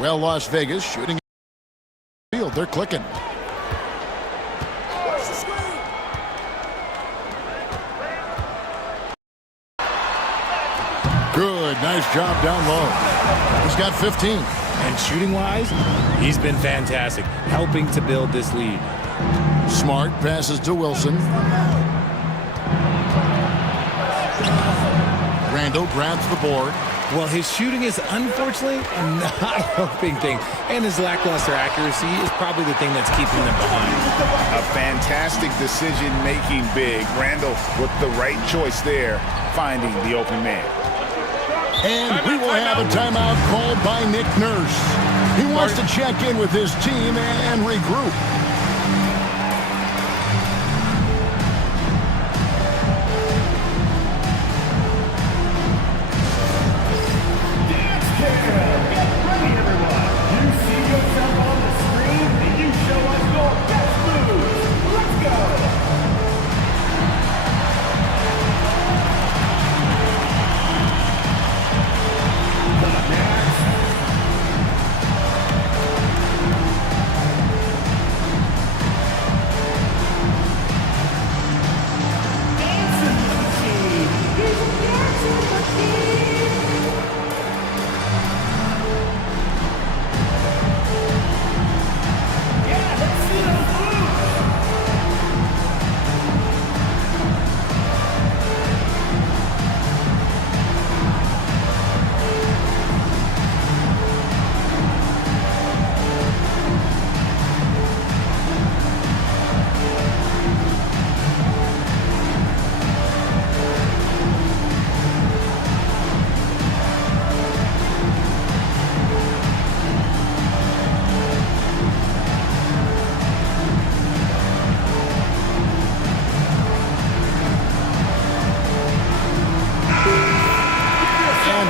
Well, Las Vegas shooting field. They're clicking. Good. Nice job down low. He's got 15. And shooting-wise, he's been fantastic, helping to build this lead. Smart passes to Wilson. Randall grabs the board. Well, his shooting is unfortunately not a helping thing, and his lackluster accuracy is probably the thing that's keeping them behind. A fantastic decision-making big. Randall with the right choice there, finding the open man. And we will have a timeout called by Nick Nurse. He wants to check in with his team and regroup.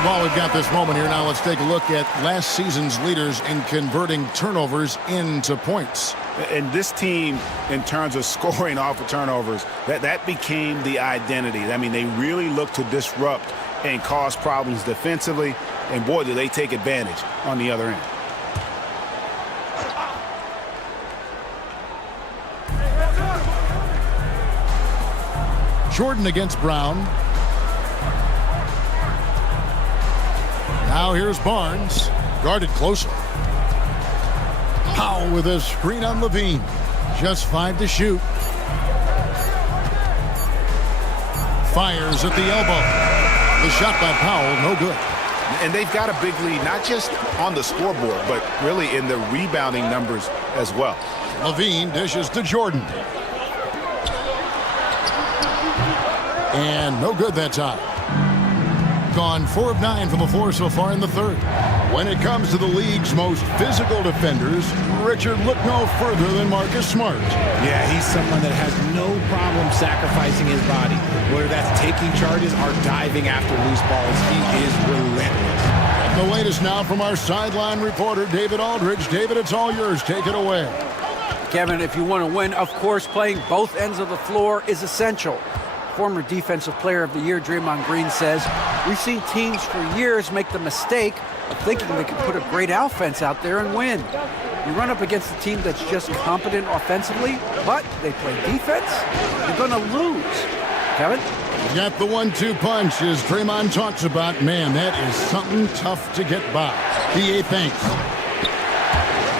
While we've got this moment here now, let's take a look at last season's leaders in converting turnovers into points. And this team, in terms of scoring off of turnovers, that became the identity. I mean, they really look to disrupt and cause problems defensively, and boy, do they take advantage on the other end. Jordan against Brown. Now here's Barnes, guarded closer. Powell with a screen on Levine. Just 5 to shoot. Fires at the elbow. The shot by Powell, no good. And they've got a big lead, not just on the scoreboard, but really in the rebounding numbers as well. Levine dishes to Jordan. And no good that time. Gone 4 of 9 from the floor so far in the third. When it comes to the league's most physical defenders, Richard, look no further than Marcus Smart. Yeah, he's someone that has no problem sacrificing his body. Whether that's taking charges or diving after loose balls, he is relentless. The latest now from our sideline reporter, David Aldridge. David, it's all yours. Take it away. Kevin, if you want to win, of course, playing both ends of the floor is essential. Former Defensive Player of the Year Draymond Green says, we've seen teams for years make the mistake of thinking they can put a great offense out there and win. You run up against a team that's just competent offensively, but they play defense, you're going to lose. Kevin? Got the 1-2 punch, as Draymond talks about. Man, that is something tough to get by. DA thanks.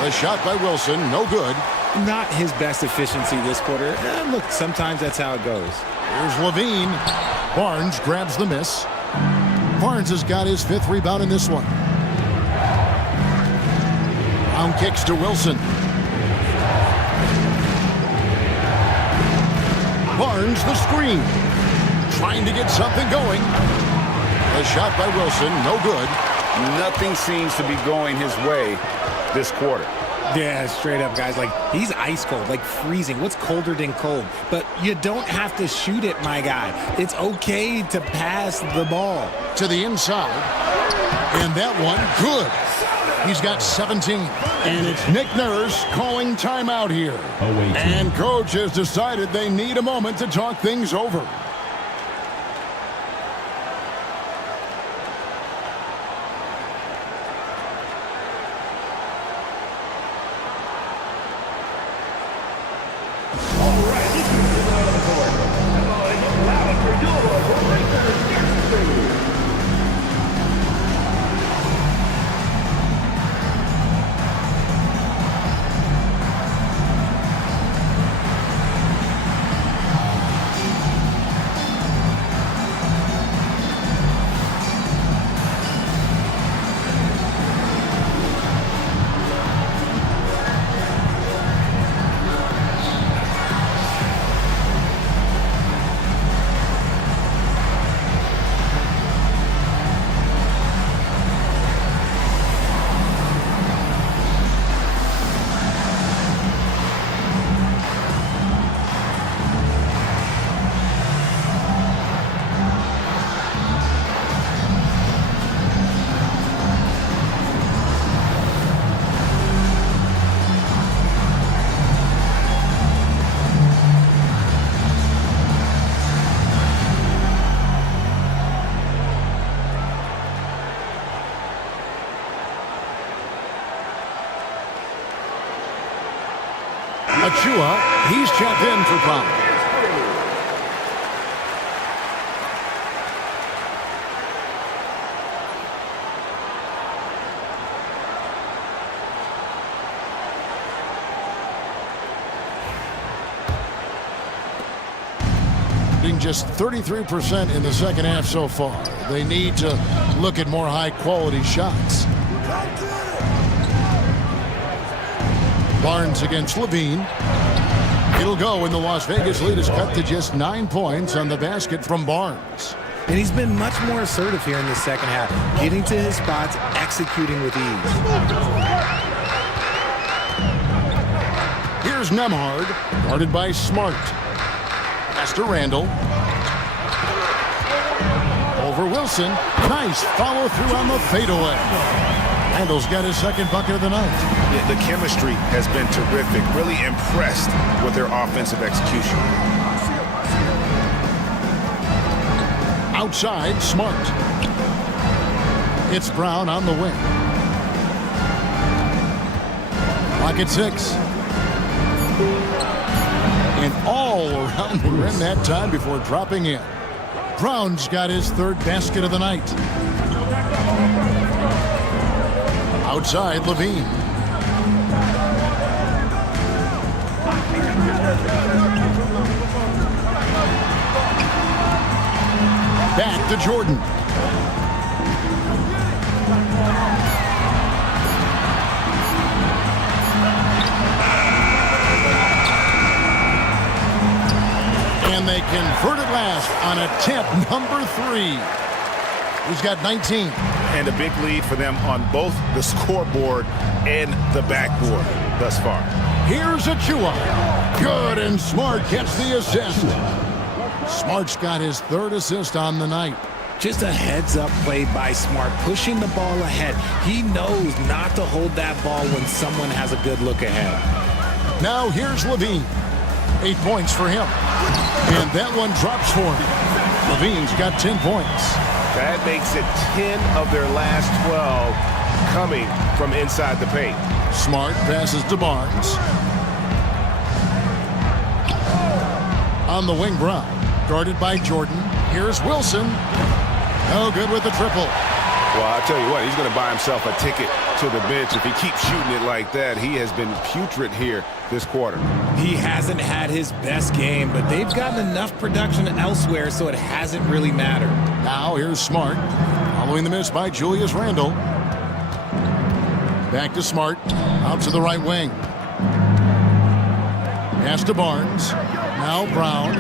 A shot by Wilson, no good. Not his best efficiency this quarter. Look, sometimes that's how it goes. Here's Levine. Barnes grabs the miss. Barnes has got his 5th rebound in this one. Brown kicks to Wilson. Barnes the screen. Trying to get something going. A shot by Wilson, no good. Nothing seems to be going his way this quarter. Yeah, straight up, guys. Like, he's ice cold, like freezing. What's colder than cold? But you don't have to shoot it, my guy. It's okay to pass the ball. To the inside. And that one, good. He's got 17. And it's Nick Nurse calling timeout here. And coach has decided they need a moment to talk things over. Achua, he's checked in for foul. Just 33% in the second half so far. They need to look at more high-quality shots. Barnes against Levine. It'll go, and the Las Vegas lead is cut to just 9 points on the basket from Barnes. And he's been much more assertive here in the second half, getting to his spots, executing with ease. Here's Nemhard, guarded by Smart. Pass to Randall. Over Wilson. Nice follow-through on the fadeaway. Randall's got his second bucket of the night. Yeah, the chemistry has been terrific. Really impressed with their offensive execution. Outside, Smart. It's Brown on the wing. Clock at 6. And all around the rim that time before dropping in. Brown's got his third basket of the night. Outside, Levine. Back to Jordan. And they convert at last on attempt number 3. He's got 19. And a big lead for them on both the scoreboard and the backboard thus far. Here's Achua. Good, and Smart gets the assist. Smart's got his third assist on the night. Just a heads-up play by Smart, pushing the ball ahead. He knows not to hold that ball when someone has a good look ahead. Now here's Levine. 8 points for him. And that one drops for him. Levine's got 10 points. That makes it 10 of their last 12 coming from inside the paint. Smart passes to Barnes. On the wing, Brown. Guarded by Jordan. Here's Wilson. No good with the triple. Well, I'll tell you what, he's going to buy himself a ticket to the bench. If he keeps shooting it like that, he has been putrid here this quarter. He hasn't had his best game, but they've gotten enough production elsewhere, so it hasn't really mattered. Now here's Smart. Following the miss by Julius Randle. Back to Smart. Out to the right wing. Pass to Barnes. Now Brown.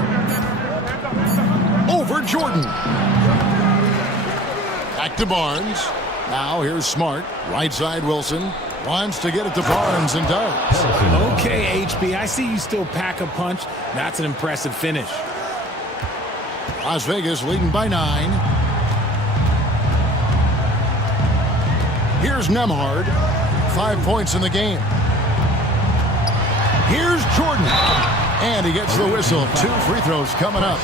Over Jordan. Back to Barnes. Now here's Smart. Right side Wilson. Wants to get it to Barnes and does. Okay, HB, I see you still pack a punch. That's an impressive finish. Las Vegas leading by 9. Here's Nemhard. 5 points in the game. Here's Jordan. And he gets the whistle. 2 free throws coming up.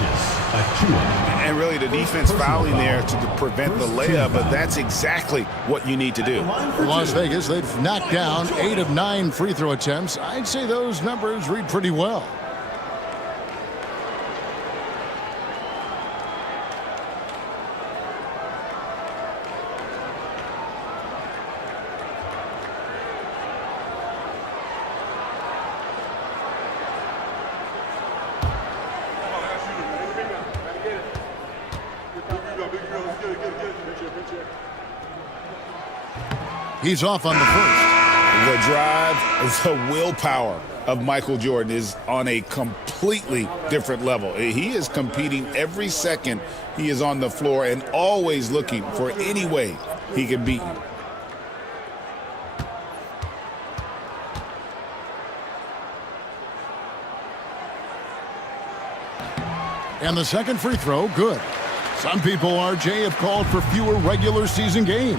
And really the defense fouling there to prevent the layup, but that's exactly what you need to do. For Las Vegas, they've knocked down 8 of 9 free throw attempts. I'd say those numbers read pretty well. He's off on the first. The drive, the willpower of Michael Jordan is on a completely different level. He is competing every second he is on the floor and always looking for any way he can beat you. And the second free throw, good. Some people, RJ, have called for fewer regular season games.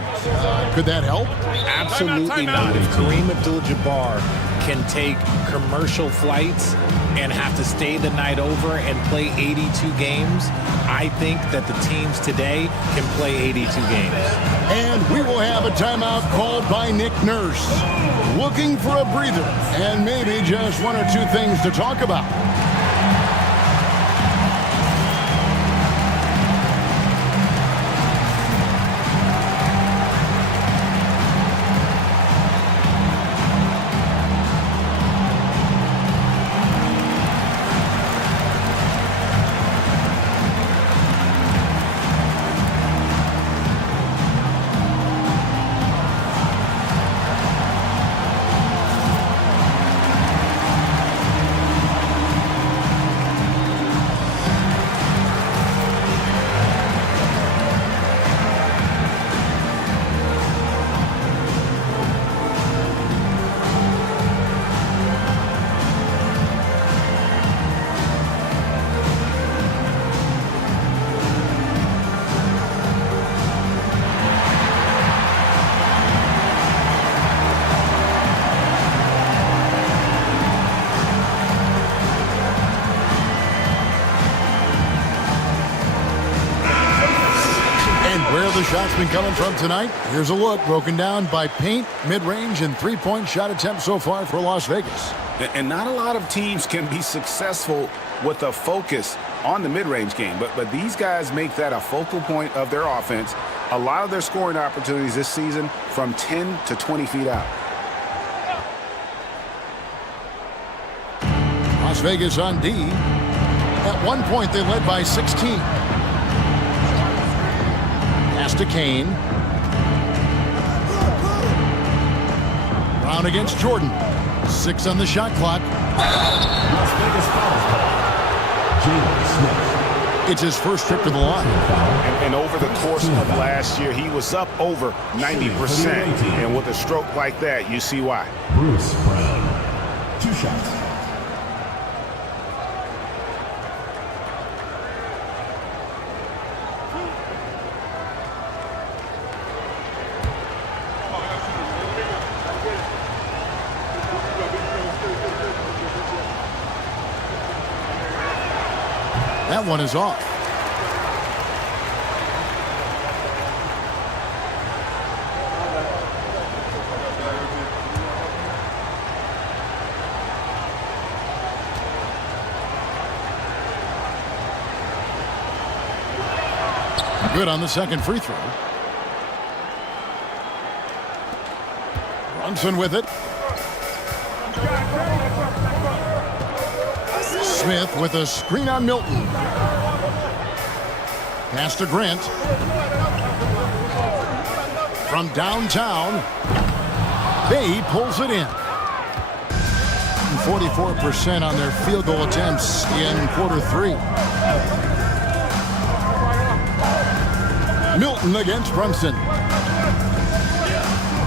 Could that help? Absolutely not. If Kareem Abdul-Jabbar can take commercial flights and have to stay the night over and play 82 games, I think that the teams today can play 82 games. And we will have a timeout called by Nick Nurse. Looking for a breather and maybe just one or two things to talk about. Where the shots been coming from tonight? Here's a look broken down by paint, mid-range, and three-point shot attempts so far for Las Vegas. And not a lot of teams can be successful with a focus on the mid-range game, but these guys make that a focal point of their offense. A lot of their scoring opportunities this season from 10 to 20 feet out. Las Vegas on D. At one point, they led by 16. Pass to Kane. Brown against Jordan. 6 on the shot clock. Las Vegas foul call. Jalen Smith. It's his first trip to the line. And over the course of last year, he was up over 90%. And with a stroke like that, you see why. Bruce Brown. 2 shots. That one is off. Good on the second free throw. Brunson with it. Smith with a screen on Milton. Pass to Grant. From downtown, Bay pulls it in. 44% on their field goal attempts in quarter 3. Milton against Brunson.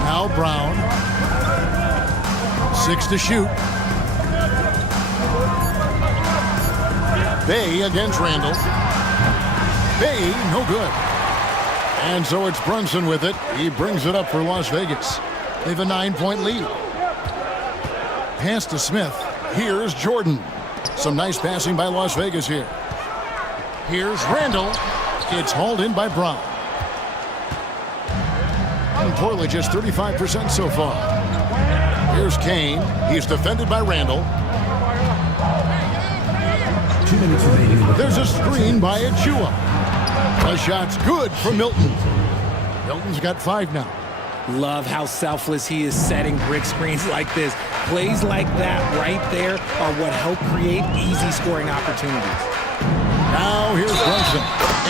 Now Brown. 6 to shoot. Bay against Randall. Bay, no good. And so it's Brunson with it. He brings it up for Las Vegas. They have a 9-point lead. Pass to Smith. Here's Jordan. Some nice passing by Las Vegas here. Here's Randall. It's hauled in by Brown. And poorly, just 35% so far. Here's Kane. He's defended by Randall. 2 minutes remaining. There's a screen by Achua. The shot's good for Milton. Milton's got 5 now. Love how selfless he is setting brick screens like this. Plays like that right there are what help create easy scoring opportunities. Now here's Brunson.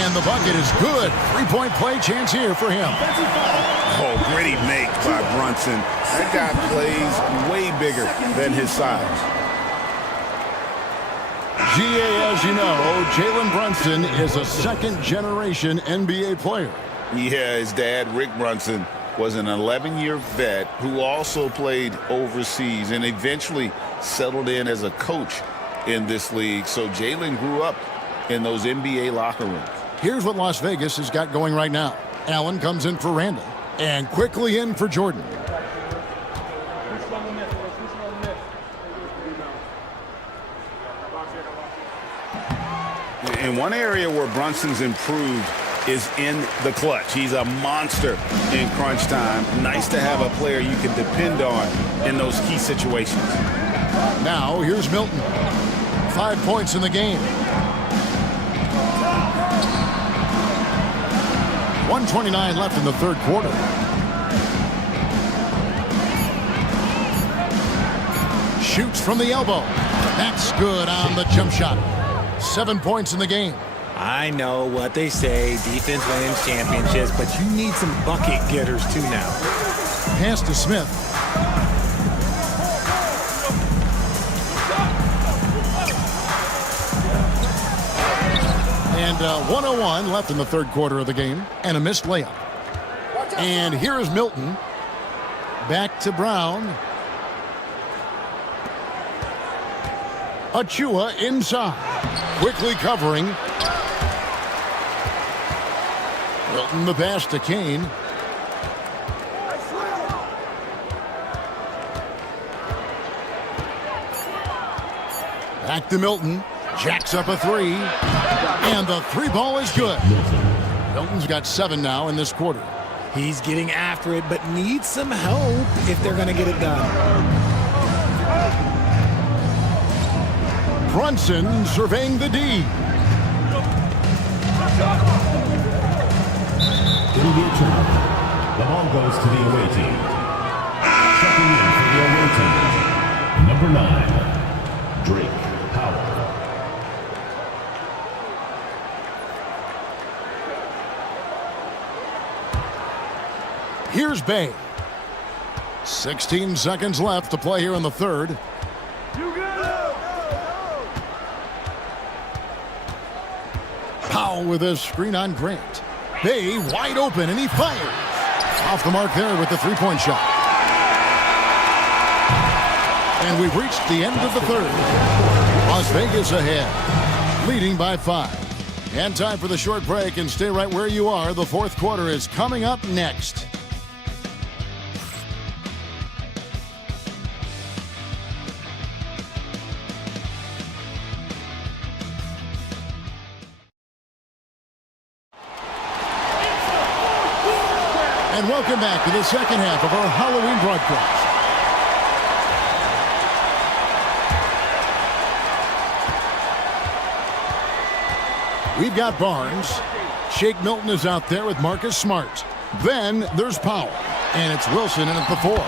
And the bucket is good. Three-point play chance here for him. Oh, gritty make by Brunson. That guy plays way bigger than his size. GA, as you know, Jalen Brunson is a second-generation NBA player. Yeah, his dad, Rick Brunson, was an 11-year vet who also played overseas and eventually settled in as a coach in this league. So Jalen grew up in those NBA locker rooms. Here's what Las Vegas has got going right now. Allen comes in for Randall and quickly in for Jordan. In one area where Brunson's improved is in the clutch. He's a monster in crunch time. Nice to have a player you can depend on in those key situations. Now here's Milton. 5 points in the game. 1:29 left in the third quarter. Shoots from the elbow. That's good on the jump shot. 7 points in the game. I know what they say, defense wins championships, but you need some bucket getters too now. Pass to Smith. And 1:01 left in the third quarter of the game, and a missed layup. And here is Milton. Back to Brown. Achua inside. Quickly covering. Milton the pass to Kane. Back to Milton. Jacks up a three. And the three ball is good. Milton's got 7 now in this quarter. He's getting after it, but needs some help if they're going to get it done. Brunson surveying the D. Immediate turnover. The ball goes to the away team. Checking in for the away team. Number 9, Drake Powell. Here's Bay. 16 seconds left to play here in the third. Powell with a screen on Grant. Bay wide open, and he fires. Off the mark there with the three-point shot. And we've reached the end of the third. Las Vegas ahead, leading by 5. And time for the short break, and stay right where you are. The fourth quarter is coming up next. And welcome back to the second half of our Halloween broadcast. We've got Barnes. Shake Milton is out there with Marcus Smart. Then there's Powell. And it's Wilson in at the 4.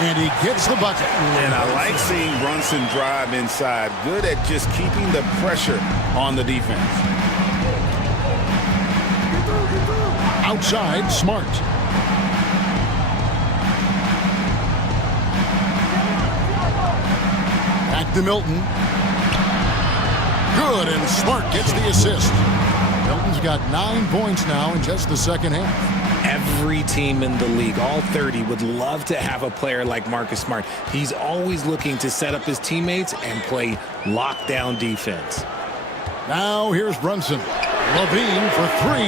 And he gets the bucket. And I like seeing Brunson drive inside. Good at just keeping the pressure on the defense. Outside, Smart. Back to Milton. Good, and Smart gets the assist. Milton's got 9 points now in just the second half. Every team in the league, all 30, would love to have a player like Marcus Smart. He's always looking to set up his teammates and play lockdown defense. Now here's Brunson. Levine for 3,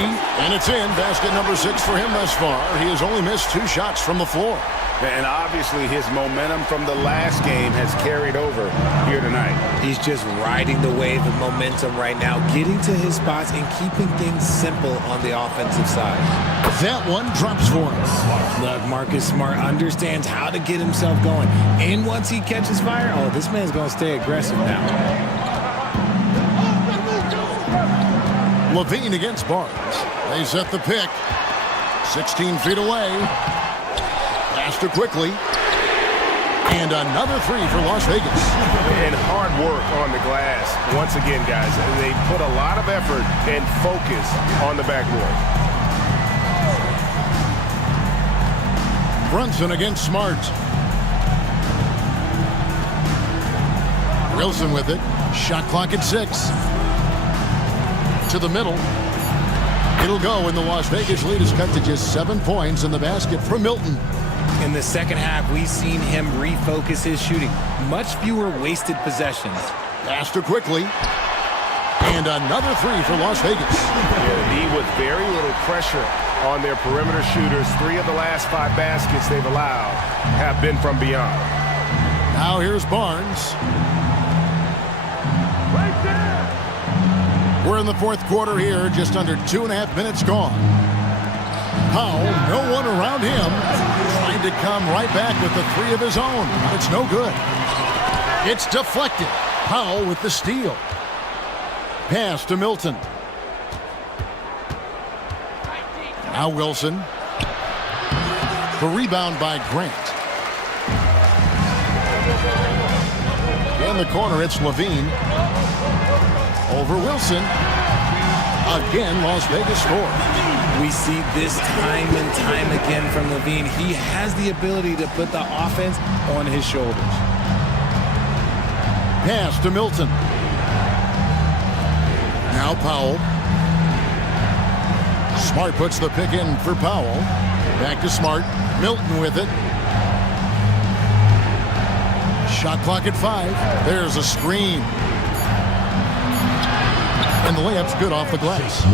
and it's in. Basket number 6 for him thus far. He has only missed 2 shots from the floor. And obviously his momentum from the last game has carried over here tonight. He's just riding the wave of momentum right now, getting to his spots and keeping things simple on the offensive side. That one drops for him. Look, Marcus Smart understands how to get himself going. And once he catches fire, oh, this man's going to stay aggressive now. Levine against Barnes. They set the pick. 16 feet away. Faster quickly. And another three for Las Vegas. And hard work on the glass. Once again, guys, they put a lot of effort and focus on the backboard. Brunson against Smart. Wilson with it. Shot clock at 6. To the middle. It'll go, and the Las Vegas lead is cut to just 7 points in the basket for Milton. In the second half, we've seen him refocus his shooting. Much fewer wasted possessions. Faster quickly. And another three for Las Vegas. Yeah, the with very little pressure on their perimeter shooters. 3 of the last 5 baskets they've allowed have been from beyond. Now here's Barnes. Right there. We're in the fourth quarter here, just under 2.5 minutes gone. Powell, no one around him, trying to come right back with the 3 of his own. It's no good. It's deflected. Powell with the steal. Pass to Milton. Now Wilson. The rebound by Grant. In the corner, it's Levine. Over Wilson. Again, Las Vegas score. We see this time and time again from Levine. He has the ability to put the offense on his shoulders. Pass to Milton. Now Powell. Smart puts the pick in for Powell. Back to Smart. Milton with it. Shot clock at 5. There's a screen. And the layup's good off the glass.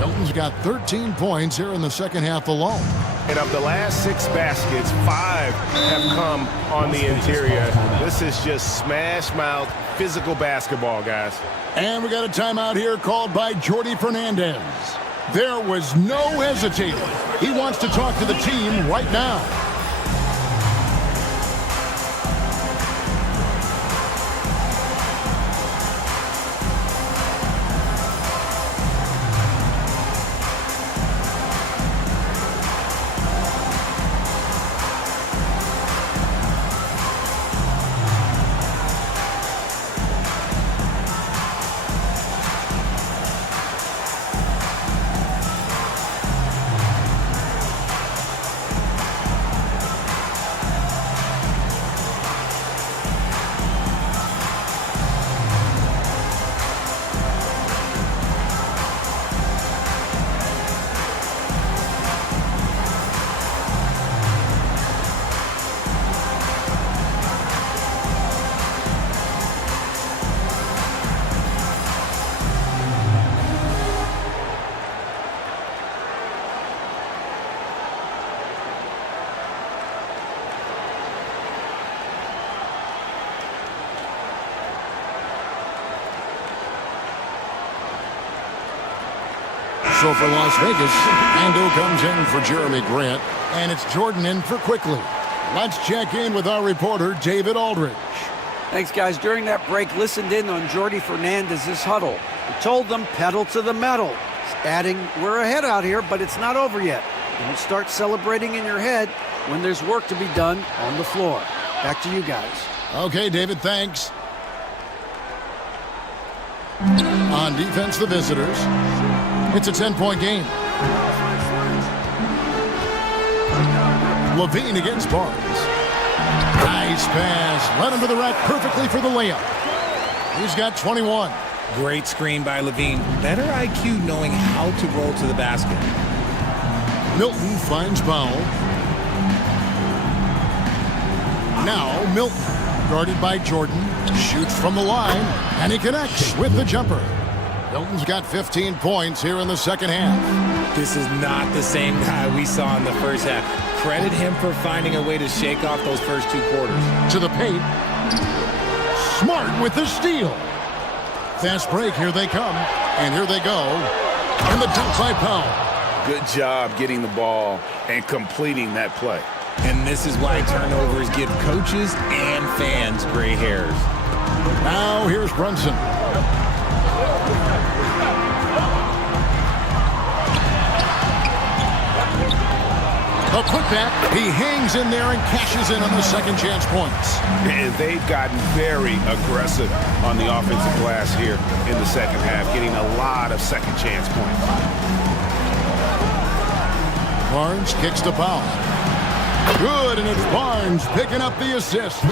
Milton's got 13 points here in the second half alone. And of the last 6 baskets, 5 have come on the interior. This is just smash-mouth, physical basketball, guys. And we got a timeout here called by Jordi Fernandez. There was no hesitating. He wants to talk to the team right now. So for Las Vegas, Ando comes in for Jeremy Grant, and it's Jordan in for Quickly. Let's check in with our reporter, David Aldridge. Thanks, guys. During that break, listened in on Jordi Fernandez's huddle. He told them pedal to the metal, adding, we're ahead out here, but it's not over yet. Don't start celebrating in your head when there's work to be done on the floor. Back to you guys. Okay, David, thanks. On defense, the visitors. It's a 10-point game. Levine against Barnes. Nice pass. Led him to the rack perfectly for the layup. He's got 21. Great screen by Levine. Better IQ knowing how to roll to the basket. Milton finds Powell. Now Milton, guarded by Jordan, shoots from the line, and he connects with the jumper. Milton's got 15 points here in the second half. This is not the same guy we saw in the first half. Credit him for finding a way to shake off those first 2 quarters. To the paint. Smart with the steal. Fast break, here they come. And here they go. And the dunk by Powell. Good job getting the ball and completing that play. And this is why turnovers give coaches and fans gray hairs. Now here's Brunson. The putback, he hangs in there and cashes in on the second chance points. And they've gotten very aggressive on the offensive glass here in the second half, getting a lot of second chance points. Barnes kicks to Powell. Good, and it's Barnes picking up the assist.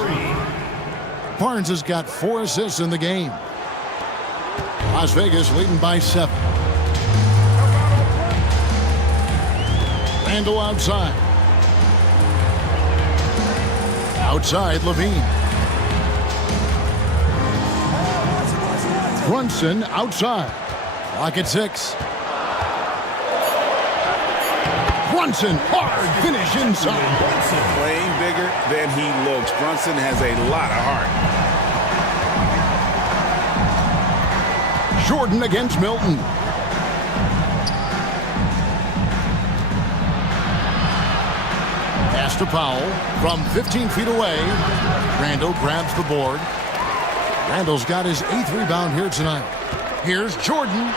Barnes has got 4 assists in the game. Las Vegas leading by 7. Randall outside. Outside, Levine. Brunson outside. Lock at 6. Brunson, hard finish inside. Playing bigger than he looks. Brunson has a lot of heart. Jordan against Milton. Pass to Powell from 15 feet away. Randall grabs the board. Randall's got his 8th rebound here tonight. Here's Jordan,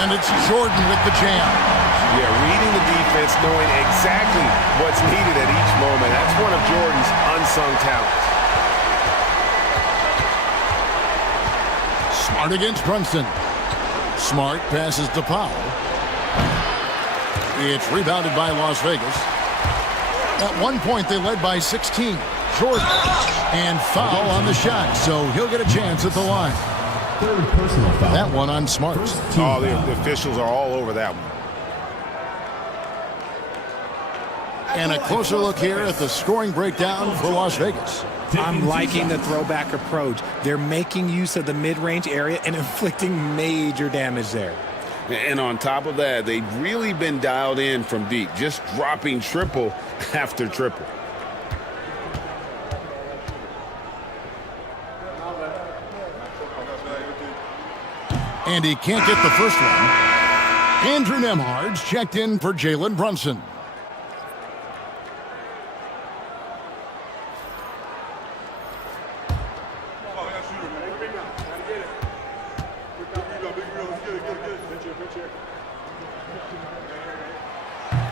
and it's Jordan with the jam. Yeah, reading the defense, knowing exactly what's needed at each moment. That's one of Jordan's unsung talents. Smart against Brunson. Smart passes to Powell. It's rebounded by Las Vegas. At one point, they led by 16. Jordan. And foul on the shot, so he'll get a chance at the line. Third personal foul. That one on Smart. Oh, the officials are all over that one. And a closer look here at the scoring breakdown for Las Vegas. I'm liking the throwback approach. They're making use of the mid-range area and inflicting major damage there. And on top of that, they've really been dialed in from deep, just dropping triple after triple. And he can't get the first one. Andrew Nembhard's checked in for Jalen Brunson.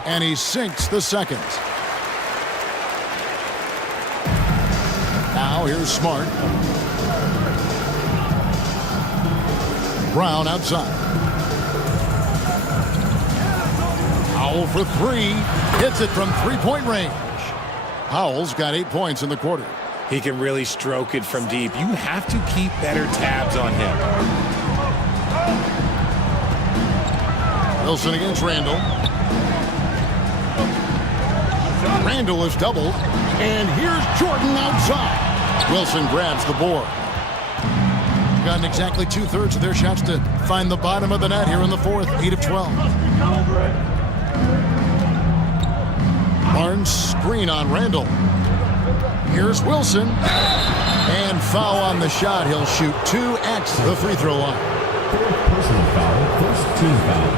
And he sinks the second. Now here's Smart. Brown outside. Powell for 3. Hits it from 3-point range. Powell's got 8 points in the quarter. He can really stroke it from deep. You have to keep better tabs on him. Wilson against Randall. Randall is doubled. And here's Jordan outside. Wilson grabs the board. Gotten exactly 2/3 of their shots to find the bottom of the net here in the fourth. 8 of 12. Barnes screen on Randall. Here's Wilson. And foul on the shot. He'll shoot 2 at the free throw line. Fourth personal foul, first team foul.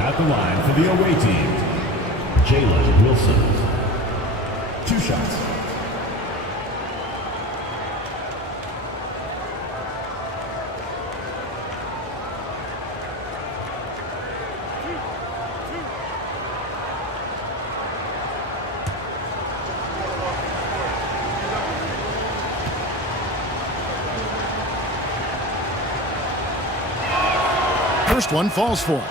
At the line for the away team, Jalen Wilson. 2 shots. First one falls for him.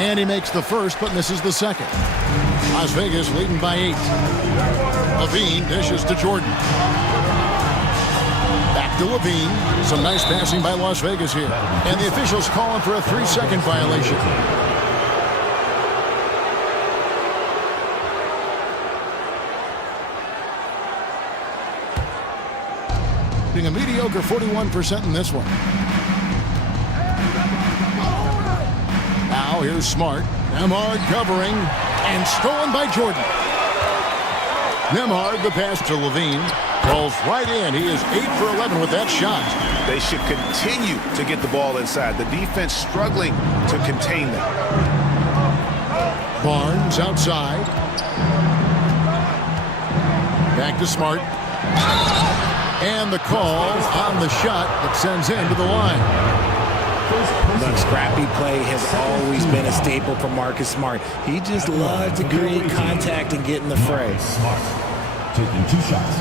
And he makes the first, but misses the second. Las Vegas leading by 8. Levine dishes to Jordan. Back to Levine. Some nice passing by Las Vegas here. And the officials calling for a 3-second violation. Being a mediocre 41% in this one. Now here's Smart. Nembhard covering and stolen by Jordan. Nemhard, the pass to Levine. Falls right in. He is 8 for 11 with that shot. They should continue to get the ball inside. The defense struggling to contain them. Barnes outside. Back to Smart. And the call on the shot that sends him to the line. Look, scrappy play has always been a staple for Marcus Smart. He just loves to create contact and get in the fray. Smart taking 2 shots.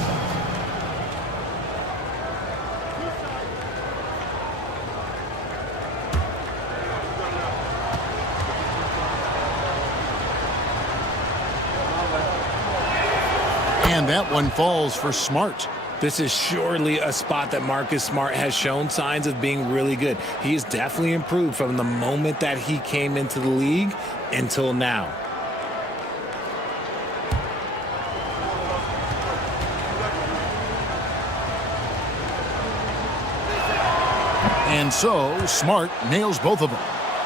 And that one falls for Smart. This is surely a spot that Marcus Smart has shown signs of being really good. He has definitely improved from the moment that he came into the league until now. And so Smart nails both of them.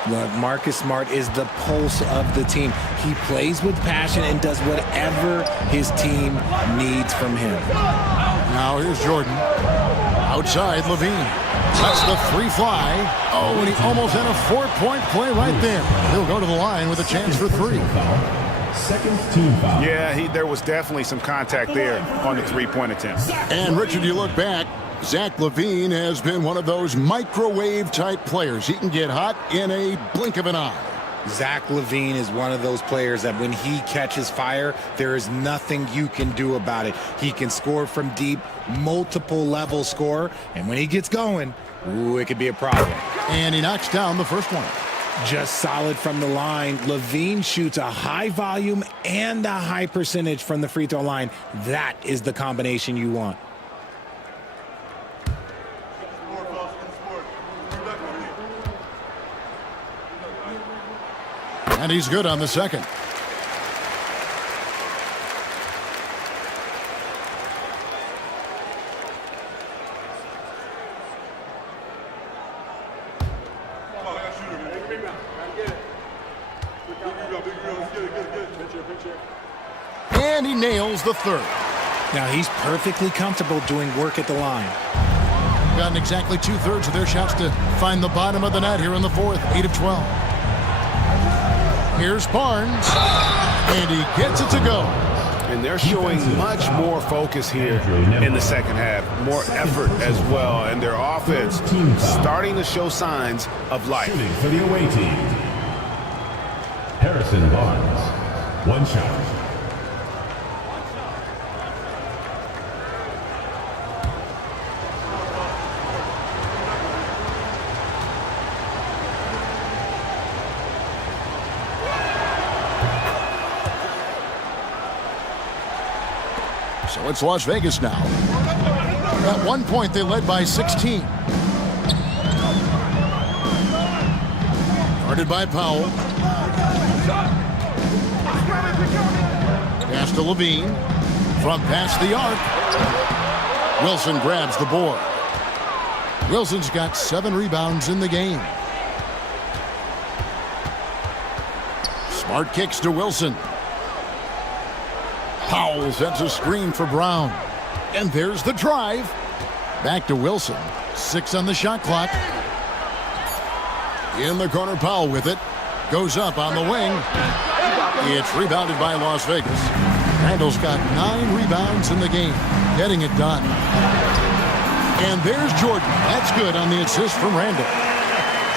Look, Marcus Smart is the pulse of the team. He plays with passion and does whatever his team needs from him. Now here's Jordan. Outside, Levine. That's the 3 fly. Oh, and he almost had a 4-point play right there. He'll go to the line with a chance for 3. Second team foul. Yeah, there was definitely some contact there on the 3-point attempt. And Richard, you look back, Zach LaVine has been one of those microwave-type players. He can get hot in a blink of an eye. Zach LaVine is one of those players that when he catches fire, there is nothing you can do about it. He can score from deep, multiple level score, and when he gets going, ooh, it could be a problem. And he knocks down the first one. Just solid from the line. LaVine shoots a high volume and a high percentage from the free throw line. That is the combination you want. And he's good on the second. And he nails the third. Now he's perfectly comfortable doing work at the line. Gotten exactly 2/3 of their shots to find the bottom of the net here in the fourth. 8 of 12. Here's Barnes, and he gets it to go. And they're showing much more focus here in the second half, more effort as well, and their offense starting to show signs of life. Shooting for the away team. Harrison Barnes, 1 shot. So it's Las Vegas now. At one point, they led by 16. Guarded by Powell. Pass to Levine. From past the arc. Wilson grabs the board. Wilson's got 7 rebounds in the game. Smart kicks to Wilson. Powell sets a screen for Brown. And there's the drive. Back to Wilson. 6 on the shot clock. In the corner, Powell with it. Goes up on the wing. It's rebounded by Las Vegas. Randall's got 9 rebounds in the game. Getting it done. And there's Jordan. That's good on the assist from Randall.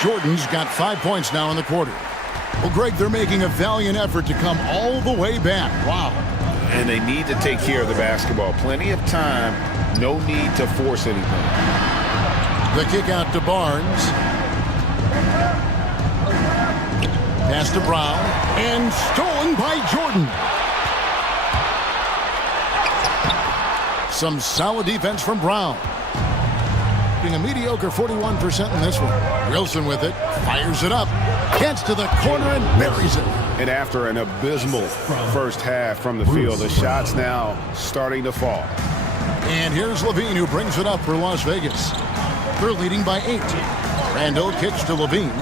Jordan's got 5 points now in the quarter. Well, Greg, they're making a valiant effort to come all the way back. Wow. And they need to take care of the basketball. Plenty of time. No need to force anything. The kick out to Barnes. Pass to Brown. And stolen by Jordan. Some solid defense from Brown. A mediocre 41% in this one. Wilson with it. Fires it up. Gets to the corner and buries it. And after an abysmal first half from the field, the shots now starting to fall. And here's Levine, who brings it up for Las Vegas. They're leading by 8. Randall kicks to Levine.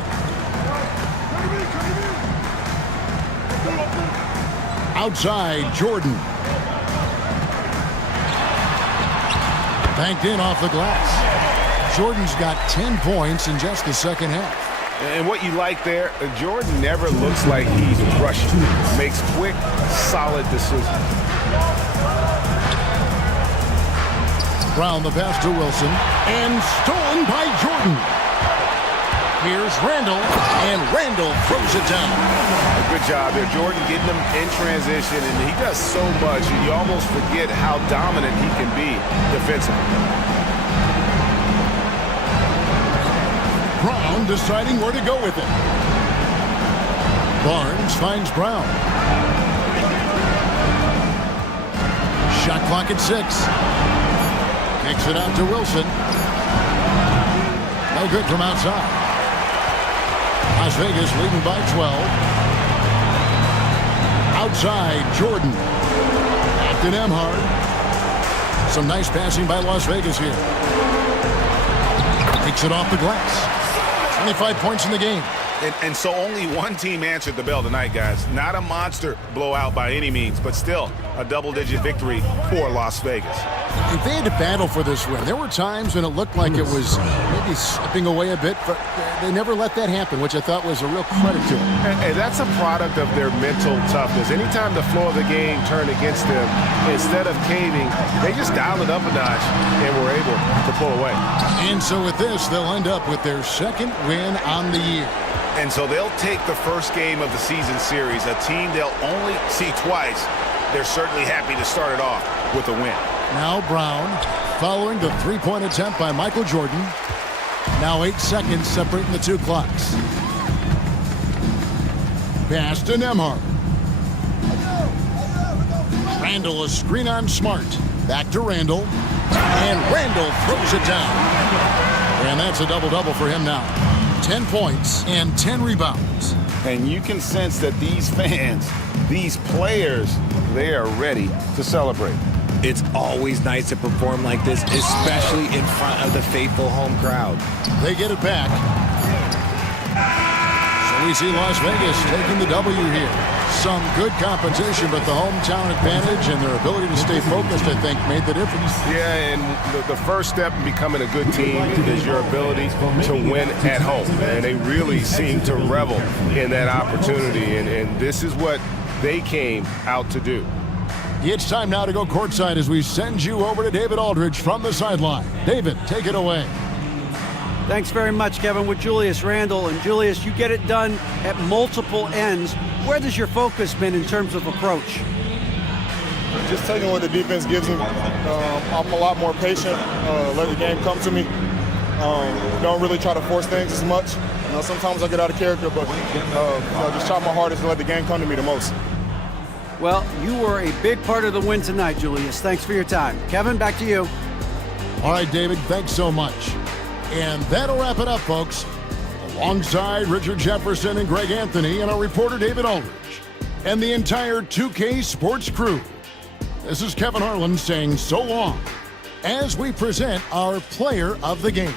Outside, Jordan. Banked in off the glass. Jordan's got 10 points in just the second half. And what you like there, Jordan never looks like he's rushing. Makes quick, solid decisions. Brown the pass to Wilson, and stolen by Jordan. Here's Randall, and Randall throws it down. Good job there, Jordan, getting them in transition, and he does so much, and you almost forget how dominant he can be defensively. Brown deciding where to go with it. Barnes finds Brown. Shot clock at 6. Kicks it out to Wilson. No good from outside. Las Vegas leading by 12. Outside, Jordan. Back to Nembhard. Some nice passing by Las Vegas here. Takes it off the glass. 25 points in the game. And so only one team answered the bell tonight, guys. Not a monster blowout by any means, but still a double-digit victory for Las Vegas. If they had to battle for this win, there were times when it looked like it was maybe slipping away a bit, but they never let that happen, which I thought was a real credit to them. And that's a product of their mental toughness. Anytime the flow of the game turned against them, instead of caving, they just dialed it up a notch and were able to pull away. And so with this, they'll end up with their second win on the year. And so they'll take the first game of the season series, a team they'll only see twice. They're certainly happy to start it off with a win. Now Brown, following the three-point attempt by Michael Jordan. Now 8 seconds separating the two clocks. Pass to Nembhard. Randall, a screen on Smart. Back to Randall. And Randall throws it down. And that's a double-double for him now. 10 points and 10 rebounds. And you can sense that these fans, these players, they are ready to celebrate. It's always nice to perform like this, especially in front of the faithful home crowd. They get it back. So we see Las Vegas taking the W here. Some good competition, but the hometown advantage and their ability to stay focused, I think, made the difference. Yeah, and the first step in becoming a good team is your ability to win at home. And they really seem to revel in that opportunity, and this is what they came out to do. It's time now to go courtside as we send you over to David Aldridge from the sideline. David, take it away. Thanks very much, Kevin. With Julius Randle. And Julius, you get it done at multiple ends. Where has your focus been in terms of approach? Just taking what the defense gives me. I'm a lot more patient, let the game come to me. Don't really try to force things as much. Sometimes I get out of character, but just try my hardest to let the game come to me the most. Well, you were a big part of the win tonight, Julius. Thanks for your time. Kevin, back to you. All right, David, thanks so much. And that'll wrap it up, folks. Alongside Richard Jefferson and Greg Anthony and our reporter David Aldridge and the entire 2K Sports crew, this is Kevin Harlan saying so long as we present our player of the game.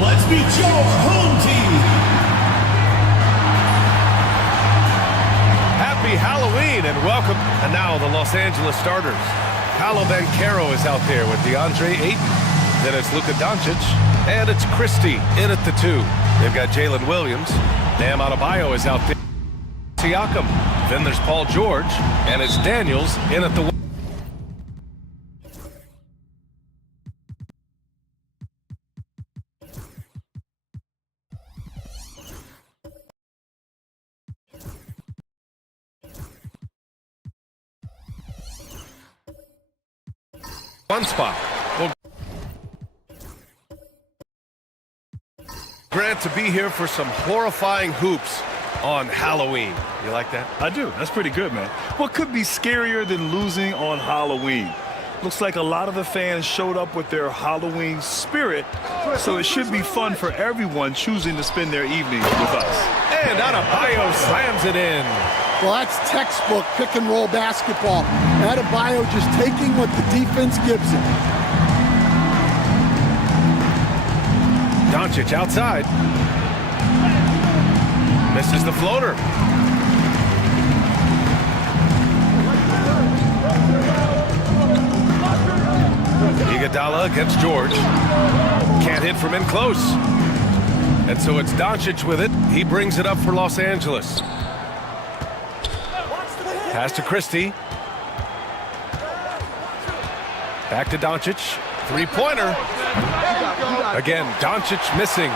Let's meet your home team. Happy Halloween and welcome. And now the Los Angeles starters. Paolo Banchero is out there with DeAndre Ayton. Then it's Luka Doncic. And it's Christie in at the 2. They've got Jalen Williams. Bam Adebayo is out there. Siakam. Then there's Paul George. And it's Daniels in at the 1. One spot. Well, Grant to be here for some horrifying hoops on Halloween. You like that? I do. That's pretty good, man. What could be scarier than losing on Halloween? Looks like a lot of the fans showed up with their Halloween spirit, so it should be fun for everyone choosing to spend their evening with us. And Adebayo slams it in. Well, that's textbook pick-and-roll basketball. Adebayo just taking what the defense gives him. Doncic outside. Misses the floater. Iguodala against George. Can't hit from in close. And so it's Doncic with it. He brings it up for Los Angeles. Pass to Christie. Back to Doncic. Three-pointer. Again, Doncic missing.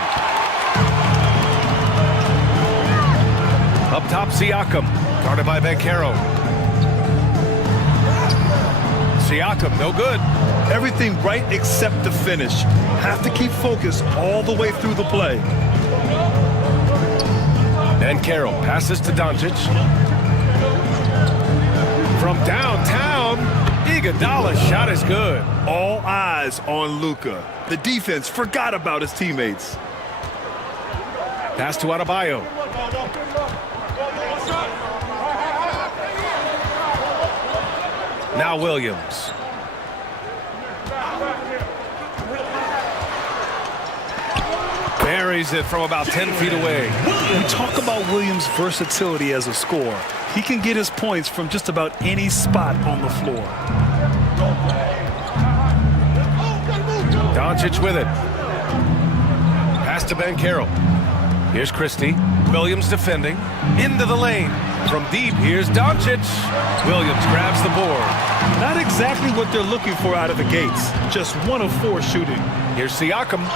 Up top, Siakam. Guarded by Banchero. Siakam, no good. Everything right except the finish. Have to keep focused all the way through the play. Banchero passes to Doncic. From downtown, Iguodala's shot is good. All eyes on Luka. The defense forgot about his teammates. Pass to Adebayo. Now Williams. Buries it from about 10 feet away. We talk about Williams' versatility as a scorer. He can get his points from just about any spot on the floor. Doncic with it. Pass to Banchero. Here's Christie. Williams defending. Into the lane. From deep, here's Doncic. Williams grabs the board. Not exactly what they're looking for out of the gates. Just 1 of 4 shooting. Here's Siakam.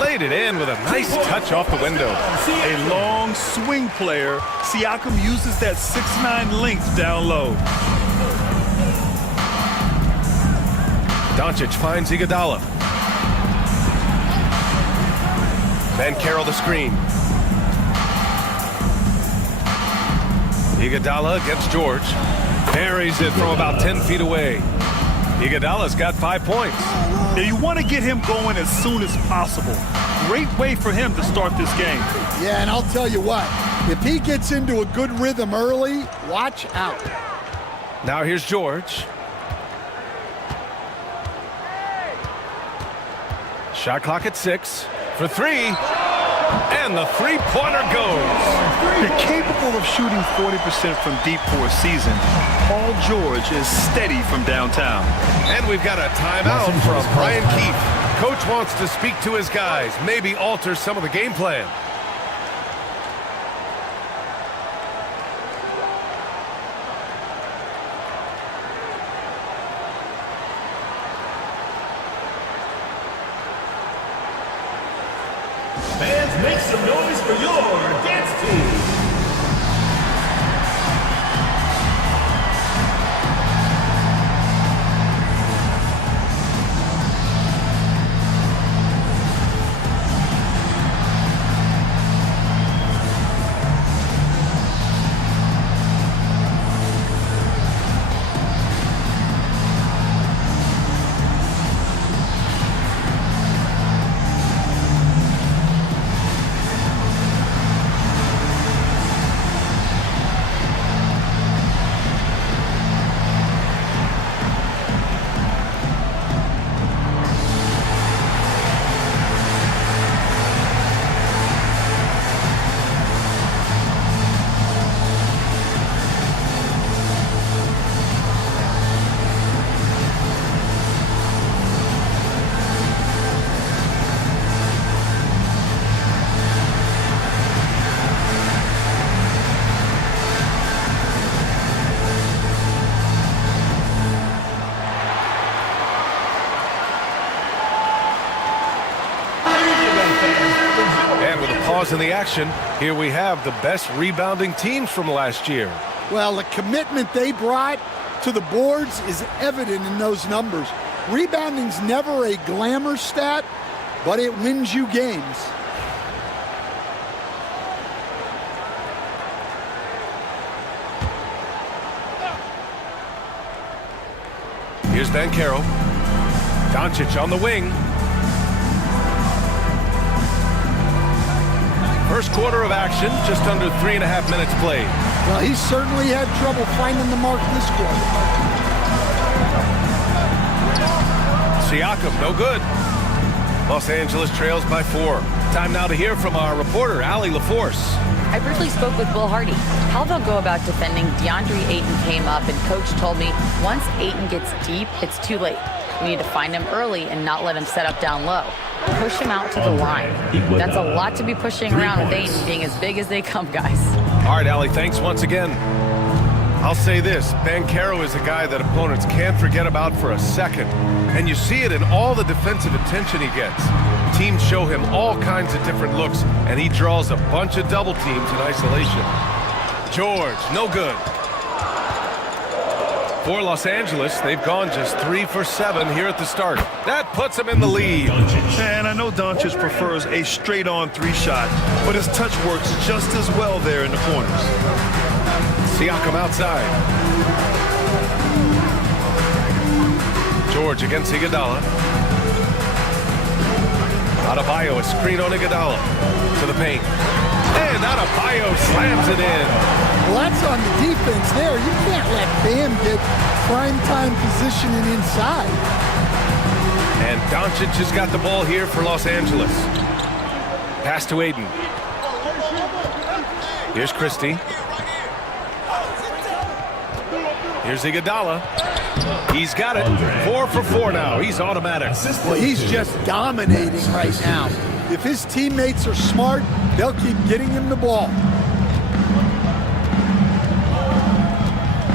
Laid it in with a nice touch off the window. A long swing player. Siakam uses that 6'9" length down low. Doncic finds Iguodala. Banchero the screen. Iguodala against George. Buries it from about 10 feet away. Iguodala's got 5 points. Now you want to get him going as soon as possible. Great way for him to start this game. Yeah, and I'll tell you what, if he gets into a good rhythm early, watch out. Now here's George. Shot clock at 6 for 3. And the three-pointer goes. You're capable of shooting 40% from deep for a season. Paul George is steady from downtown. And we've got a timeout from Brian Keefe. Coach wants to speak to his guys, maybe alter some of the game plan. Fans, make some noise for your dance team. In the action, here we have the best rebounding teams from last year. Well, the commitment they brought to the boards is evident in those numbers. Rebounding's never a glamour stat, but it wins you games. Here's Banchero. Doncic on the wing. First quarter of action, just under 3.5 minutes played. Well, he certainly had trouble finding the mark this quarter. Siakam, no good. Los Angeles trails by 4. Time now to hear from our reporter, Allie LaForce. I briefly spoke with Will Hardy. How they'll go about defending DeAndre Ayton came up, and Coach told me once Ayton gets deep, it's too late. We need to find him early and not let him set up down low. Push him out to the line. That's a lot to be pushing around with Ayton being as big as they come, guys. All right, Allie, thanks once again. I'll say this, Banchero is a guy that opponents can't forget about for a second. And you see it in all the defensive attention he gets. Teams show him all kinds of different looks, and he draws a bunch of double teams in isolation. George, no good. For Los Angeles, they've gone just 3 for 7 here at the start. That puts them in the lead. And I know Doncic prefers a straight-on 3-shot, but his touch works just as well there in the corners. Siakam outside. George against Iguodala. Adebayo, a screen on Iguodala. To the paint. And Adebayo slams it in. Well, that's on the defense there. You can't let Bam get prime-time positioning inside. And Doncic has got the ball here for Los Angeles. Pass to Ayton. Here's Christie. Here's Iguodala. He's got it. 4 for 4 now. He's automatic. Well, he's just dominating right now. If his teammates are smart, they'll keep getting him the ball.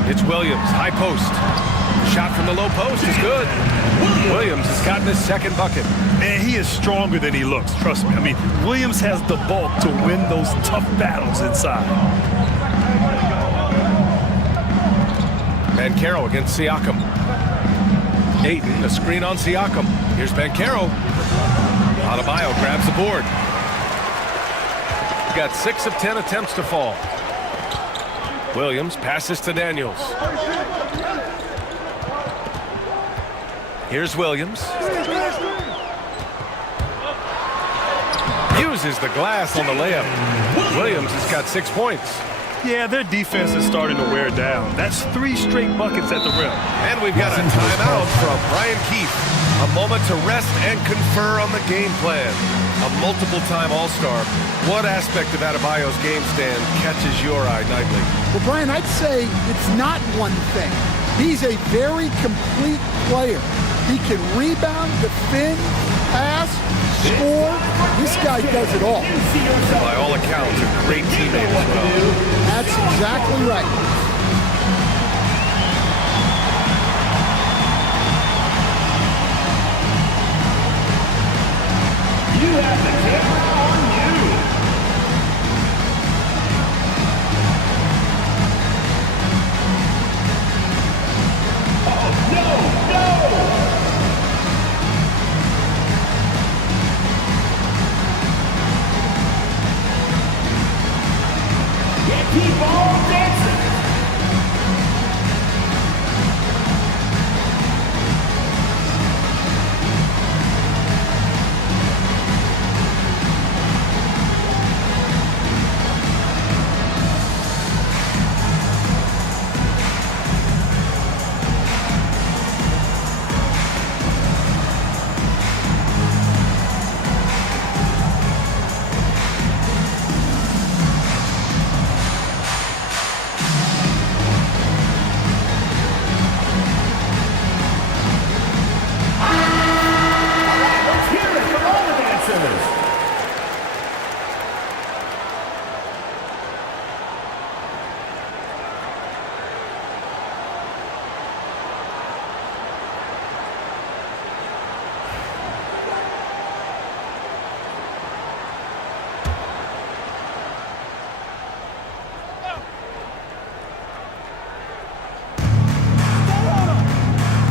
It's Williams, high post. Shot from the low post is good. Williams has gotten his second bucket. And he is stronger than he looks, trust me. I mean, Williams has the bulk to win those tough battles inside. Banchero against Siakam. Ayton, a screen on Siakam. Here's Banchero. Adebayo grabs the board. Got 6 of 10 attempts to fall. Williams passes to Daniels. Here's Williams. Uses the glass on the layup. Williams has got 6 points. Yeah, their defense is starting to wear down. That's 3 straight buckets at the rim. And we've got a timeout from Brian Keefe. A moment to rest and confer on the game plan. A multiple-time All-Star. What aspect of Adebayo's game stand catches your eye nightly? Well, Brian, I'd say it's not one thing. He's a very complete player. He can rebound, defend, pass, score. This guy does it all. By all accounts, a great teammate as well. That's exactly right. You have the camera on you. Oh, no! Yeah, keep on dancing.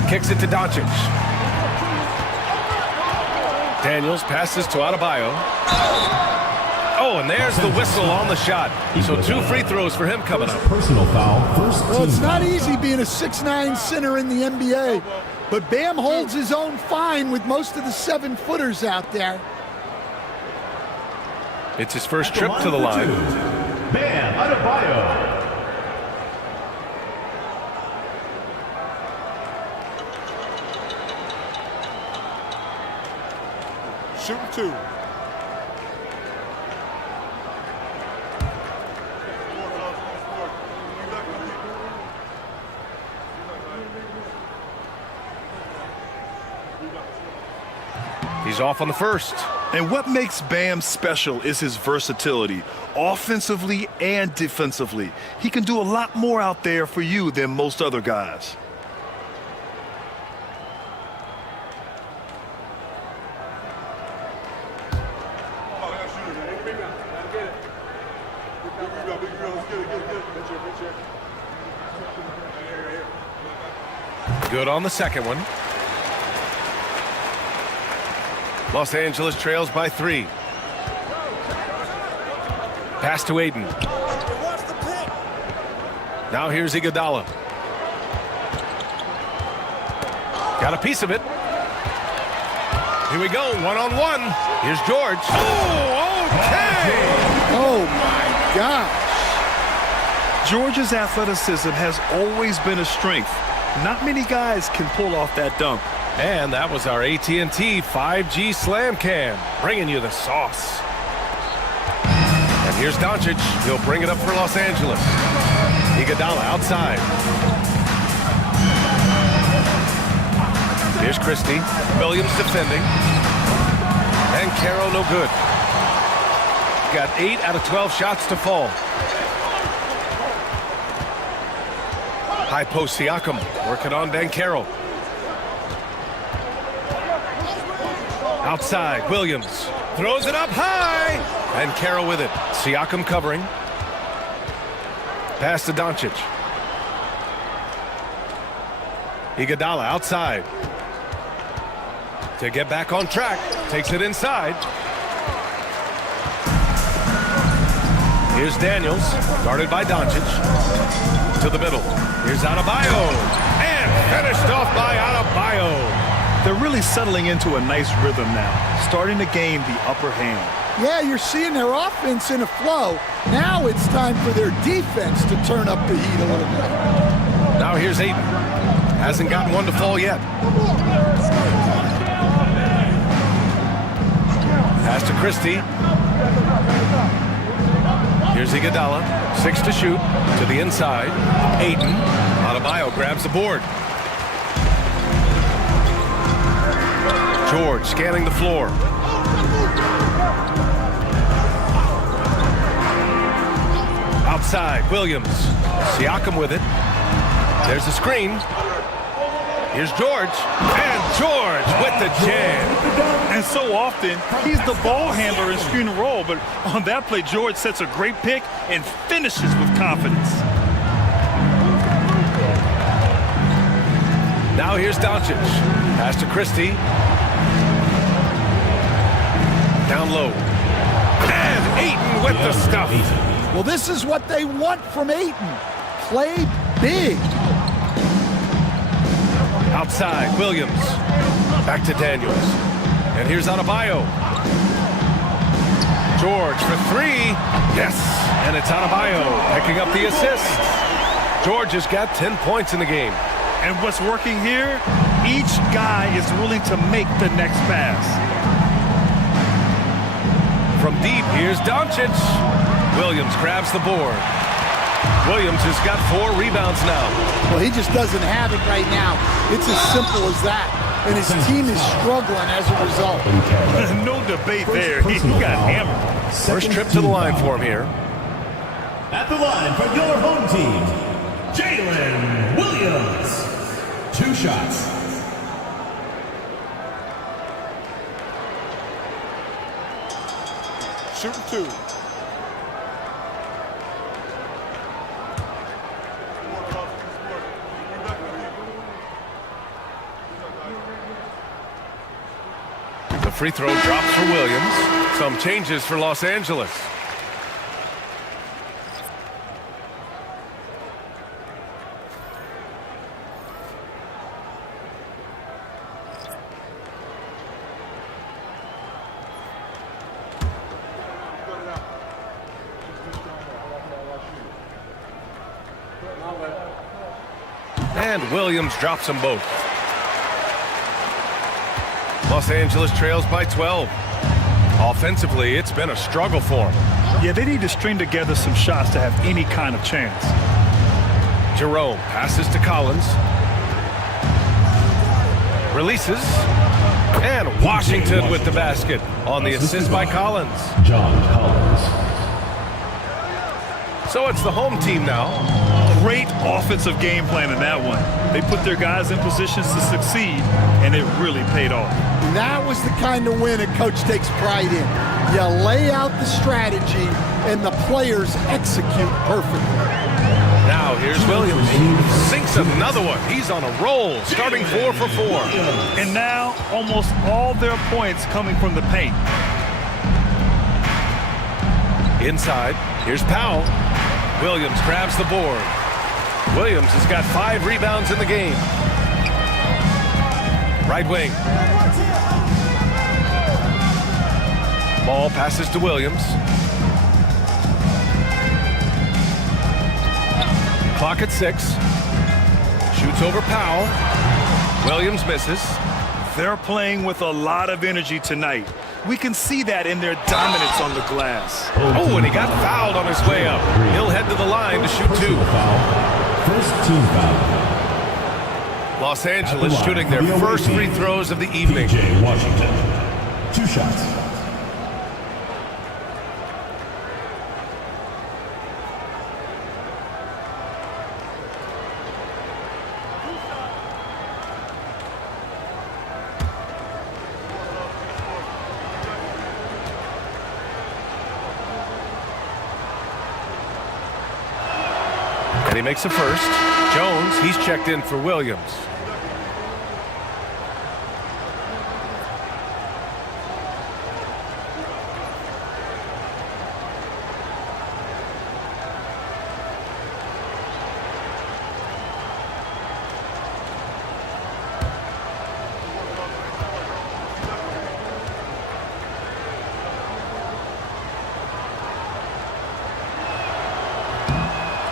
Kicks it to Doncic. Daniels passes to Adebayo. Oh, and there's the whistle on the shot. So 2 free throws for him coming up. Personal foul, first Well, it's team not foul. easy being a 6'9" center in the NBA, but Bam holds his own fine with most of the 7-footers out there. It's his first trip to the line. Bam Adebayo. Shooting 2. He's off on the first. And what makes Bam special is his versatility, offensively and defensively. He can do a lot more out there for you than most other guys. Good on the second one. Los Angeles trails by 3. Pass to Aiden. Now here's Iguodala. Got a piece of it. Here we go, one-on-one. Here's George. Oh, okay! Oh, my gosh. George's athleticism has always been a strength. Not many guys can pull off that dunk. And that was our AT&T 5G Slam Cam, bringing you the sauce. And here's Doncic. He'll bring it up for Los Angeles. Iguodala outside. Here's Christie. Williams defending. And Caro no good. Got 8 out of 12 shots to fall. High post Siakam working on Caro. Outside, Williams throws it up high, and Caro with it. Siakam covering. Pass to Doncic. Iguodala outside. To get back on track, takes it inside. Here's Daniels, guarded by Doncic. To the middle. Here's Adebayo, and finished off by Adebayo. They're really settling into a nice rhythm now, starting to gain the upper hand. Yeah, you're seeing their offense in a flow. Now it's time for their defense to turn up the heat a little bit. Now here's Aiden. Hasn't gotten one to fall yet. Pass to Christie. Here's Iguodala. 6 to shoot. To the inside. Aiden. Adebayo grabs the board. George scanning the floor. Outside, Williams. Siakam with it. There's the screen. Here's George. And George with the jam. And so often, he's the ball handler in screen and roll, but on that play, George sets a great pick and finishes with confidence. Now here's Doncic. Pass to Christie. Down low. And Ayton with the stuff. Well, this is what they want from Ayton. Play big. Outside, Williams. Back to Daniels. And here's Adebayo. George for 3. Yes. And it's Adebayo picking up the assist. George has got 10 points in the game. And what's working here, each guy is willing to make the next pass. From deep, here's Doncic. Williams grabs the board. Williams has got 4 rebounds now. Well, he just doesn't have it right now. It's as simple as that. And his team is struggling as a result. No debate there. He got hammered. First trip to the line for him here. At the line for your home team, Jalen Williams. 2 shots. Shooting 2. The free throw drops for Williams. Some changes for Los Angeles. And Williams drops them both. Los Angeles trails by 12. Offensively, it's been a struggle for them. Yeah, they need to string together some shots to have any kind of chance. Jerome passes to Collins. Releases. And Washington with the basket on the assist by Collins. John Collins. So it's the home team now. Great offensive game plan in that one. They put their guys in positions to succeed, and it really paid off. That was the kind of win a coach takes pride in. You lay out the strategy, and the players execute perfectly. Now here's Williams. Sinks another one. He's on a roll, starting 4 for 4. And now almost all their points coming from the paint. Inside, here's Powell. Williams grabs the board. Williams has got 5 rebounds in the game. Right wing. Ball passes to Williams. Clock at 6. Shoots over Powell. Williams misses. They're playing with a lot of energy tonight. We can see that in their dominance on the glass. Oh, and he got fouled on his way up. He'll head to the line to shoot 2. First team foul. Los Angeles shooting their first free throws of the evening. P.J. Washington. 2 shots. And he makes the first. Jones, he's checked in for Williams.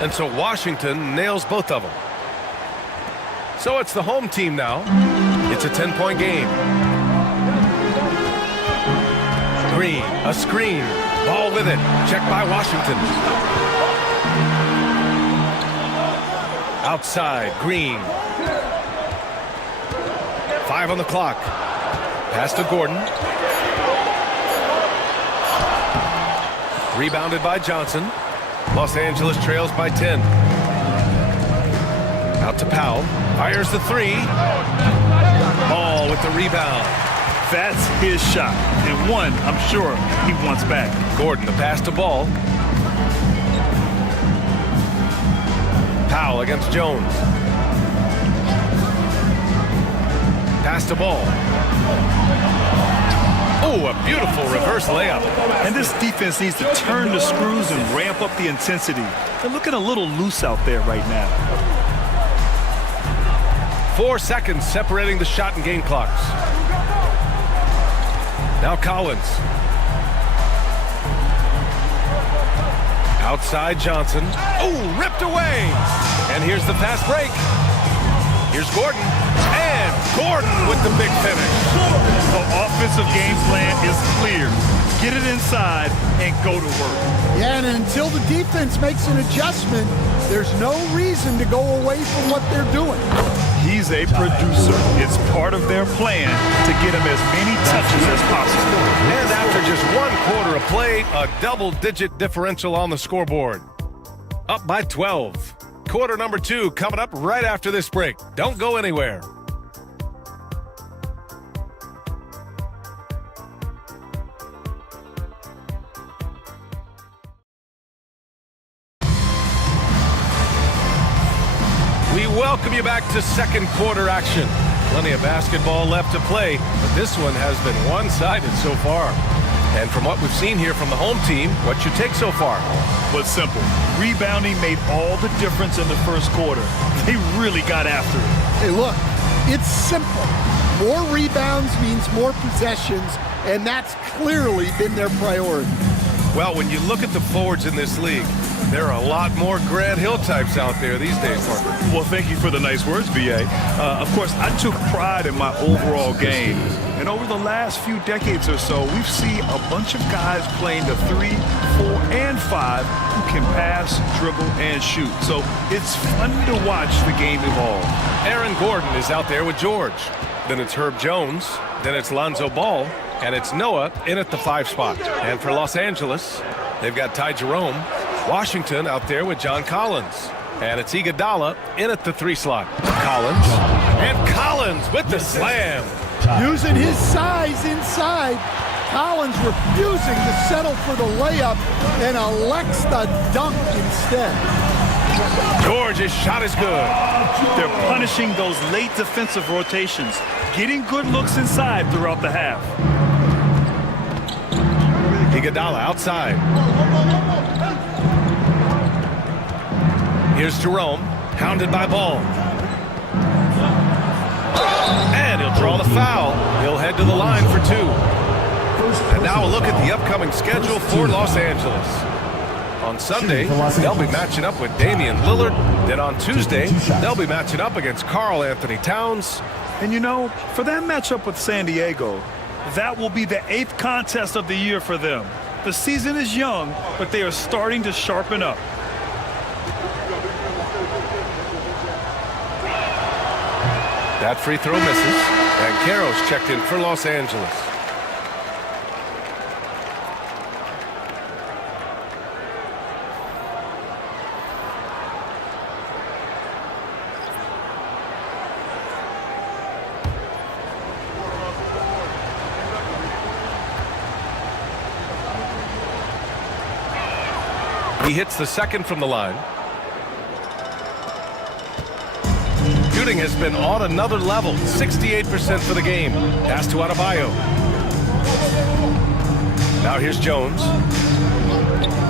And so Washington nails both of them. So it's the home team now. It's a 10-point game. Green, a screen. Ball with it. Checked by Washington. Outside, Green. 5 on the clock. Pass to Gordon. Rebounded by Johnson. Los Angeles trails by 10. Out to Powell. Fires the 3. Ball with the rebound. That's his shot, and one I'm sure he wants back. Gordon, the pass to Ball. Powell against Jones. Pass to Ball. Oh, a beautiful reverse layup. And this defense needs to turn the screws and ramp up the intensity. They're looking a little loose out there right now. 4 seconds separating the shot and game clocks. Now Collins. Outside Johnson. Oh, ripped away. And here's the fast break. Here's Gordon. And Gordon with the big finish. The offensive game plan is clear. Get it inside and go to work. Yeah, and until the defense makes an adjustment, there's no reason to go away from what they're doing. He's a producer. It's part of their plan to get him as many touches as possible. And after just 1 quarter of play, a double-digit differential on the scoreboard. Up by 12. Quarter number 2 coming up right after this break. Don't go anywhere. We welcome you back to second quarter action. Plenty of basketball left to play, but this one has been one-sided so far. And from what we've seen here from the home team, what's your take so far? But simple. Rebounding made all the difference in the first quarter. They really got after it. Hey, look, it's simple. More rebounds means more possessions, and that's clearly been their priority. Well, when you look at the forwards in this league, there are a lot more Grant Hill types out there these days, Parker. Well, thank you for the nice words, B.A. Of course, I took pride in my overall game. And over the last few decades or so, we've seen a bunch of guys playing the 3, 4, and 5 who can pass, dribble, and shoot. So it's fun to watch the game evolve. Aaron Gordon is out there with George. Then it's Herb Jones. Then it's Lonzo Ball. And it's Noah in at the 5 spot. And for Los Angeles, they've got Ty Jerome. Washington out there with John Collins. And it's Iguodala in at the 3 slot. Collins. And Collins with the slam. Using his size inside. Collins refusing to settle for the layup and elects the dunk instead. George's shot is good. They're punishing those late defensive rotations, getting good looks inside throughout the half. Iguodala outside. Here's Jerome, hounded by Ball. And he'll draw the foul. He'll head to the line for 2. And now a look at the upcoming schedule for Los Angeles. On Sunday, they'll be matching up with Damian Lillard. Then on Tuesday, they'll be matching up against Karl Anthony Towns. And you know, for that matchup with San Diego, that will be the 8th contest of the year for them. The season is young, but they are starting to sharpen up. That free throw misses, and Caro's checked in for Los Angeles. He hits the second from the line. Shooting has been on another level, 68% for the game. Pass to Adebayo. Now here's Jones.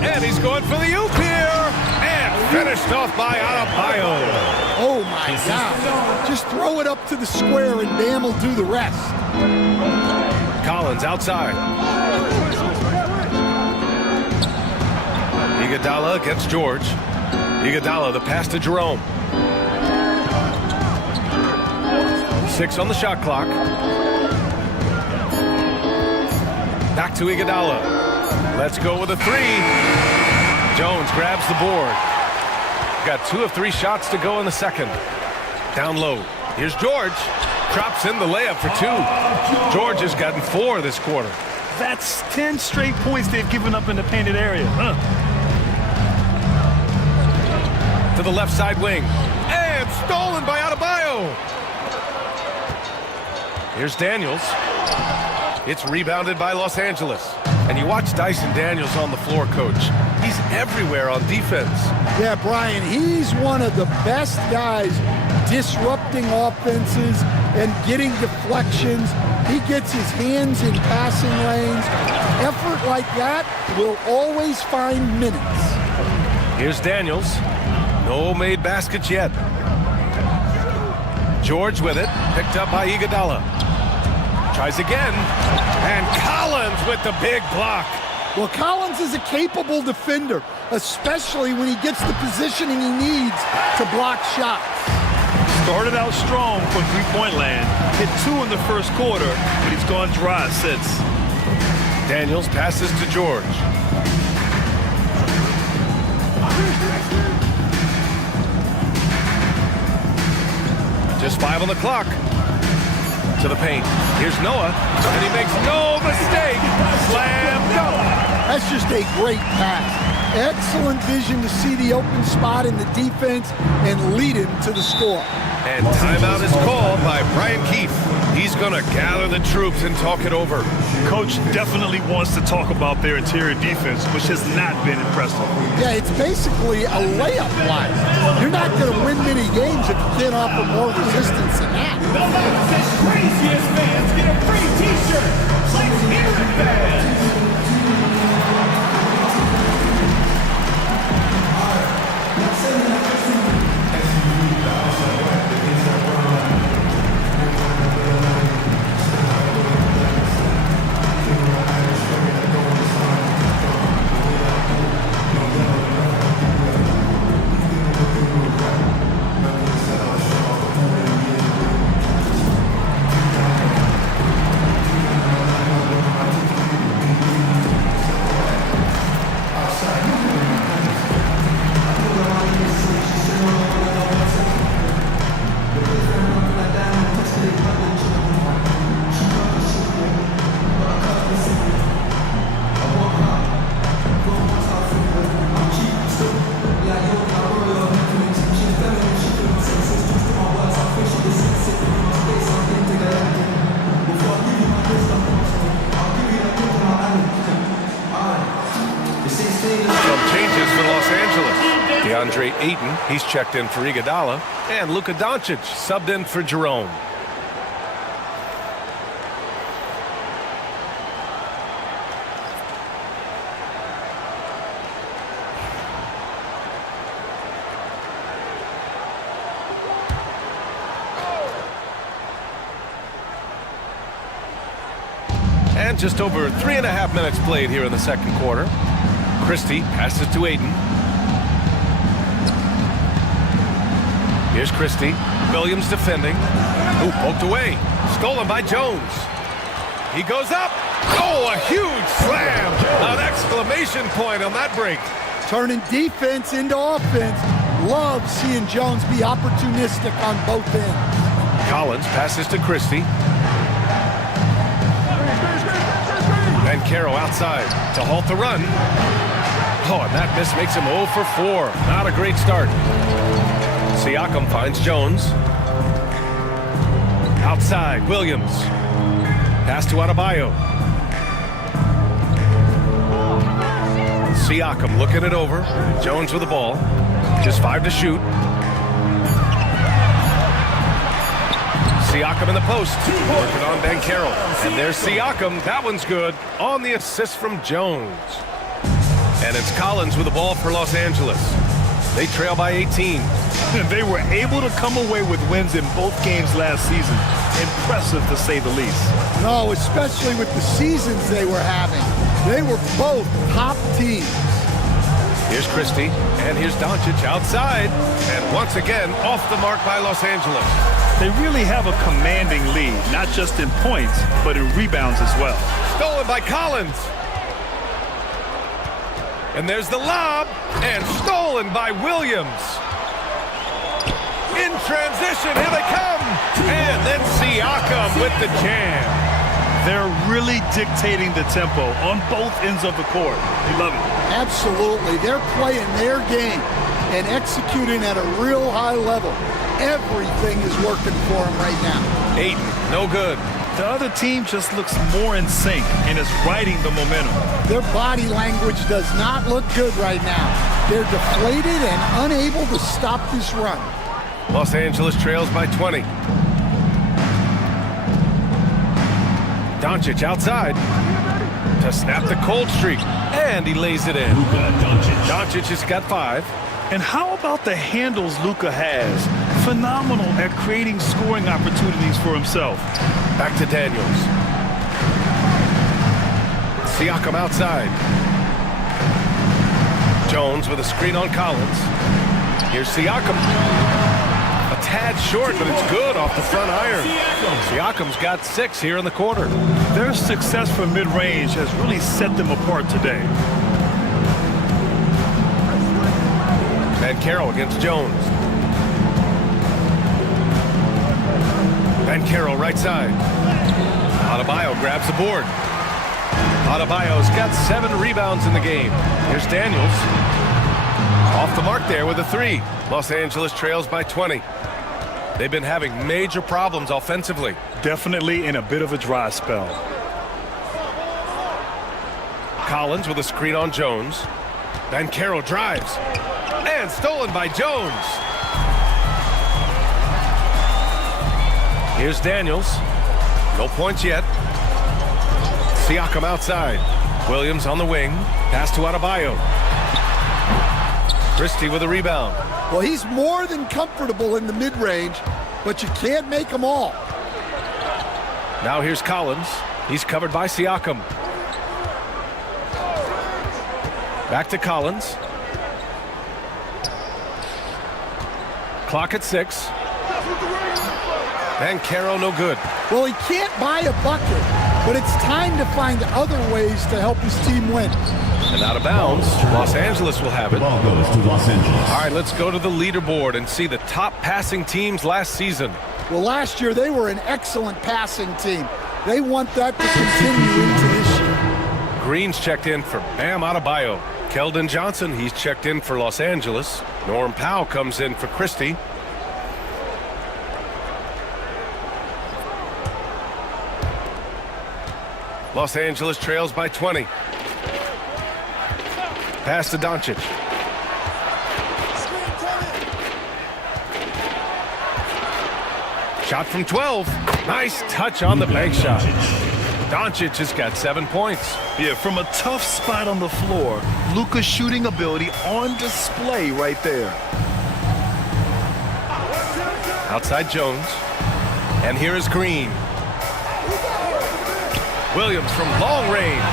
And he's going for the oop here. And finished off by Adebayo. Oh, my God. Just throw it up to the square and Bam will do the rest. Collins outside. Iguodala against George. Iguodala, the pass to Jerome. 6 on the shot clock. Back to Iguodala. Let's go with a 3. Jones grabs the board. Got 2 of 3 shots to go in the second. Down low. Here's George. Drops in the layup for 2. George has gotten 4 this quarter. That's 10 straight points they've given up in the painted area. To the left side wing. And stolen by Adebayo. Here's Daniels. It's rebounded by Los Angeles. And you watch Dyson Daniels on the floor, Coach. He's everywhere on defense. Yeah, Brian, he's one of the best guys disrupting offenses and getting deflections. He gets his hands in passing lanes. Effort like that will always find minutes. Here's Daniels. No made baskets yet. George with it. Picked up by Iguodala. Tries again. And Collins with the big block. Well, Collins is a capable defender, especially when he gets the positioning he needs to block shots. Started out strong from three-point land. Hit 2 in the first quarter, but he's gone dry since. Daniels passes to George. Just 5 on the clock. To the paint. Here's Noah, and he makes no mistake. Slam dunk. That's just a great pass. Excellent vision to see the open spot in the defense and lead him to the score. And timeout is called by Brian Keefe. He's going to gather the troops and talk it over. Coach definitely wants to talk about their interior defense, which has not been impressive. Yeah, it's basically a layup line. You're not going to win many games if you can't offer more resistance than that. The craziest fans get a free t-shirt. Let's hear it, fans. Ayton. He's checked in for Iguodala. And Luka Doncic subbed in for Jerome. And just over 3.5 minutes played here in the second quarter. Christie passes to Ayton. Here's Christie. Williams defending. Ooh, poked away. Stolen by Jones. He goes up. Oh, a huge slam. An exclamation point on that break. Turning defense into offense. Love seeing Jones be opportunistic on both ends. Collins passes to Christie. And Caro outside to halt the run. Oh, and that miss makes him 0 for 4. Not a great start. Siakam finds Jones. Outside, Williams. Pass to Adebayo. Siakam looking it over. Jones with the ball. Just 5 to shoot. Siakam in the post. Working on Bankero. And there's Siakam. That one's good. On the assist from Jones. And it's Collins with the ball for Los Angeles. They trail by 18. And they were able to come away with wins in both games last season. Impressive, to say the least. No, especially with the seasons they were having. They were both top teams. Here's Christie, and here's Doncic outside. And once again, off the mark by Los Angeles. They really have a commanding lead, not just in points, but in rebounds as well. Stolen by Collins. And there's the lob, and stolen by Williams. In transition, here they come. And then Siakam with the jam. They're really dictating the tempo on both ends of the court. You love it. Absolutely. They're playing their game and executing at a real high level. Everything is working for them right now. Ayton, no good. The other team just looks more in sync and is riding the momentum. Their body language does not look good right now. They're deflated and unable to stop this run. Los Angeles trails by 20. Doncic outside to snap the cold streak, and he lays it in. Doncic has got 5. And how about the handles Luka has? Phenomenal at creating scoring opportunities for himself. Back to Daniels. Siakam outside. Jones with a screen on Collins. Here's Siakam. A tad short, but it's good off the front iron. Siakam's got 6 here in the quarter. Their success from mid-range has really set them apart today. Bankero against Jones. Bankero right side. Adebayo grabs the board. Adebayo's got 7 rebounds in the game. Here's Daniels. Off the mark there with a 3. Los Angeles trails by 20. They've been having major problems offensively. Definitely in a bit of a dry spell. Collins with a screen on Jones. Bankero drives. And stolen by Jones. Here's Daniels. No points yet. Siakam outside. Williams on the wing. Pass to Adebayo. Christie with a rebound. Well, he's more than comfortable in the mid-range, but you can't make them all. Now here's Collins. He's covered by Siakam. Back to Collins. Clock at 6. Bankero no good. Well, he can't buy a bucket, but it's time to find other ways to help his team win. And out of bounds, Los Angeles will have it. The ball goes to Los Angeles. All right, let's go to the leaderboard and see the top passing teams last season. Well, last year they were an excellent passing team. They want that to continue into this year. Green's checked in for Bam Adebayo. Keldon Johnson, he's checked in for Los Angeles. Norm Powell comes in for Christie. Los Angeles trails by 20. Pass to Doncic. Shot from 12. Nice touch on the bank shot. Doncic has got 7 points. Yeah, from a tough spot on the floor, Luka's shooting ability on display right there. Outside Jones. And here is Green. Williams from long range.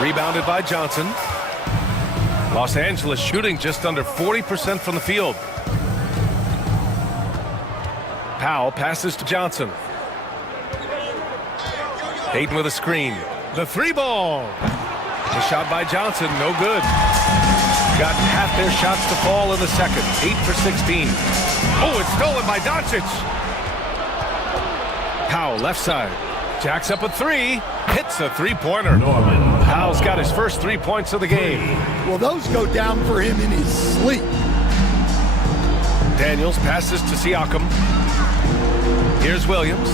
Rebounded by Johnson. Los Angeles shooting just under 40% from the field. Powell passes to Johnson. Hayden with a screen. The 3-ball. The shot by Johnson, no good. Got half their shots to fall in the second. 8 for 16. Oh, it's stolen by Doncic. Powell, left side. Jacks up a 3. Hits a 3-pointer. Powell's got his first 3 points of the game. Well, those go down for him in his sleep. Daniels passes to Siakam. Here's Williams.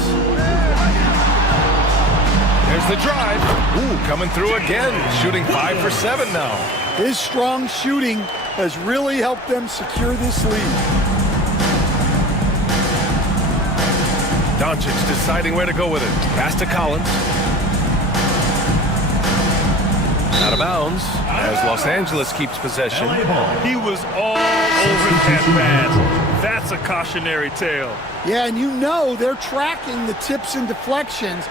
There's the drive. Ooh, coming through again. Shooting 5 for 7 now. His strong shooting has really helped them secure this lead. Doncic deciding where to go with it. Pass to Collins. Out of bounds as Los Angeles keeps possession. He was all over that pass. That's a cautionary tale. Yeah, and you know they're tracking the tips and deflections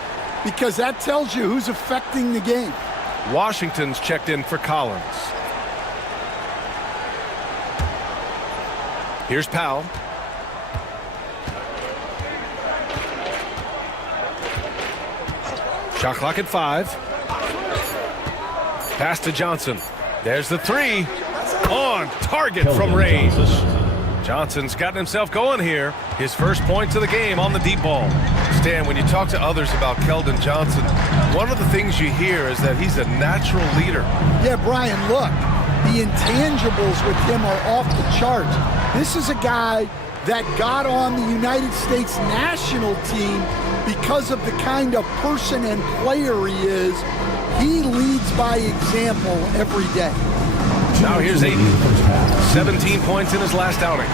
because that tells you who's affecting the game. Washington's checked in for Collins. Here's Powell. Shot clock at 5. Pass to Johnson. There's the 3. On target from range. Johnson's gotten himself going here. His first points of the game on the deep ball. Stan, when you talk to others about Keldon Johnson, one of the things you hear is that he's a natural leader. Yeah, Brian, look, the intangibles with him are off the charts. This is a guy that got on the United States national team because of the kind of person and player he is. He leads by example every day. Now here's Ayton. 17 points in his last outing.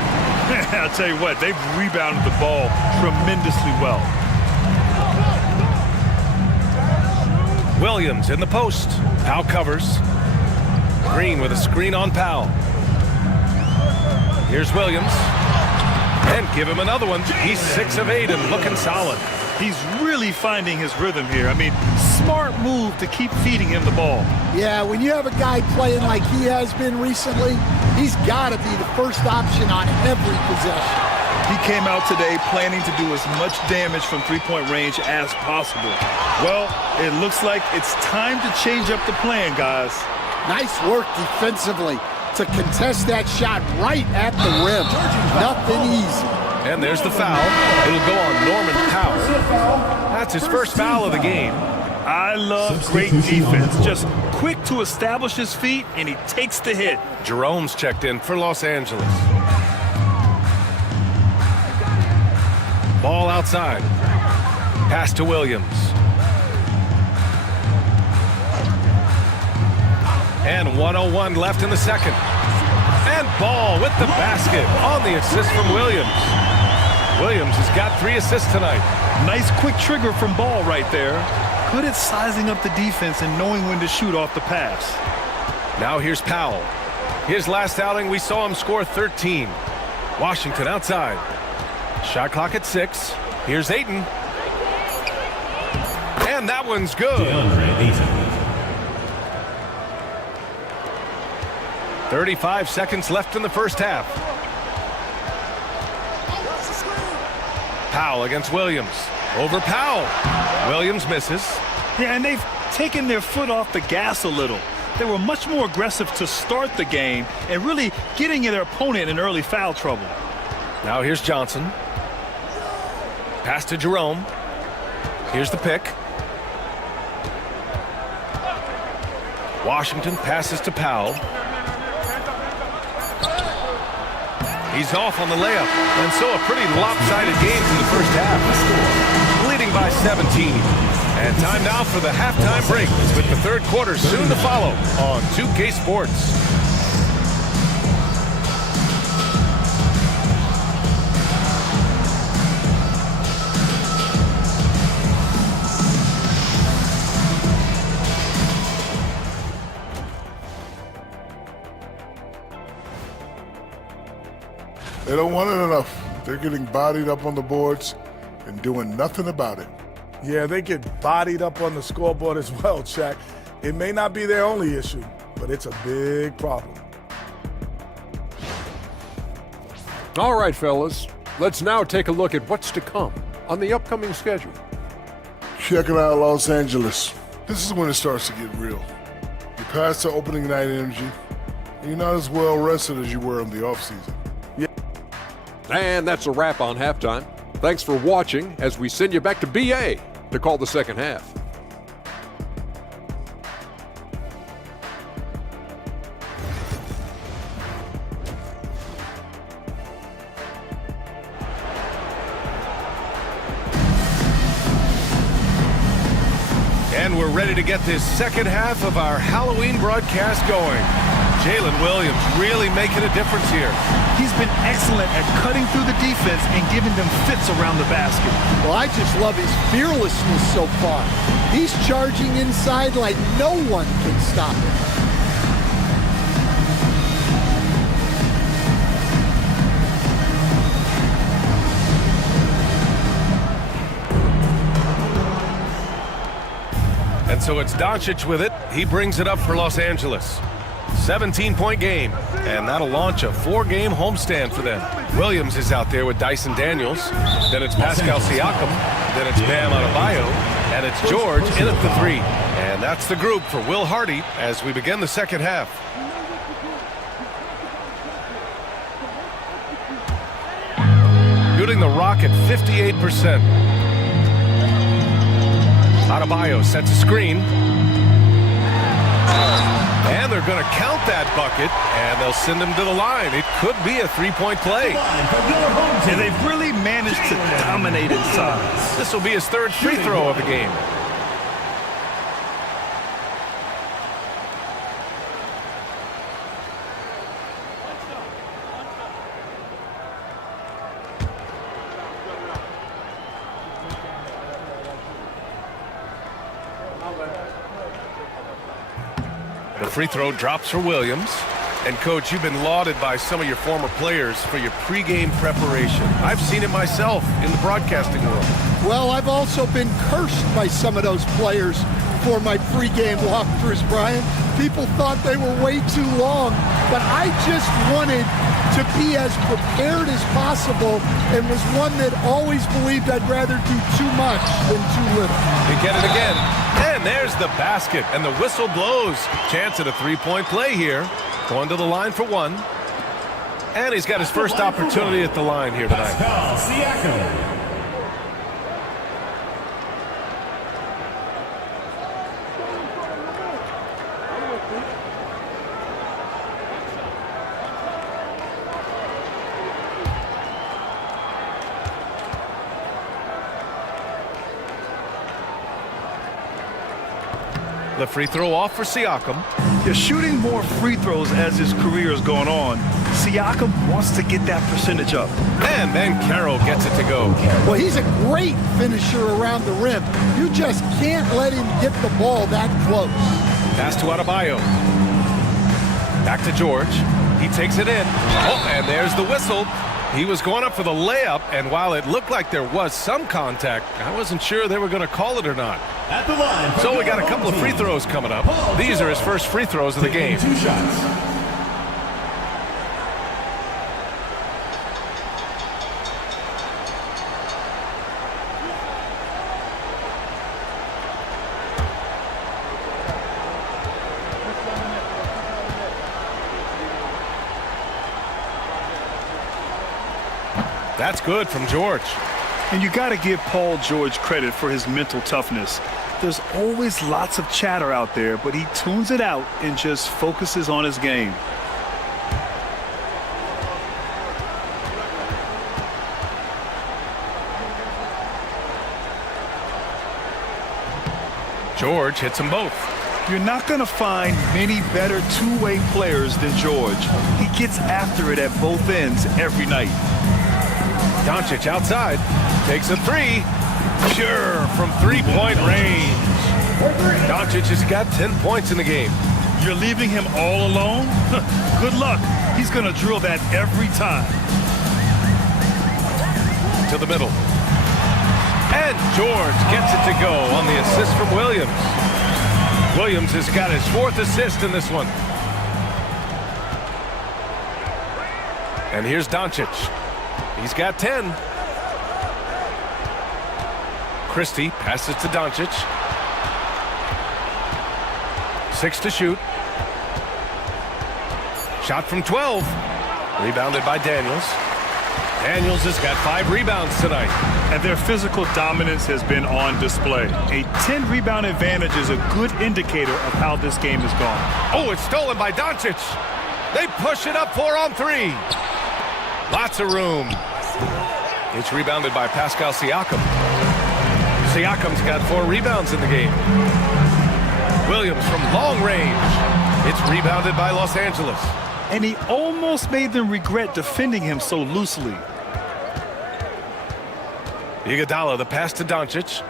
I'll tell you what, they've rebounded the ball tremendously well. Williams in the post. Powell covers. Green with a screen on Powell. Here's Williams. And give him another one. He's 6 of 8 and looking solid. He's really finding his rhythm here. I mean, smart move to keep feeding him the ball. Yeah, when you have a guy playing like he has been recently, he's got to be the first option on every possession. He came out today planning to do as much damage from three-point range as possible. Well, it looks like it's time to change up the plan, guys. Nice work defensively to contest that shot right at the rim. Nothing easy. And there's the foul. It'll go on Norman Powell. That's his first foul of the game. I love great defense. Just quick to establish his feet, and he takes the hit. Jerome's checked in for Los Angeles. Ball outside. Pass to Williams. And 1:01 left in the second. And Ball with the basket on the assist from Williams. Williams has got 3 assists tonight. Nice quick trigger from Ball right there. Good at sizing up the defense and knowing when to shoot off the pass. Now here's Powell. His last outing, we saw him score 13. Washington outside. Shot clock at 6. Here's Ayton. And that one's good. 35 seconds left in the first half. Powell against Williams. Over Powell. Williams misses. Yeah, and they've taken their foot off the gas a little. They were much more aggressive to start the game and really getting their opponent in early foul trouble. Now here's Johnson. Pass to Jerome. Here's the pick. Washington passes to Powell. He's off on the layup, and so a pretty lopsided game through the first half. Leading by 17. And time now for the halftime break, with the third quarter soon to follow on 2K Sports. They don't want it enough. They're getting bodied up on the boards and doing nothing about it. Yeah, they get bodied up on the scoreboard as well, Shaq. It may not be their only issue, but it's a big problem. All right, fellas. Let's now take a look at what's to come on the upcoming schedule. Checking out Los Angeles. This is when it starts to get real. You're past the opening night energy, and you're not as well rested as you were in the offseason. And that's a wrap on halftime. Thanks for watching as we send you back to BA to call the second half. And we're ready to get this second half of our Halloween broadcast going. Jalen Williams really making a difference here. He's been excellent at cutting through the defense and giving them fits around the basket. Well, I just love his fearlessness so far. He's charging inside like no one can stop him. And so it's Doncic with it. He brings it up for Los Angeles. 17-point game, and that'll launch a 4-game homestand for them. Williams is out there with Dyson Daniels. Then it's Pascal Siakam. Then it's Bam Adebayo. And it's George in at the 3. And that's the group for Will Hardy as we begin the second half. Shooting the Rock at 58%. Adebayo sets a screen. And they're going to count that bucket, and they'll send him to the line. It could be a 3-point play. And they've really managed to dominate inside. This will be his 3rd free throw of the game. The free throw drops for Williams. And, Coach, you've been lauded by some of your former players for your pregame preparation. I've seen it myself in the broadcasting world. Well, I've also been cursed by some of those players for my pregame walkthroughs, Brian. People thought they were way too long, but I just wanted to be as prepared as possible and was one that always believed I'd rather do too much than too little. You get it again. And there's the basket, and the whistle blows. Chance at a 3-point play here. Going to the line for 1. And he's got his first opportunity at the line here tonight. The free throw off for Siakam. They're shooting more free throws as his career is going on. Siakam wants to get that percentage up. And then Carroll gets it to go. Well, he's a great finisher around the rim. You just can't let him get the ball that close. Pass to Adebayo. Back to George. He takes it in. Oh, and there's the whistle. He was going up for the layup, and while it looked like there was some contact, I wasn't sure they were going to call it or not. At the line. So we got a couple of free throws coming up. These are his first free throws of the game. 2 shots. That's good from George. And you got to give Paul George credit for his mental toughness. There's always lots of chatter out there, but he tunes it out and just focuses on his game. George hits them both. You're not going to find many better two-way players than George. He gets after it at both ends every night. Doncic outside, takes a 3. Sure, from 3-point range. Doncic has got 10 points in the game. You're leaving him all alone? Good luck. He's going to drill that every time. to the middle. And George gets it to go on the assist from Williams. Williams has got his 4th assist in this one. And here's Doncic. He's got 10. Christie passes to Doncic. 6 to shoot. Shot from 12. Rebounded by Daniels. Daniels has got 5 rebounds tonight. And their physical dominance has been on display. A 10-rebound advantage is a good indicator of how this game has gone. Oh, it's stolen by Doncic. They push it up 4 on 3. Lots of room. It's rebounded by Pascal Siakam. Siakam's got 4 rebounds in the game. Williams from long range. It's rebounded by Los Angeles. And he almost made them regret defending him so loosely. Iguodala, the pass to Doncic.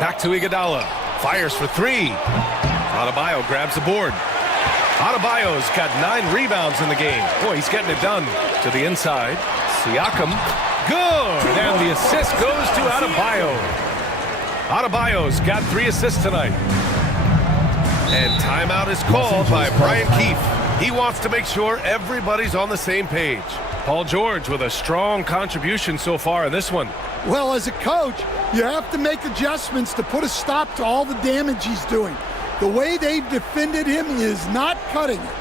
Back to Iguodala. Fires for 3. Adebayo grabs the board. Adebayo's got 9 rebounds in the game. Boy, he's getting it done. To the inside. Siakam. Good! And the assist goes to Adebayo. Adebayo's got 3 assists tonight. And timeout is called by Brian Keefe. He wants to make sure everybody's on the same page. Paul George with a strong contribution so far in this one. Well, as a coach, you have to make adjustments to put a stop to all the damage he's doing. The way they've defended him is not cutting it.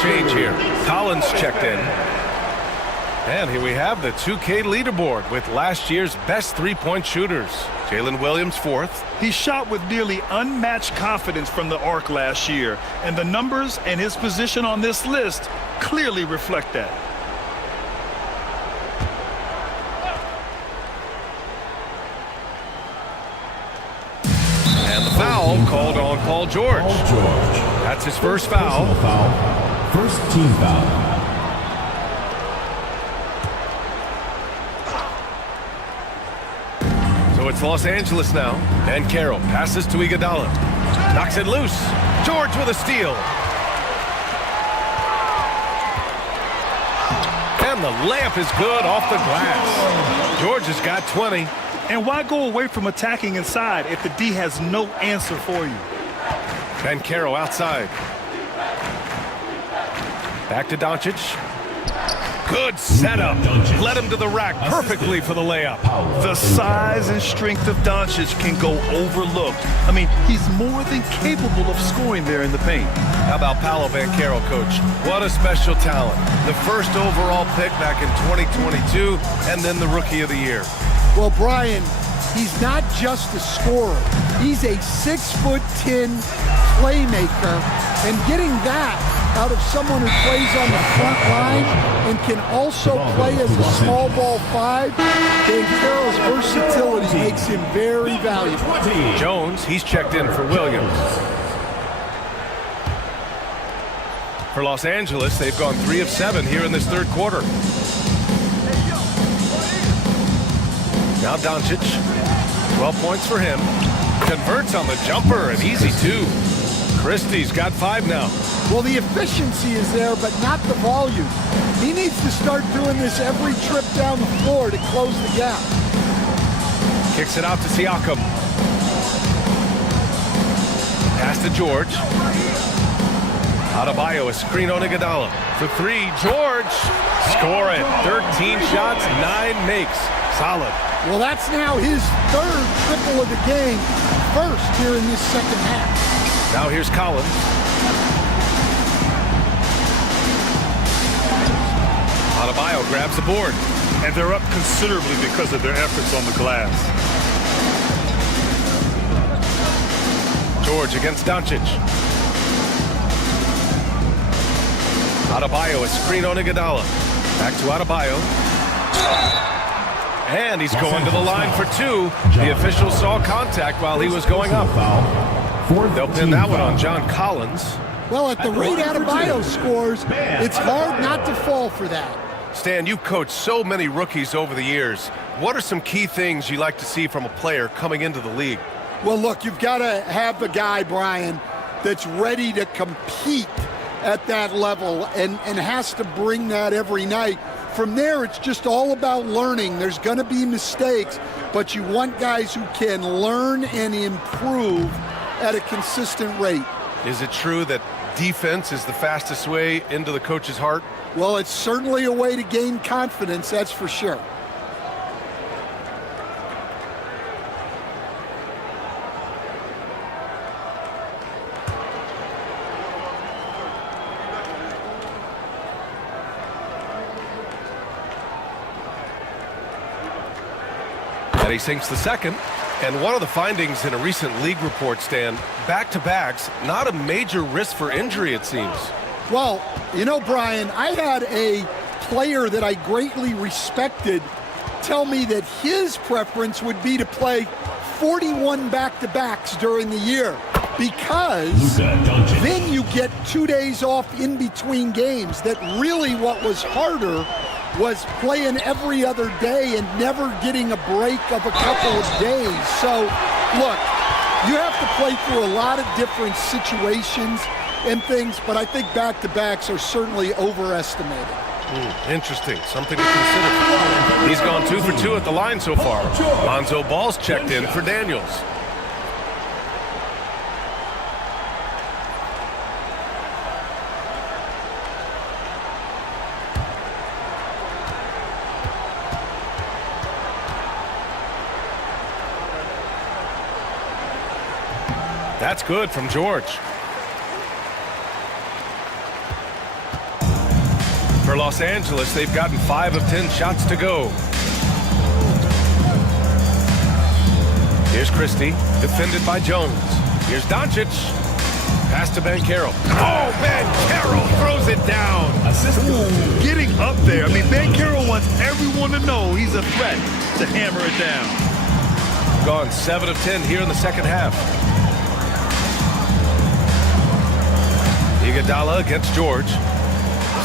Change here. Collins checked in. And here we have the 2K leaderboard with last year's best 3-point shooters. Jalen Williams 4th. He shot with nearly unmatched confidence from the arc last year, and the numbers and his position on this list clearly reflect that. And the foul called on Paul George. That's his first foul. First team foul. So it's Los Angeles now. And Carroll passes to Iguodala. Knocks it loose. George with a steal. And the layup is good off the glass. George has got 20. And why go away from attacking inside if the D has no answer for you? And Carroll outside. Back to Doncic. Good setup. Led him to the rack perfectly for the layup. The size and strength of Doncic can go overlooked. I mean, he's more than capable of scoring there in the paint. How about Paolo Banchero, coach? What a special talent. The first overall pick back in 2022, and then the Rookie of the Year. Well, Brian, he's not just a scorer. He's a 6'10" playmaker, and getting that out of someone who plays on the front line and can also play as a small ball 5, Banchero's versatility makes him very valuable. Jones, he's checked in for Williams. For Los Angeles, they've gone 3 of 7 here in this third quarter. Now Doncic. 12 points for him. Converts on the jumper, an easy 2. Christie's got 5 now. Well, the efficiency is there, but not the volume. He needs to start doing this every trip down the floor to close the gap. Kicks it out to Siakam. Pass to George. Adebayo, a screen on Iguodala. For 3, George. Score it. 13 shots, 9 makes. Solid. Well, that's now his 3rd triple of the game. First here in this second half. Now here's Collins. Adebayo grabs the board. And they're up considerably because of their efforts on the glass. George against Doncic. Adebayo, a screen on Iguodala. Back to Adebayo. And he's going to the line for 2. The official saw contact while he was going up. They'll pin that one on John Collins. Well, at the rate Adebayo scores, it's hard not to fall for that. Stan, you've coached so many rookies over the years. What are some key things you like to see from a player coming into the league? Well, look, you've got to have the guy, Brian, that's ready to compete at that level and has to bring that every night. From there, it's just all about learning. There's going to be mistakes, but you want guys who can learn and improve at a consistent rate. Is it true that defense is the fastest way into the coach's heart? Well, it's certainly a way to gain confidence, that's for sure. And he sinks the second. And one of the findings in a recent league report, Stan, back-to-backs, not a major risk for injury, it seems. Well, you know, Brian, I had a player that I greatly respected tell me that his preference would be to play 41 back-to-backs during the year because then you get 2 days off in between games. That really what was harder was playing every other day and never getting a break of a couple of days. So, look, you have to play through a lot of different situations and things, but I think back-to-backs are certainly overestimated. Interesting. Something to consider. He's gone 2 for 2 at the line so far. Lonzo Ball's checked in for Daniels. That's good from George. For Los Angeles, they've gotten 5 of 10 shots to go. Here's Christie, defended by Jones. Here's Doncic. Pass to Banchero. Oh, Banchero throws it down. Ooh, getting up there. I mean, Banchero wants everyone to know he's a threat to hammer it down. Gone 7 of 10 here in the second half. Iguodala against George.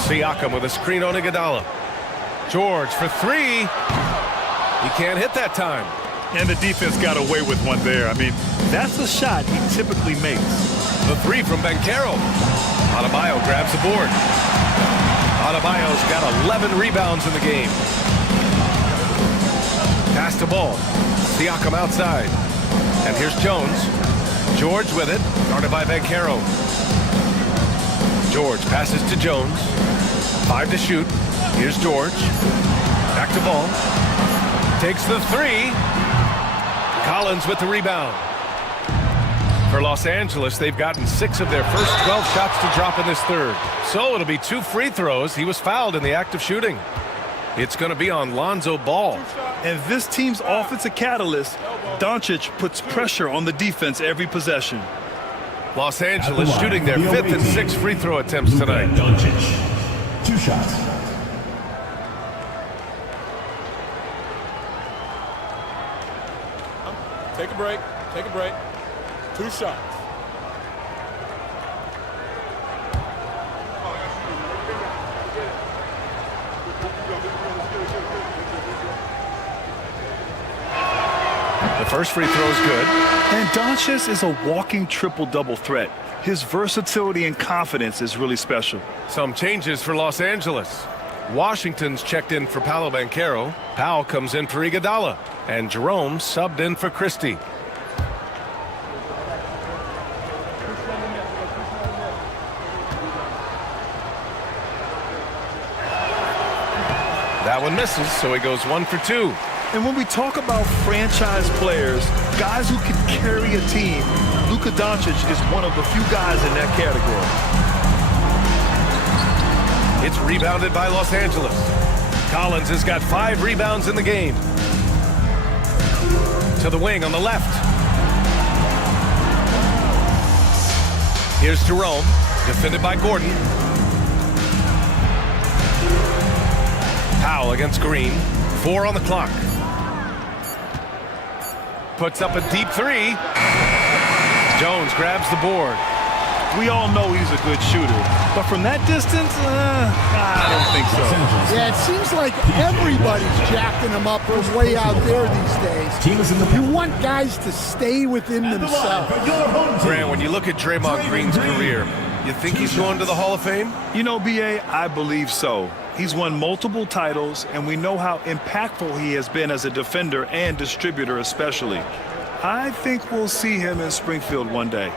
Siakam with a screen on Iguodala. George for 3. He can't hit that time. And the defense got away with one there. I mean, that's a shot he typically makes. The 3 from Banchero. Adebayo grabs the board. Adebayo's got 11 rebounds in the game. Pass to Ball. Siakam outside. And here's Jones. George with it. Guarded by Banchero. George passes to Jones. 5 to shoot. Here's George. Back to Ball. Takes the 3. Collins with the rebound. For Los Angeles, they've gotten 6 of their first 12 shots to drop in this third. So it'll be 2 free throws. He was fouled in the act of shooting. It's going to be on Lonzo Ball. And this team's offensive catalyst, Doncic, puts pressure on the defense every possession. Los Angeles shooting their 5th and 6th free throw attempts tonight. Doncic, 2 shots. Take a break. Take a break. 2 shots. The The first free throw is good. And Doncic is a walking triple-double threat. His versatility and confidence is really special. Some changes for Los Angeles. Washington's checked in for Paolo Banchero. Powell comes in for Iguodala. And Jerome subbed in for Christie. That one misses, so he goes 1 for 2. And when we talk about franchise players, guys who can carry a team, Luka Doncic is one of the few guys in that category. It's rebounded by Los Angeles. Collins has got 5 rebounds in the game. To the wing on the left. Here's Jerome, defended by Gordon. Powell against Green. 4 on the clock. Puts up a deep 3. Jones grabs the board. We all know he's a good shooter, but from that distance, I don't think so. Yeah, it seems like everybody's jacking him up from way out there these days. You want guys to stay within themselves. Grant, when you look at Draymond Green's career, you think he's going to the Hall of Fame? You know, B.A., I believe so. He's won multiple titles, and we know how impactful he has been as a defender and distributor especially. I think we'll see him in Springfield one day.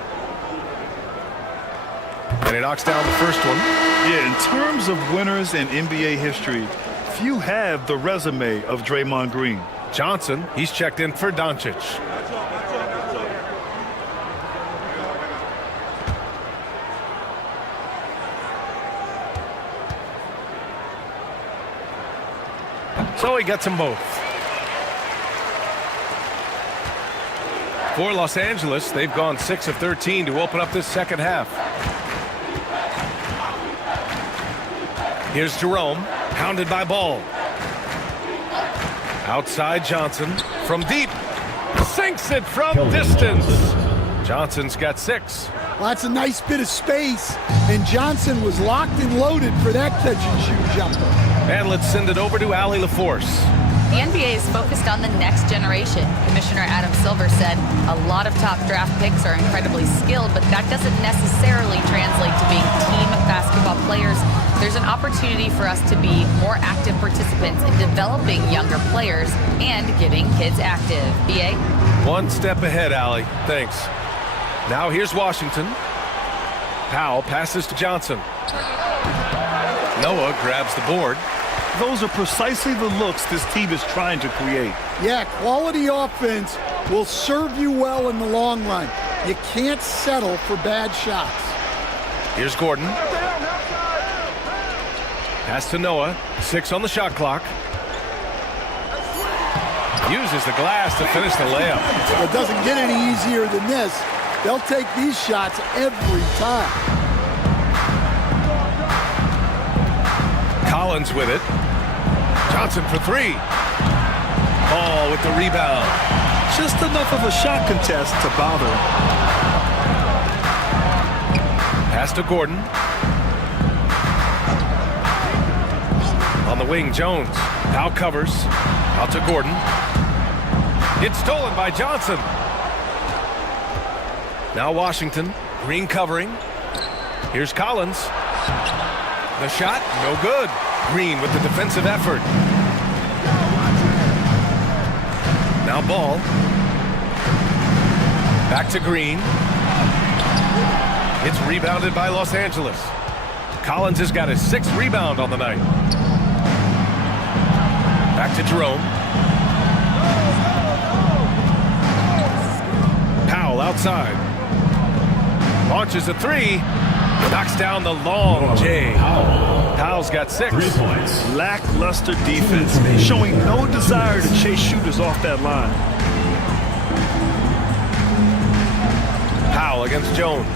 And he knocks down the first one. Yeah, in terms of winners in NBA history, few have the resume of Draymond Green. Johnson, he's checked in for Doncic. So he gets them both. For Los Angeles, they've gone 6 of 13 to open up this second half. Here's Jerome, hounded by Ball. Outside Johnson, from deep, sinks it from distance. Johnson's got 6. Well, that's a nice bit of space, and Johnson was locked and loaded for that catch-and-shoot jumper. And let's send it over to Allie LaForce. The NBA is focused on the next generation. Commissioner Adam Silver said a lot of top draft picks are incredibly skilled, but that doesn't necessarily translate to being team basketball players. There's an opportunity for us to be more active participants in developing younger players and getting kids active. BA? One step ahead, Allie. Thanks. Now here's Washington. Powell passes to Johnson. Noah grabs the board. Those are precisely the looks this team is trying to create. Yeah, quality offense will serve you well in the long run. You can't settle for bad shots. Here's Gordon. Pass to Noah. 6 on the shot clock. Uses the glass to finish the layup. It doesn't get any easier than this. They'll take these shots every time. Collins with it. Johnson for 3. Ball with the rebound. Just enough of a shot contest to bother. Pass to Gordon. On the wing, Jones. Now covers. Out to Gordon. It's stolen by Johnson. Now Washington. Green covering. Here's Collins. The shot, no good. Green with the defensive effort. Now Ball. Back to Green. It's rebounded by Los Angeles. Collins has got his 6th rebound on the night. Back to Jerome. Powell outside. Launches a 3. Knocks down the long J. Powell's got 6. 3 points. Lackluster defense, showing no desire to chase shooters off that line. Powell against Jones.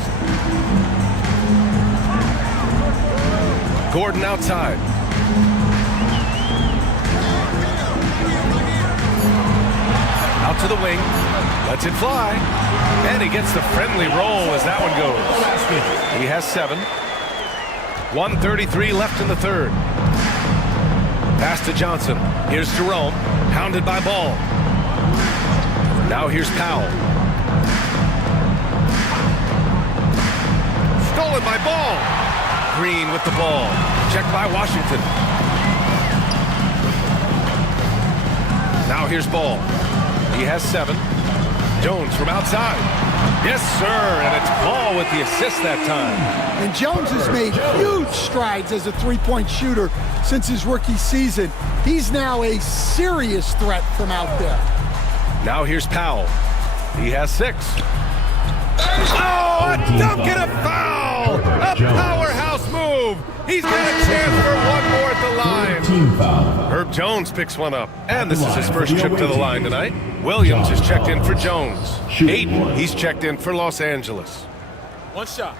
Gordon outside. Out to the wing. Lets it fly. And he gets the friendly roll as that one goes. He has 7. 1:33 left in the third. Pass to Johnson. Here's Jerome. Hounded by Ball. Now here's Powell. Stolen by Ball. Green with the ball. Checked by Washington. Now here's Ball. He has 7. Jones from outside. Yes, sir, and it's Ball with the assist that time. And Jones has made huge strides as a three-point shooter since his rookie season. He's now a serious threat from out there. Now here's Powell. He has 6. Oh, a dunk and a foul! A powerhouse move! He's got a chance for one more at the line. Herb Jones picks one up. And this is his first trip to the line tonight. Williams is checked in for Jones. Ayton, he's checked in for Los Angeles. One shot.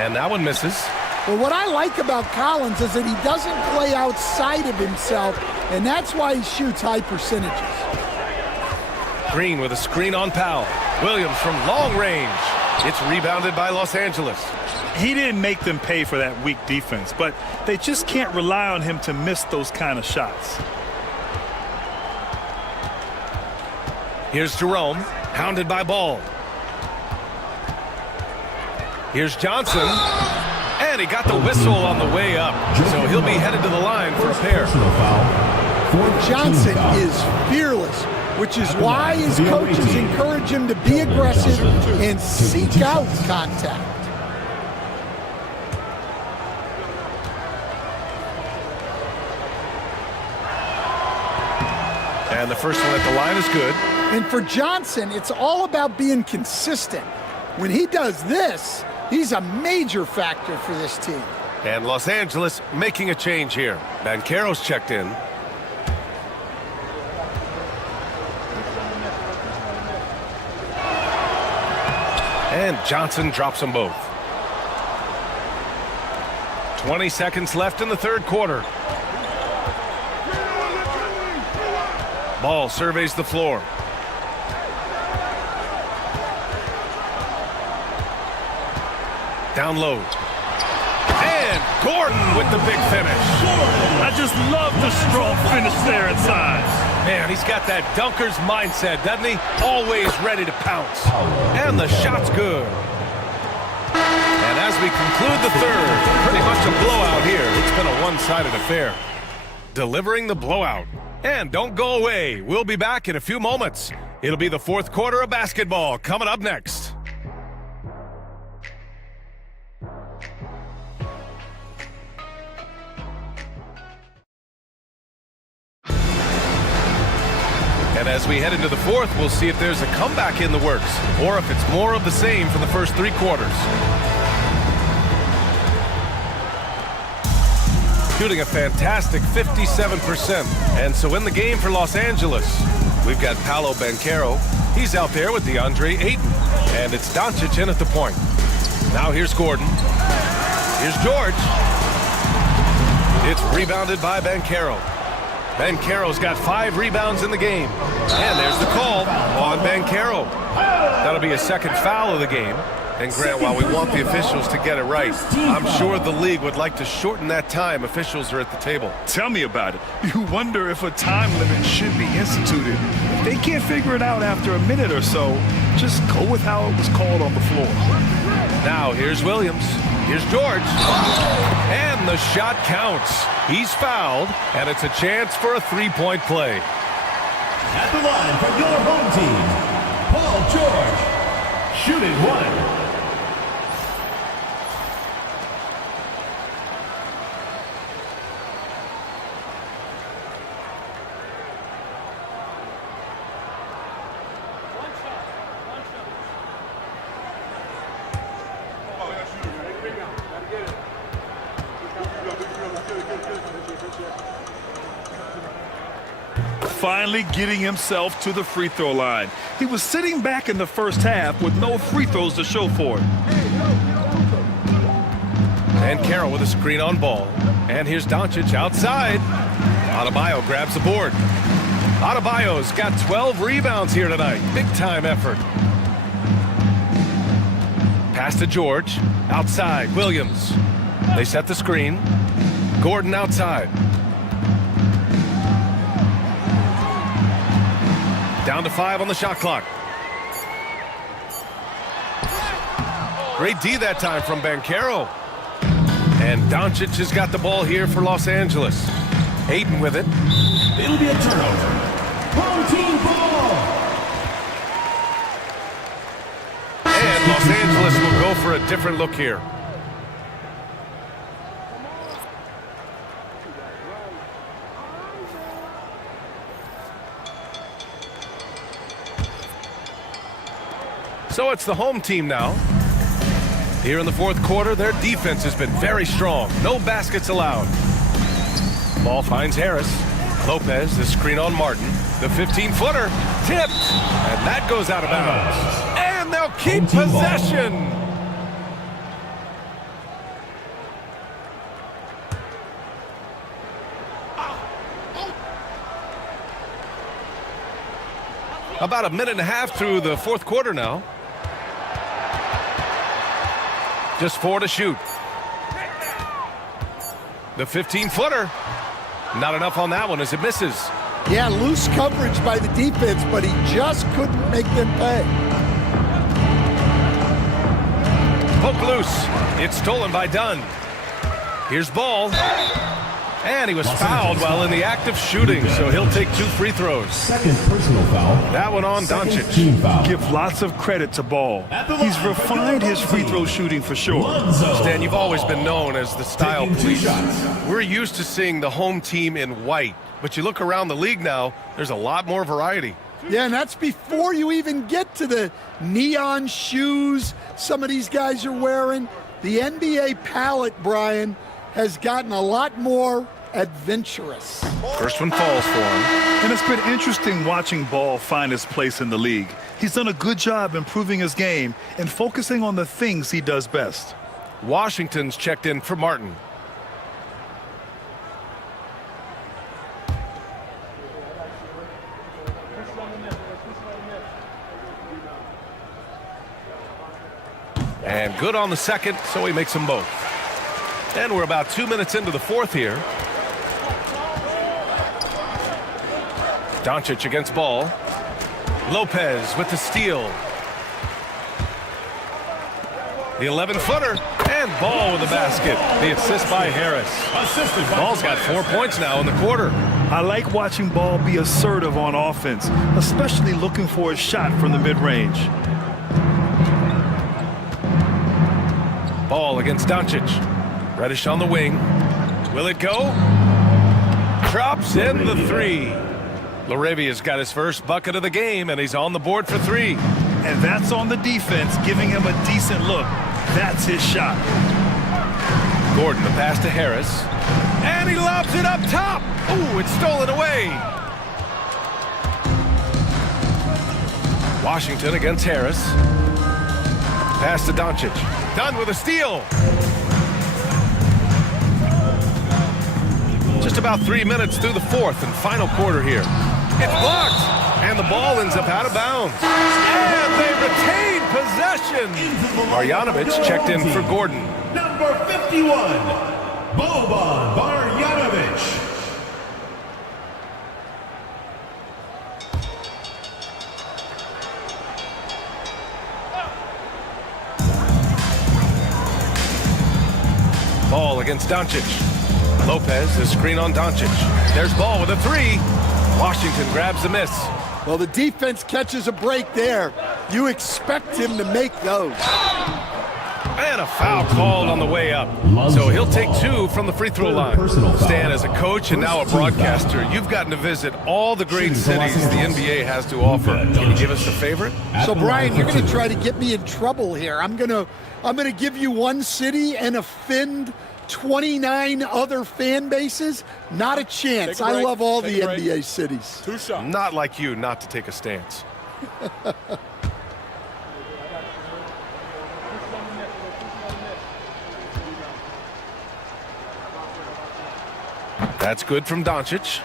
And that one misses. Well, what I like about Collins is that he doesn't play outside of himself, and that's why he shoots high percentages. Green with a screen on Powell. Williams from long range. It's rebounded by Los Angeles. He didn't make them pay for that weak defense, but they just can't rely on him to miss those kind of shots. Here's Jerome, hounded by Ball. Here's Johnson, and he got the whistle on the way up, so he'll be headed to the line for a pair. Johnson is fearless, which is why his coaches encourage him to be aggressive and seek out contact. And the first one at the line is good. And for Johnson, it's all about being consistent. When he does this, he's a major factor for this team. And Los Angeles making a change here. Banchero's checked in. And Johnson drops them both. 20 seconds left in the third quarter. Ball surveys the floor. Down low. And Gordon with the big finish. I just love the strong finish there inside. Man, he's got that dunker's mindset, doesn't he? Always ready to pounce. And the shot's good. And as we conclude the third, pretty much a blowout here. It's been a one-sided affair. Delivering the blowout. And don't go away. We'll be back in a few moments. It'll be the fourth quarter of basketball coming up next. And as we head into the fourth, we'll see if there's a comeback in the works or if it's more of the same for the first three quarters. Shooting a fantastic 57%. And so in the game for Los Angeles, we've got Paolo Banchero. He's out there with DeAndre Ayton. And it's Doncic in at the point. Now here's Gordon. Here's George. It's rebounded by Banchero. Banchero's got 5 rebounds in the game. And there's the call on Banchero. That'll be a second foul of the game. And Grant, while we want the officials to get it right, I'm sure the league would like to shorten that time officials are at the table. Tell me about it. You wonder if a time limit should be instituted. If they can't figure it out after a minute or so, just go with how it was called on the floor. Now here's Williams. Here's George. And the shot counts. He's fouled, and it's a chance for a three-point play. At the line from your home team, Paul George, shooting one. Finally getting himself to the free throw line. He was sitting back in the first half with no free throws to show for it. And Carroll with a screen on Ball. And here's Doncic outside. Adebayo grabs the board. Adebayo's got 12 rebounds here tonight. Big time effort. Pass to George. Outside, Williams. They set the screen. Gordon outside. Down to 5 on the shot clock. Great D that time from Banchero. And Doncic has got the ball here for Los Angeles. Ayton with it. It'll be a turnover. Home team ball. And Los Angeles will go for a different look here. So it's the home team now. Here in the fourth quarter, their defense has been very strong. No baskets allowed. Ball finds Harris. Lopez, the screen on Martin. The 15-footer tipped. And that goes out of bounds. And they'll keep possession. About a minute and a half through the fourth quarter now. Just 4 to shoot. The 15-footer. Not enough on that one as it misses. Yeah, loose coverage by the defense, but he just couldn't make them pay. Poke loose. It's stolen by Dunn. Here's Ball. And he was fouled while in the act of shooting, so he'll take 2 free throws. Second personal foul. That one on Doncic. Team foul. Give lots of credit to Ball. He's refined his free throw shooting for sure. Stan, you've always been known as the style police. We're used to seeing the home team in white, but you look around the league now, there's a lot more variety. Yeah, and that's before you even get to the neon shoes some of these guys are wearing. The NBA palette, Brian, has gotten a lot more adventurous. First one falls for him. And it's been interesting watching Ball find his place in the league. He's done a good job improving his game and focusing on the things he does best. Washington's checked in for Martin. And good on the second, so he makes them both. And we're about 2 minutes into the fourth here. Doncic against Ball. Lopez with the steal. The 11-footer. And Ball with the basket. The assist by Harris. Ball's got 4 points now in the quarter. I like watching Ball be assertive on offense, especially looking for a shot from the mid-range. Ball against Doncic. Reddish on the wing. Will it go? Drops in the 3. Laravia's got his first bucket of the game, and he's on the board for 3. And that's on the defense, giving him a decent look. That's his shot. Gordon, the pass to Harris. And he lobs it up top. Ooh, it's stolen away. Washington against Harris. Pass to Doncic. Done with a steal. Just about 3 minutes through the fourth and final quarter here. It's blocked, and the ball ends up out of bounds. And they retain possession. Marjanovic checked in for Gordon. Number 51, Boban Marjanovic. Ball against Doncic. Lopez, the screen on Doncic. There's Ball with a 3. Washington grabs the miss. Well, the defense catches a break there. You expect him to make those. And a foul called on the way up. So he'll take 2 from the free throw line. Stan, as a coach and now a broadcaster, you've gotten to visit all the great cities the NBA has to offer. Can you give us a favorite? So, Brian, you're going to try to get me in trouble here. I'm going to give you one city and offend 29 other fan bases? Not a chance. I love all the NBA cities. 2 shots. Not like you not to take a stance. That's good from Doncic.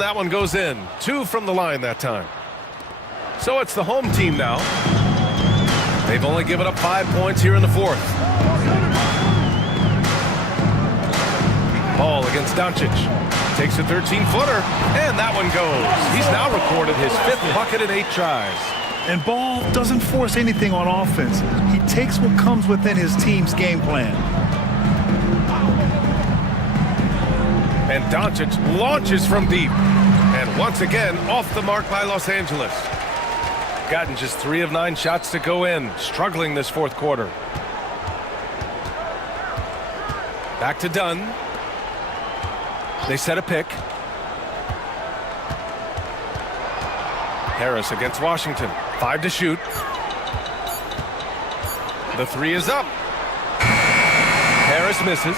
And that one goes in. 2 from the line that time. So it's the home team now. They've only given up 5 points here in the fourth. Ball against Doncic. Takes a 13-footer, and that one goes. He's now recorded his 5th bucket in 8 tries. And Ball doesn't force anything on offense. He takes what comes within his team's game plan. And Doncic launches from deep. And once again, off the mark by Los Angeles. Gotten just 3 of 9 shots to go in. Struggling this fourth quarter. Back to Dunn. They set a pick. Harris against Washington. 5 to shoot. The 3 is up. Harris misses.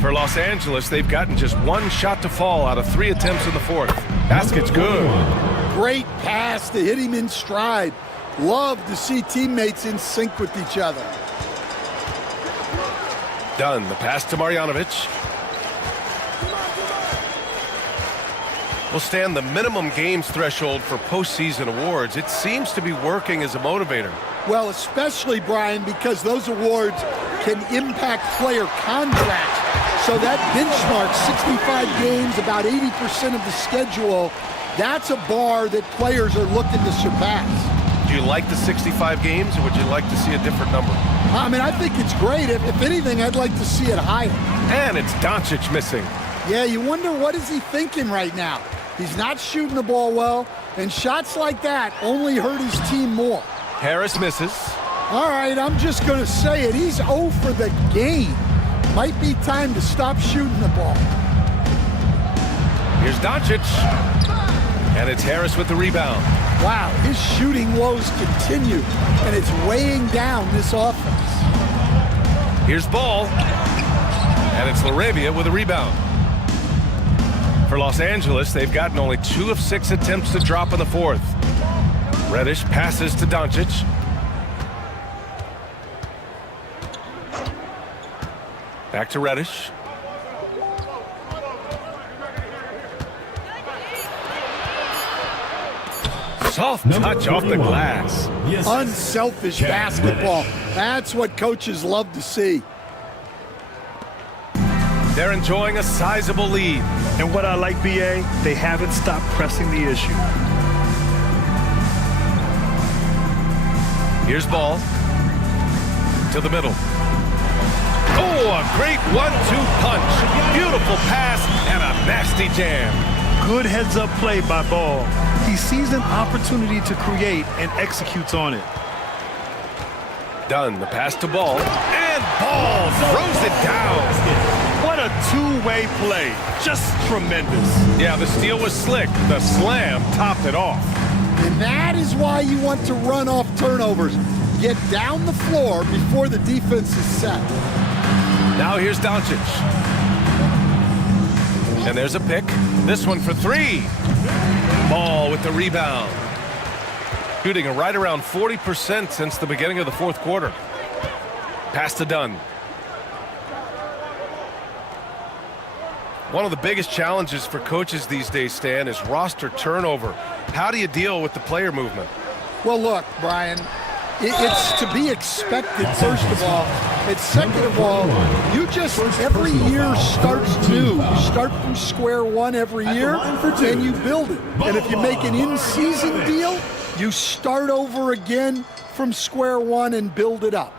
For Los Angeles, they've gotten just 1 shot to fall out of 3 attempts in the fourth. Basket's good. Great pass to hit him in stride. Love to see teammates in sync with each other. Dunn, the pass to Marjanovic. Will stand the minimum games threshold for postseason awards. It seems to be working as a motivator. Well, especially, Brian, because those awards can impact player contracts. So that benchmark, 65 games, about 80% of the schedule, that's a bar that players are looking to surpass. Do you like the 65 games, or would you like to see a different number? I mean, I think it's great. If anything, I'd like to see it higher. And it's Doncic missing. Yeah, you wonder what is he thinking right now. He's not shooting the ball well, and shots like that only hurt his team more. Harris misses. All right, I'm just going to say it. He's 0 for the game. Might be time to stop shooting the ball. Here's Doncic. And it's Harris with the rebound. Wow, his shooting woes continue, and it's weighing down this offense. Here's Ball. And it's LaRavia with a rebound. For Los Angeles, they've gotten only 2 of 6 attempts to drop in the fourth. Reddish passes to Doncic. Back to Reddish. Soft touch off the glass. Unselfish basketball. That's what coaches love to see. They're enjoying a sizable lead. And what I like, BA, they haven't stopped pressing the issue. Here's Ball. To the middle. Oh, a great 1-2 punch. Beautiful pass and a nasty jam. Good heads-up play by Ball. He sees an opportunity to create and executes on it. Dunn, the pass to Ball. And Ball throws it down. What a two-way play. Just tremendous. Yeah, the steal was slick. The slam topped it off. And that is why you want to run off turnovers. Get down the floor before the defense is set. Now here's Doncic. And there's a pick. This one for 3. Ball with the rebound. Shooting right around 40% since the beginning of the fourth quarter. Pass to Dunn. One of the biggest challenges for coaches these days, Stan, is roster turnover. How do you deal with the player movement? Well, look, Brian, it's to be expected, first of all. And second of all, you just, every year starts new. You start from square one every year, and you build it. And if you make an in-season deal, you start over again from square one and build it up.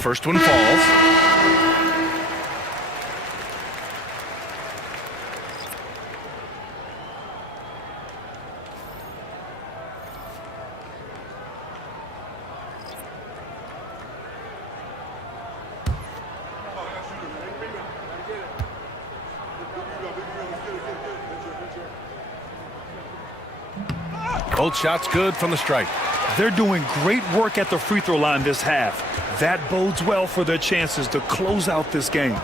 First one falls. Both shots good from the strike. They're doing great work at the free throw line this half. That bodes well for their chances to close out this game.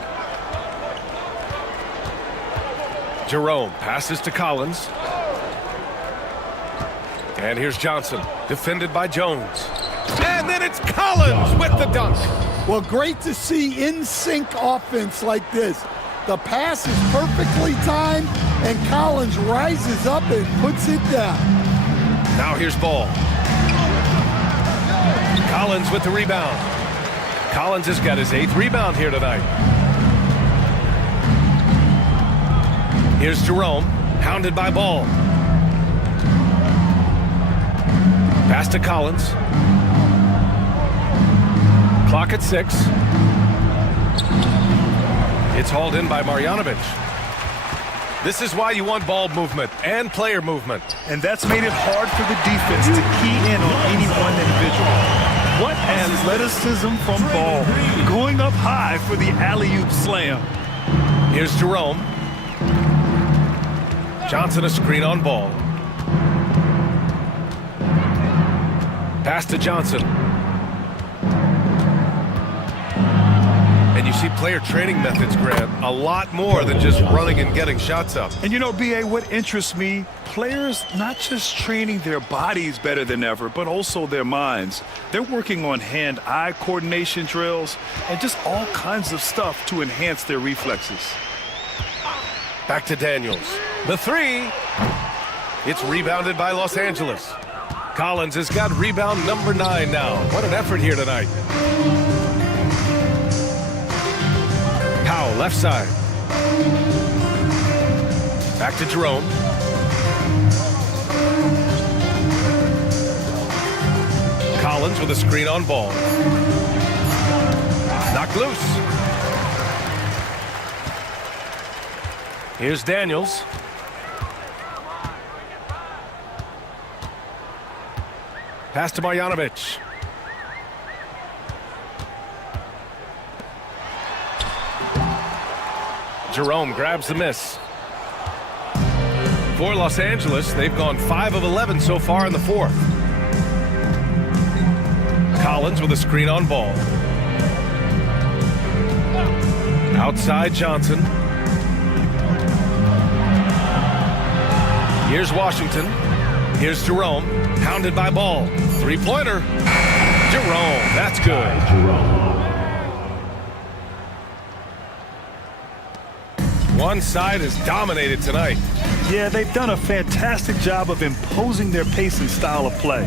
Jerome passes to Collins. And here's Johnson, defended by Jones. And then it's Collins with the dunk. Well, great to see in-sync offense like this. The pass is perfectly timed, and Collins rises up and puts it down. Now here's Ball. Collins with the rebound. Collins has got his 8th rebound here tonight. Here's Jerome, hounded by Ball. Pass to Collins. Clock at 6. It's hauled in by Marjanovic. This is why you want ball movement and player movement. And that's made it hard for the defense to key in on any one individual. What athleticism from Ball, going up high for the alley-oop slam. Here's Jerome. Johnson a screen on Ball. Pass to Johnson. And you see player training methods, Grant, a lot more than just running and getting shots up. And you know, B.A., what interests me, players not just training their bodies better than ever, but also their minds. They're working on hand-eye coordination drills and just all kinds of stuff to enhance their reflexes. Back to Daniels. The 3. It's rebounded by Los Angeles. Collins has got rebound number 9 now. What an effort here tonight. Powell, left side. Back to Jerome. Collins with a screen on Ball. Knocked loose. Here's Daniels. Pass to Marjanovic. Jerome grabs the miss. For Los Angeles, they've gone 5 of 11 so far in the 4th. Collins with a screen on Ball. Outside Johnson. Here's Washington. Here's Jerome, hounded by Ball. 3-pointer. Jerome, that's good. One side is dominated tonight. Yeah, they've done a fantastic job of imposing their pace and style of play.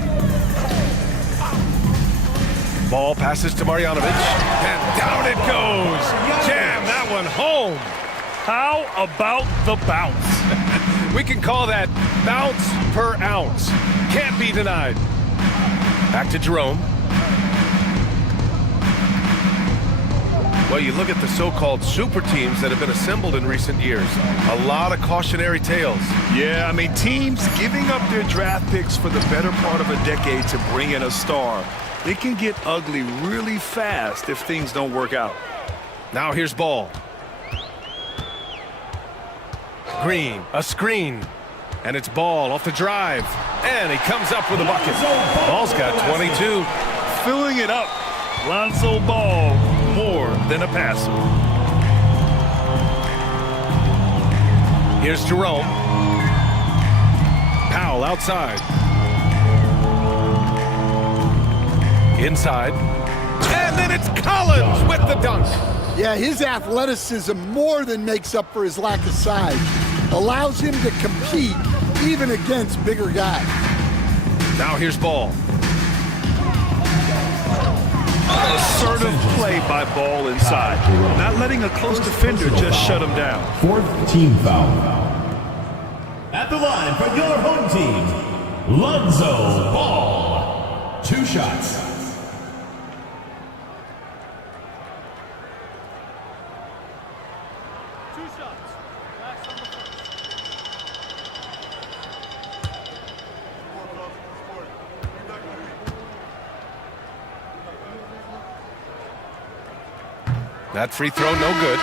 Ball passes to Marjanovic, and down it goes. Jam that one home. How about the bounce? We can call that bounce per ounce. Can't be denied. Back to Jerome. Well, you look at the so-called super teams that have been assembled in recent years. A lot of cautionary tales. Yeah, I mean, teams giving up their draft picks for the better part of a decade to bring in a star. It can get ugly really fast if things don't work out. Now here's Ball. Green, a screen. And it's Ball off the drive. And he comes up with a bucket. Ball's got 22. Filling it up. Lonzo Ball, more than a passer. Here's Jerome. Powell outside. Inside. And then it's Collins with the dunk. Yeah, his athleticism more than makes up for his lack of size. Allows him to compete even against bigger guys. Now here's Ball. Assertive play by Ball inside. Not letting a close defender just shut him down. 4th team foul. At the line for your home team, Lonzo Ball. 2 shots. That free throw, no good.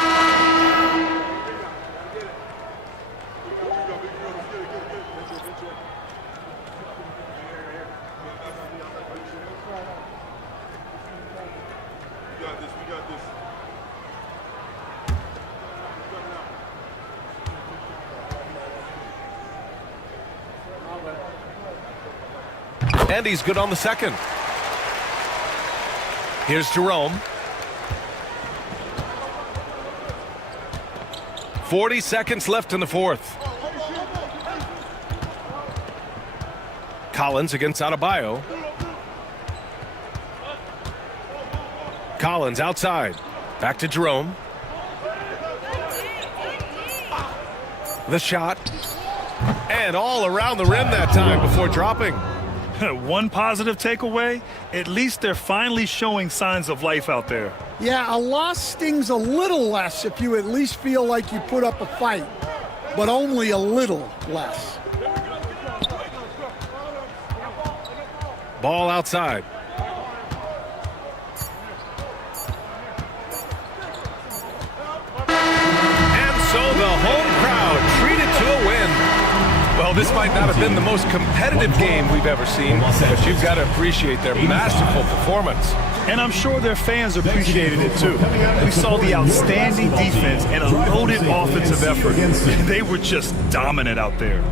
And he's good on the second. Here's Jerome. 40 seconds left in the fourth. Collins against Adebayo. Collins outside. Back to Jerome. The shot. And all around the rim that time before dropping. One positive takeaway, at least they're finally showing signs of life out there. Yeah, a loss stings a little less if you at least feel like you put up a fight, but only a little less. Ball outside. And so the home crowd treated to a win. Well, this might not have been the most competitive game we've ever seen, but you've got to appreciate their masterful performance. And I'm sure their fans appreciated it too. We saw the outstanding defense and a loaded offensive effort. They were just dominant out there.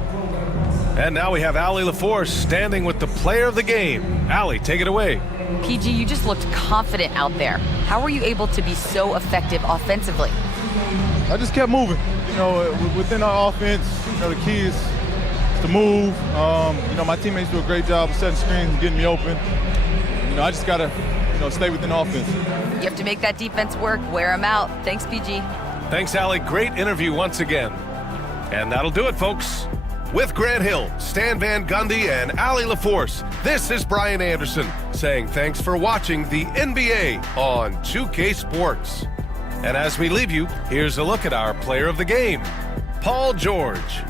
And now we have Allie LaForce standing with the player of the game. Allie, take it away. PG, you just looked confident out there. How were you able to be so effective offensively? I just kept moving. You know, within our offense, you know, the key is to move. You know, my teammates do a great job of setting screens and getting me open. You know, I just got to, you know, stay within offense. You have to make that defense work. Wear them out. Thanks, PG. Thanks, Allie. Great interview once again. And that'll do it, folks. With Grant Hill, Stan Van Gundy, and Allie LaForce, this is Brian Anderson saying thanks for watching the NBA on 2K Sports. And as we leave you, here's a look at our player of the game, Paul George.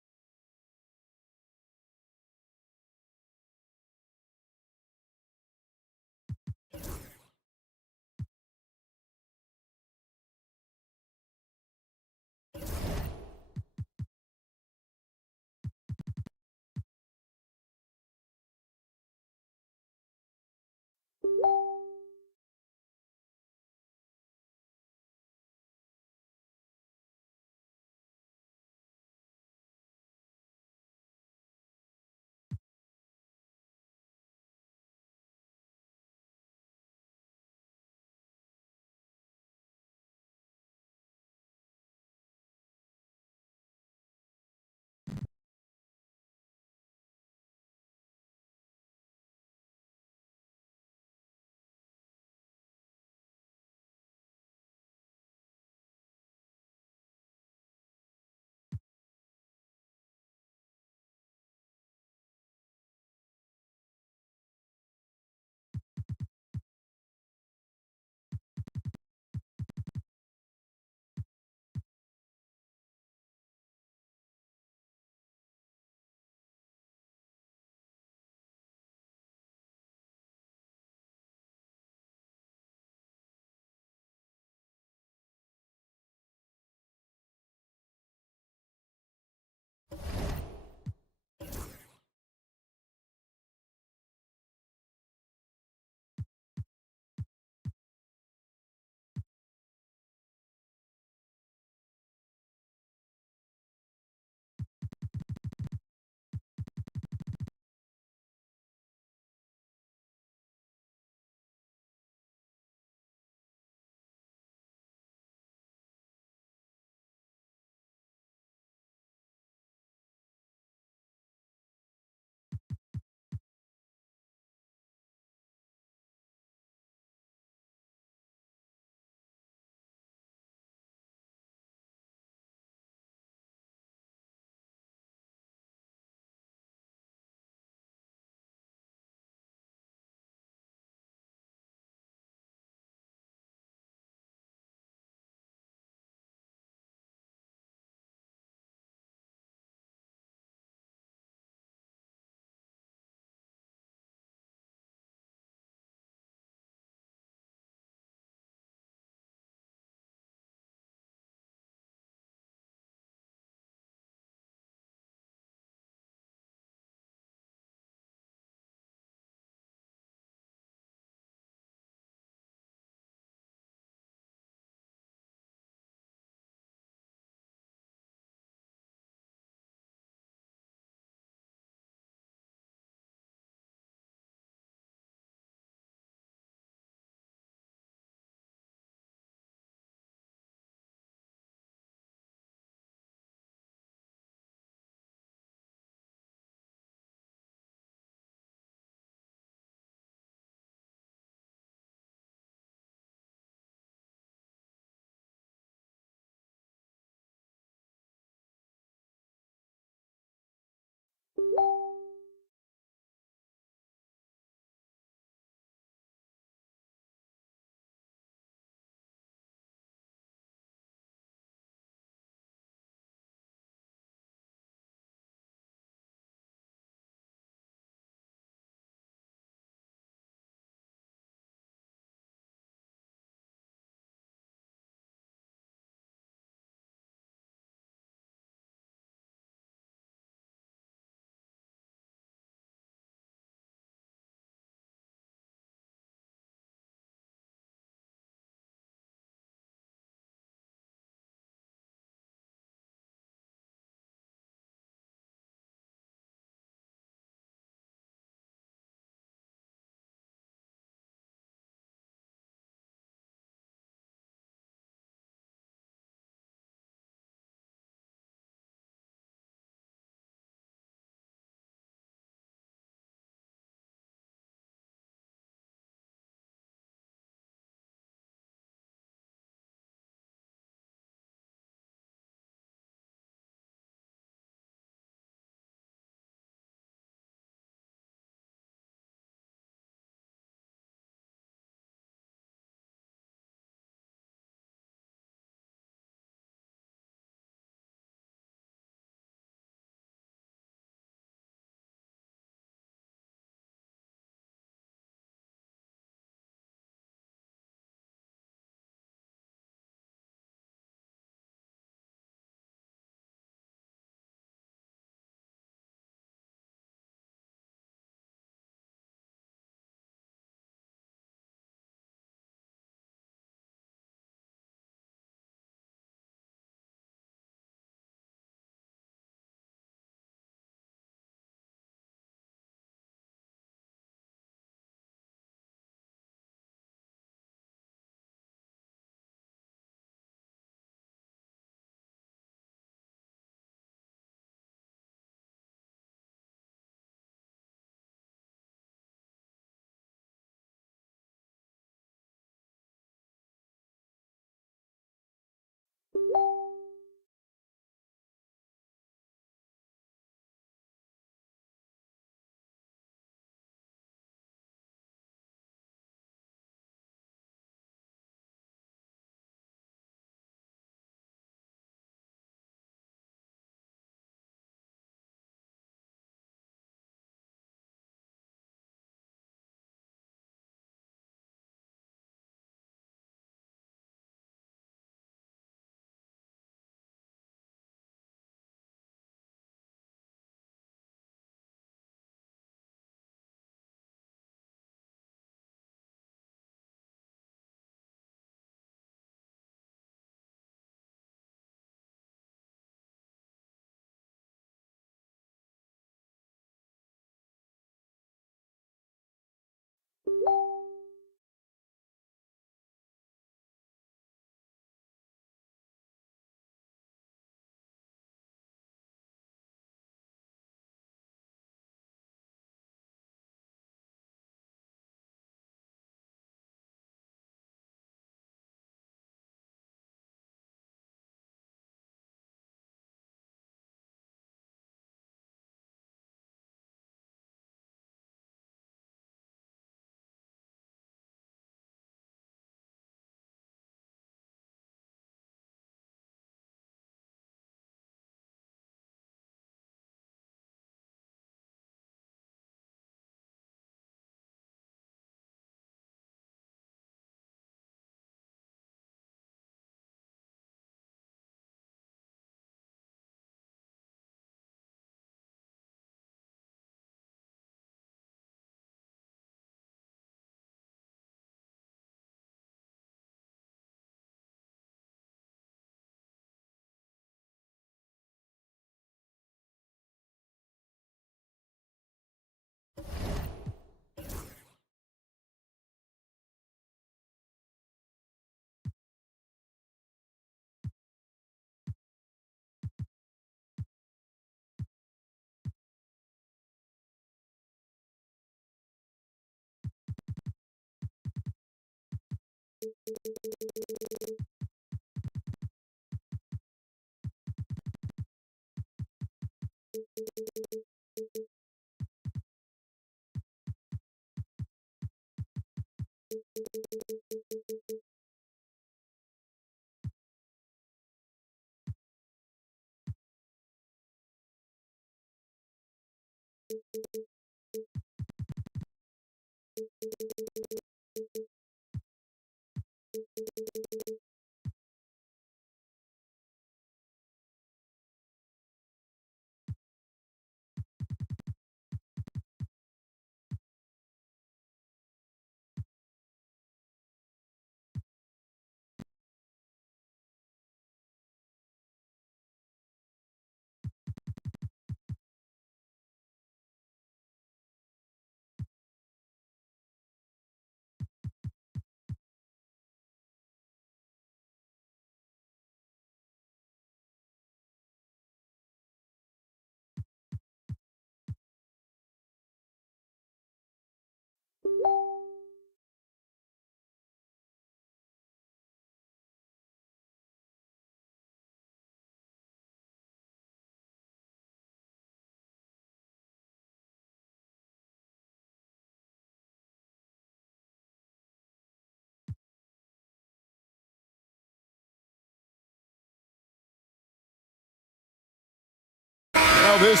Now this...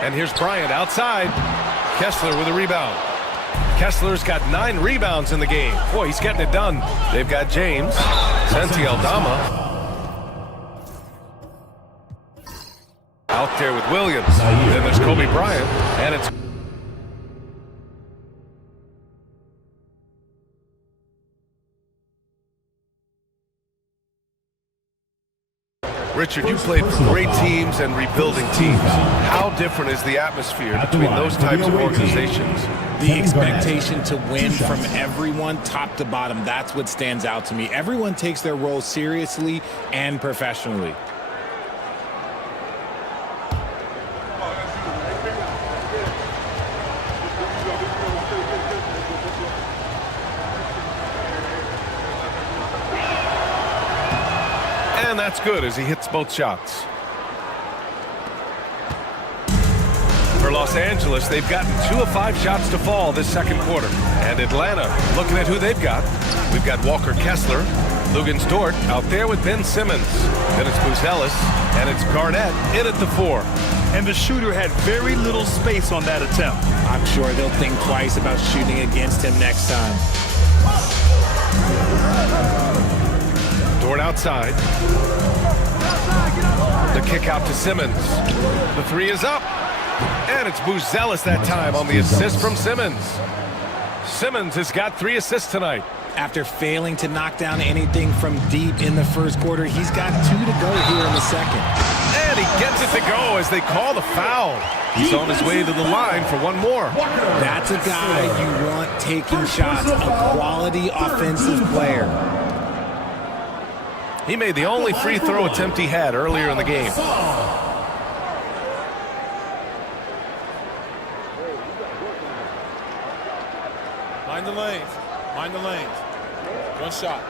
And here's Bryant outside. Kessler with a rebound. Kessler's got 9 rebounds in the game. Boy, he's getting it done. They've got James, Santi Aldama. Out there with Williams. Then there's Kobe Bryant. And it's Richard, you played for great teams and rebuilding teams. How different is the atmosphere between those types of organizations? The expectation to win from everyone, top to bottom, that's what stands out to me. Everyone takes their role seriously and professionally. And that's good as he hits both shots. For Los Angeles, they've gotten 2 of 5 shots to fall this second quarter. And Atlanta, looking at who they've got. We've got Walker Kessler, Lugans Dort out there with Ben Simmons. Then it's Buzelis, and it's Garnett in at the 4. And the shooter had very little space on that attempt. I'm sure they'll think twice about shooting against him next time. Dort outside. The kick out to Simmons. The 3 is up. And it's Buzelis that time on the assist from Simmons. Simmons has got 3 assists tonight. After failing to knock down anything from deep in the first quarter, he's got 2 to go here in the second. And he gets it to go as they call the foul. He's on his way to the line for 1 more. That's a guy you want taking shots, a quality offensive player. He made the only free throw attempt he had earlier in the game. Mind the lanes. Mind the lanes. 1 shot.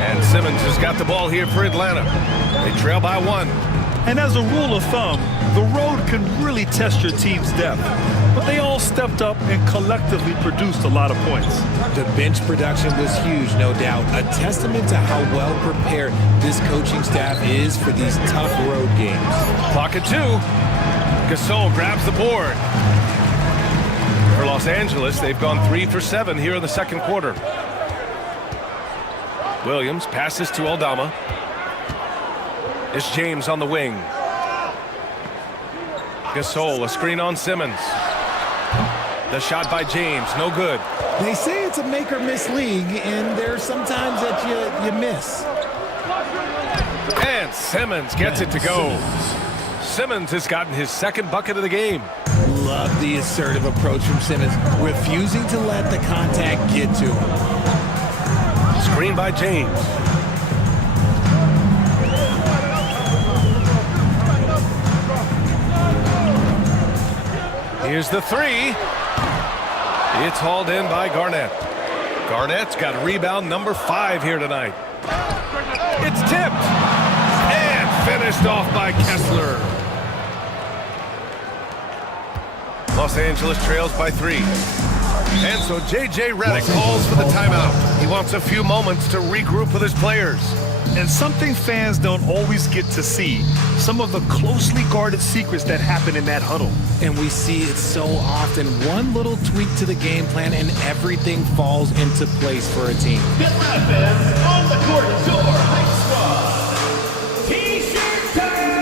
And Simmons has got the ball here for Atlanta. They trail by 1. And as a rule of thumb, the road can really test your team's depth. But they all stepped up and collectively produced a lot of points. The bench production was huge, no doubt. A testament to how well prepared this coaching staff is for these tough road games. Clock at 2. Gasol grabs the board. For Los Angeles, they've gone 3 for 7 here in the second quarter. Williams passes to Aldama. It's James on the wing. Gasol, a screen on Simmons. The shot by James, no good. They say it's a make or miss league, and there's sometimes that you miss. And Simmons gets it to go. Simmons has gotten his second bucket of the game. Love the assertive approach from Simmons, refusing to let the contact get to him. Screen by James. Here's the three. It's hauled in by Garnett. Garnett's got rebound number 5 here tonight. It's tipped. And finished off by Kessler. Los Angeles trails by 3. And so J.J. Redick calls for the timeout. He wants a few moments to regroup with his players. And something fans don't always get to see, some of the closely guarded secrets that happen in that huddle. And we see it so often. One little tweak to the game plan and everything falls into place for a team. Fans on the court, your Hype Squad. T-shirt time!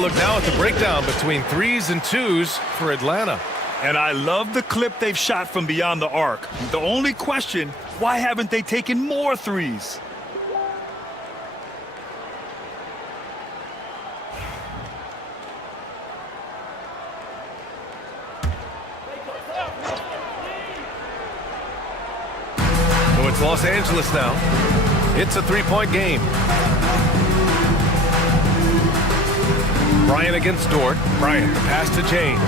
Look now at the breakdown between 3s and 2s for Atlanta. And I love the clip they've shot from beyond the arc. The only question, why haven't they taken more 3s? So it's Los Angeles now. It's a 3-point game. Bryant against Dort. Bryant, the pass to James.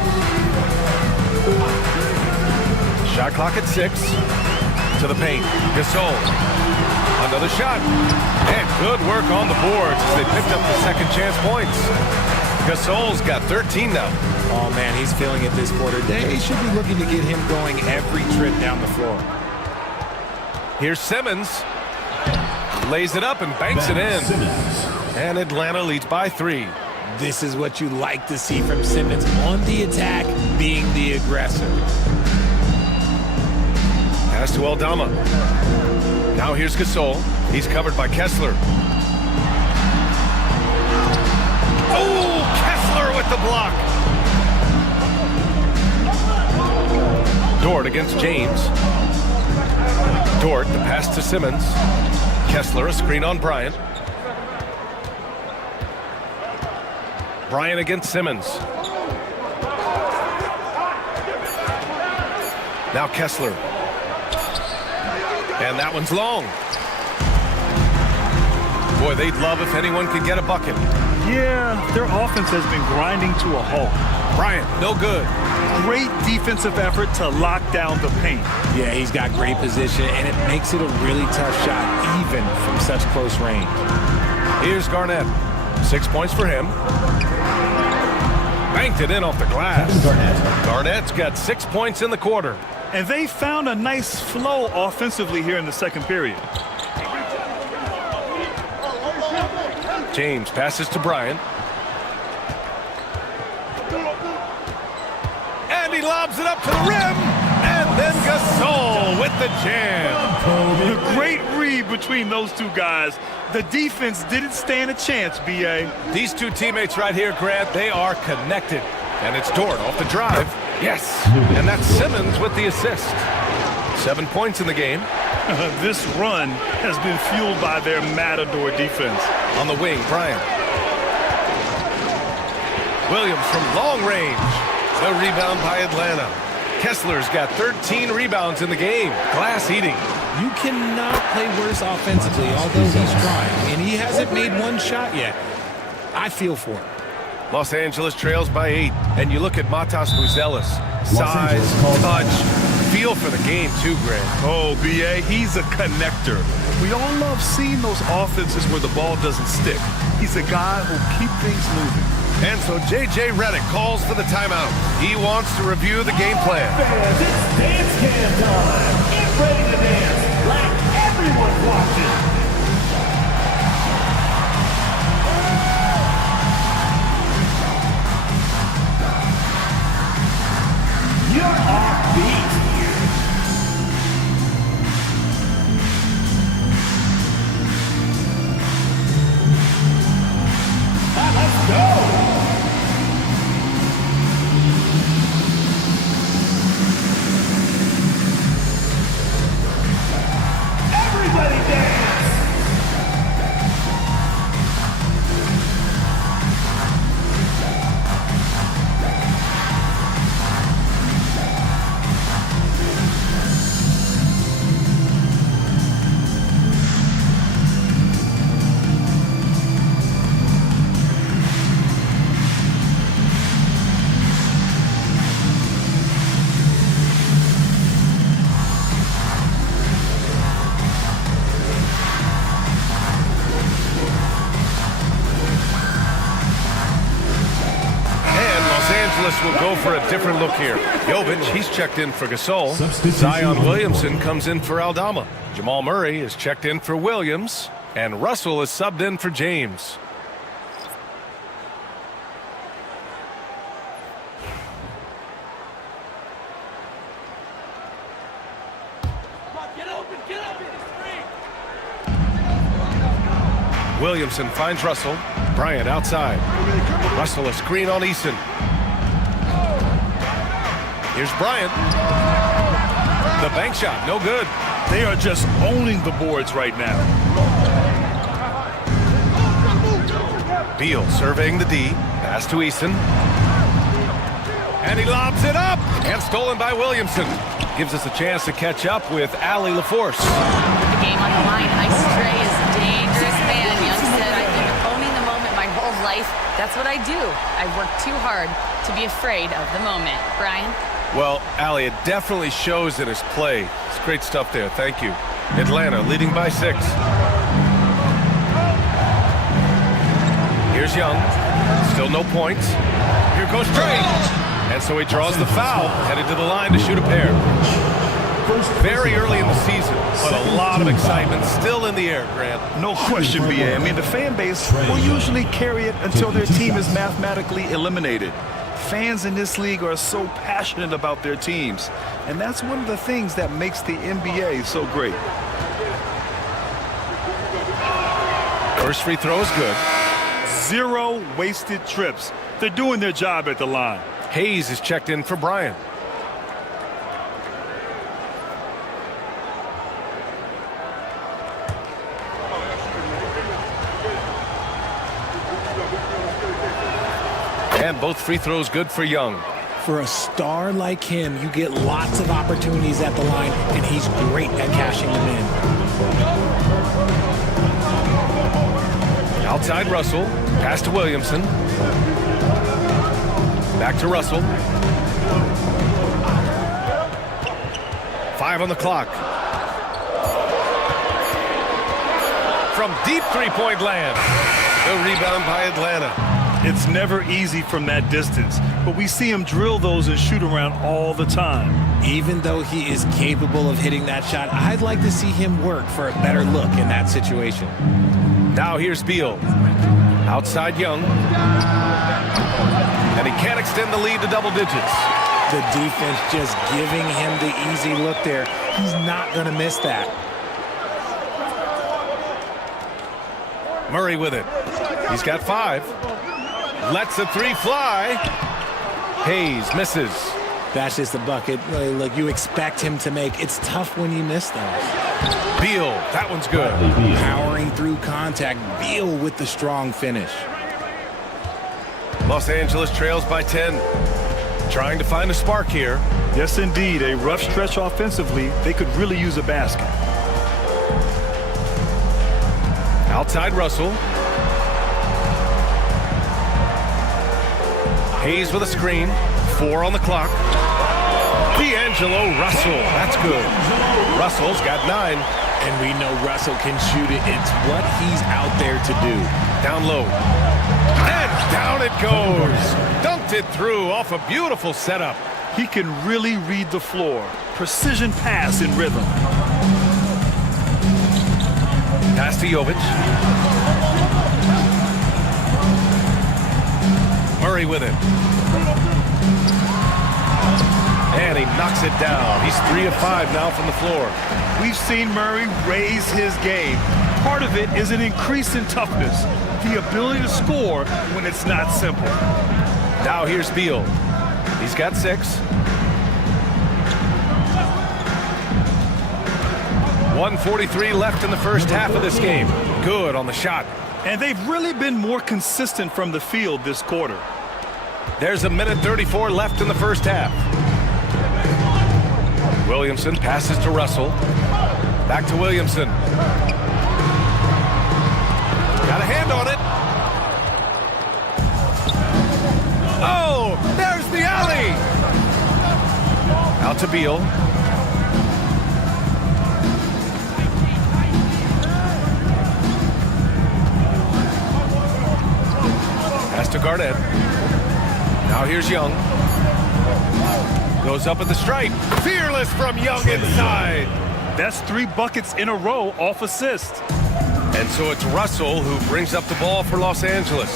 Shot clock at 6. To the paint. Gasol. Another shot. And good work on the boards as they picked up the second chance points. Gasol's got 13 now. Oh, man, he's feeling it this quarter. They should be looking to get him going every trip down the floor. Here's Simmons. Lays it up and banks it in. And Atlanta leads by 3. This is what you like to see from Simmons on the attack, being the aggressor. Pass to Aldama. Now here's Gasol. He's covered by Kessler. Oh, Kessler with the block. Dort against James. Dort, the pass to Simmons. Kessler, a screen on Bryant. Bryant against Simmons. Now Kessler. And that one's long. Boy, they'd love if anyone could get a bucket. Yeah, their offense has been grinding to a halt. Bryant, no good. Great defensive effort to lock down the paint. Yeah, he's got great position, and it makes it a really tough shot, even from such close range. Here's Garnett. 6 points for him. Banked it in off the glass. Garnett's got 6 points in the quarter. And they found a nice flow offensively here in the second period. James passes to Bryant. And he lobs it up to the rim. And then Gasol with the jam. The great read between those two guys. The defense didn't stand a chance, B.A. These two teammates right here, Grant, they are connected. And it's Dort off the drive. Yes. And that's Simmons with the assist. 7 points in the game. This run has been fueled by their matador defense. On the wing, Bryant. Williams from long range. The rebound by Atlanta. Kessler's got 13 rebounds in the game. Glass eating. You cannot play worse offensively, although he's trying. And he hasn't made one shot yet. I feel for him. Los Angeles trails by 8. And you look at Matas Buzelis. Size, touch, feel for the game too, Grant. Oh, B.A., he's a connector. We all love seeing those offenses where the ball doesn't stick. He's a guy who'll keep things moving. And so J.J. Redick calls for the timeout. He wants to review the game plan. Fans, it's dance cam time. Get ready to dance like everyone's watching. You're off beat. Let's go. Everybody dance. Will go for a different look here. Jovic, he's checked in for Gasol. Zion Williamson comes in for Aldama. Jamal Murray is checked in for Williams. And Russell is subbed in for James. Williamson finds Russell. Bryant outside. Russell a screen on Eason. Here's Bryant. The bank shot, no good. They are just owning the boards right now. Beal surveying the D. Pass to Eason. And he lobs it up. And stolen by Williamson. Gives us a chance to catch up with Allie LaForce. The game on the line. Ice Tray is a dangerous man. Young said, I've been owning the moment my whole life. That's what I do. I work too hard to be afraid of the moment. Brian? Well, Allie, it definitely shows in his play. It's great stuff there. Thank you. Atlanta leading by 6. Here's Young. Still no points. Here goes Trey. And so he draws the foul, headed to the line to shoot a pair. Very early in the season, but a lot of excitement still in the air, Grant. No question, B.A. I mean, the fan base will usually carry it until their team is mathematically eliminated. Fans in this league are so passionate about their teams, and that's one of the things that makes the NBA so great. First free throw is good. 0 wasted trips. They're doing their job at the line. Hayes is checked in for Bryant. And both free throws good for Young. For a star like him, you get lots of opportunities at the line, and he's great at cashing them in. Outside Russell. Pass to Williamson. Back to Russell. 5 on the clock. From deep three-point land. The rebound by Atlanta. It's never easy from that distance, but we see him drill those and shoot around all the time. Even though he is capable of hitting that shot, I'd like to see him work for a better look in that situation. Now here's Beal. Outside Young. And he can't extend the lead to double digits. The defense just giving him the easy look there. He's not going to miss that. Murray with it. He's got 5. Lets the 3 fly. Hayes misses. That's just a bucket. Look, you expect him to make. It's tough when you miss those. Beal, that one's good. Powering through contact. Beal with the strong finish. Los Angeles trails by 10. Trying to find a spark here. Yes, indeed. A rough stretch offensively. They could really use a basket. Outside Russell. Hayes with a screen. 4 on the clock. D'Angelo Russell. That's good. Russell's got 9. And we know Russell can shoot it. It's what he's out there to do. Down low. And down it goes. Dunked it through off a beautiful setup. He can really read the floor. Precision pass in rhythm. Pass to Jovic. Murray with it. And he knocks it down. He's 3 of 5 now from the floor. We've seen Murray raise his game. Part of it is an increase in toughness, the ability to score when it's not simple. Now here's Beal. He's got 6. 1:43 left in the first half of this game. Good on the shot. And they've really been more consistent from the field this quarter. There's 1:34 left in the first half. Williamson passes to Russell. Back to Williamson. Got a hand on it. Oh, there's the alley. Out to Beal. Pass to Garnett. Now here's Young. Goes up at the stripe. Fearless from Young inside. That's 3 buckets in a row off assist. And so it's Russell who brings up the ball for Los Angeles.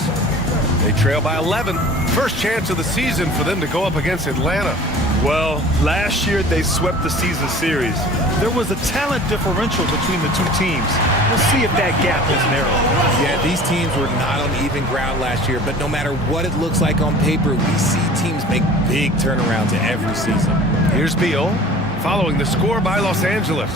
They trail by 11. First chance of the season for them to go up against Atlanta. Well, last year they swept the season series. There was a talent differential between the 2 teams. We'll see if that gap is narrowed. Yeah, these teams were not on even ground last year, but no matter what it looks like on paper, we see teams make big turnarounds every season. Here's Beal, following the score by Los Angeles.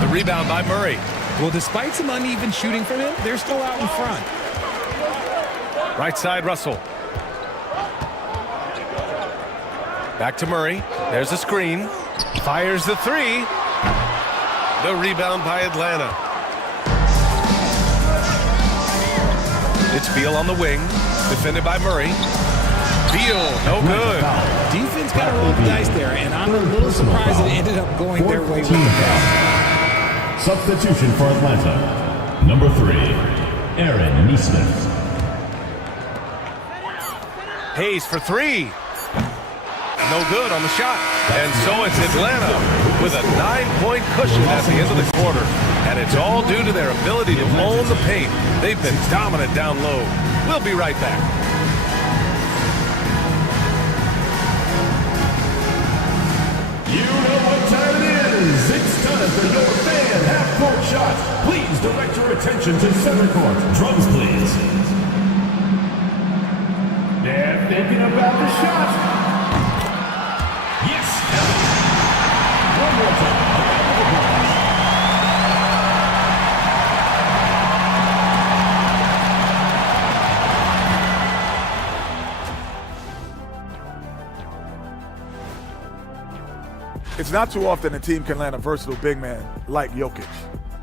The rebound by Murray. Well, despite some uneven shooting from him, they're still out in front. Right side, Russell. Back to Murray. There's a screen. Fires the 3. The rebound by Atlanta. It's Beal on the wing. Defended by Murray. Beal, no good. Defense got to roll the dice there, and I'm a little surprised that it ended up going their way with the ball. Substitution for Atlanta. Number 3, Aaron Nesmith. Hayes for 3. No good on the shot. And so it's Atlanta with a 9-point cushion at the end of the quarter. And it's all due to their ability to own the paint. They've been dominant down low. We'll be right back. You know what time it is. It's time for your fan half-court shot. Please direct your attention to center court. Drums, please. They're thinking about the shot. Yes, one more time. It's not too often a team can land a versatile big man like Jokic.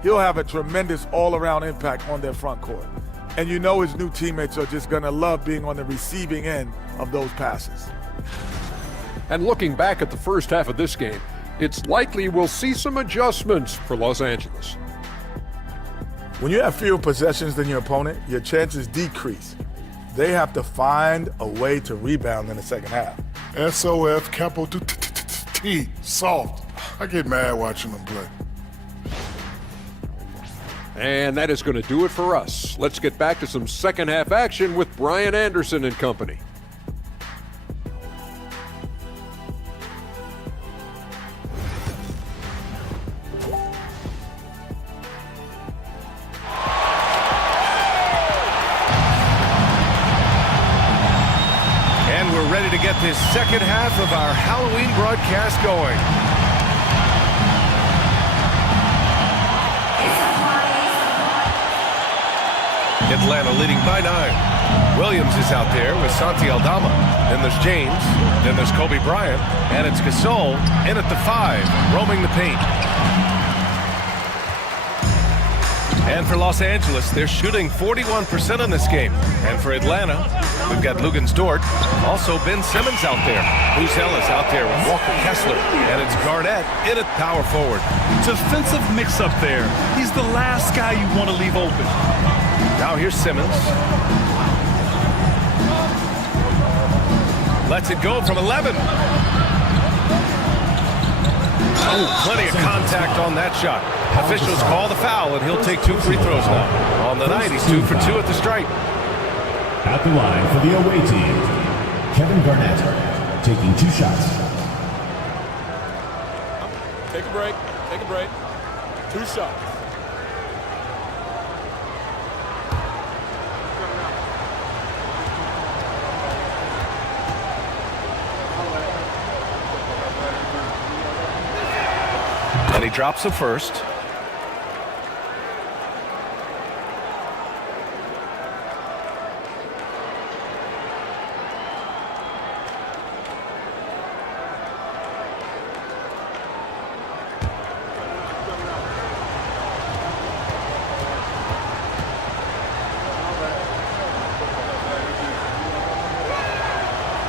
He'll have a tremendous all-around impact on their front court. And you know his new teammates are just going to love being on the receiving end of those passes. And looking back at the first half of this game, it's likely we'll see some adjustments for Los Angeles. When you have fewer possessions than your opponent, your chances decrease. They have to find a way to rebound in the second half. SOF, capital T, soft. I get mad watching them play. And that is going to do it for us. Let's get back to some second half action with Brian Anderson and company. And we're ready to get this second half of our Halloween broadcast going. Atlanta leading by 9. Williams is out there with Santi Aldama. Then there's James. Then there's Kobe Bryant. And it's Gasol in at the 5, roaming the paint. And for Los Angeles, they're shooting 41% in this game. And for Atlanta, we've got Lugens Dort. Also Ben Simmons out there. Buzelis out there with Walker Kessler. And it's Garnett in at power forward. Defensive mix-up there. He's the last guy you want to leave open. Now here's Simmons. Lets it go from 11. Oh, plenty of contact on that shot. Officials call the foul, and he'll take 2 free throws now. On the night, he's 2 for 2 at the stripe. At the line for the away team, Kevin Garnett taking 2 shots. Take a break. Take a break. 2 shots. And he drops the first.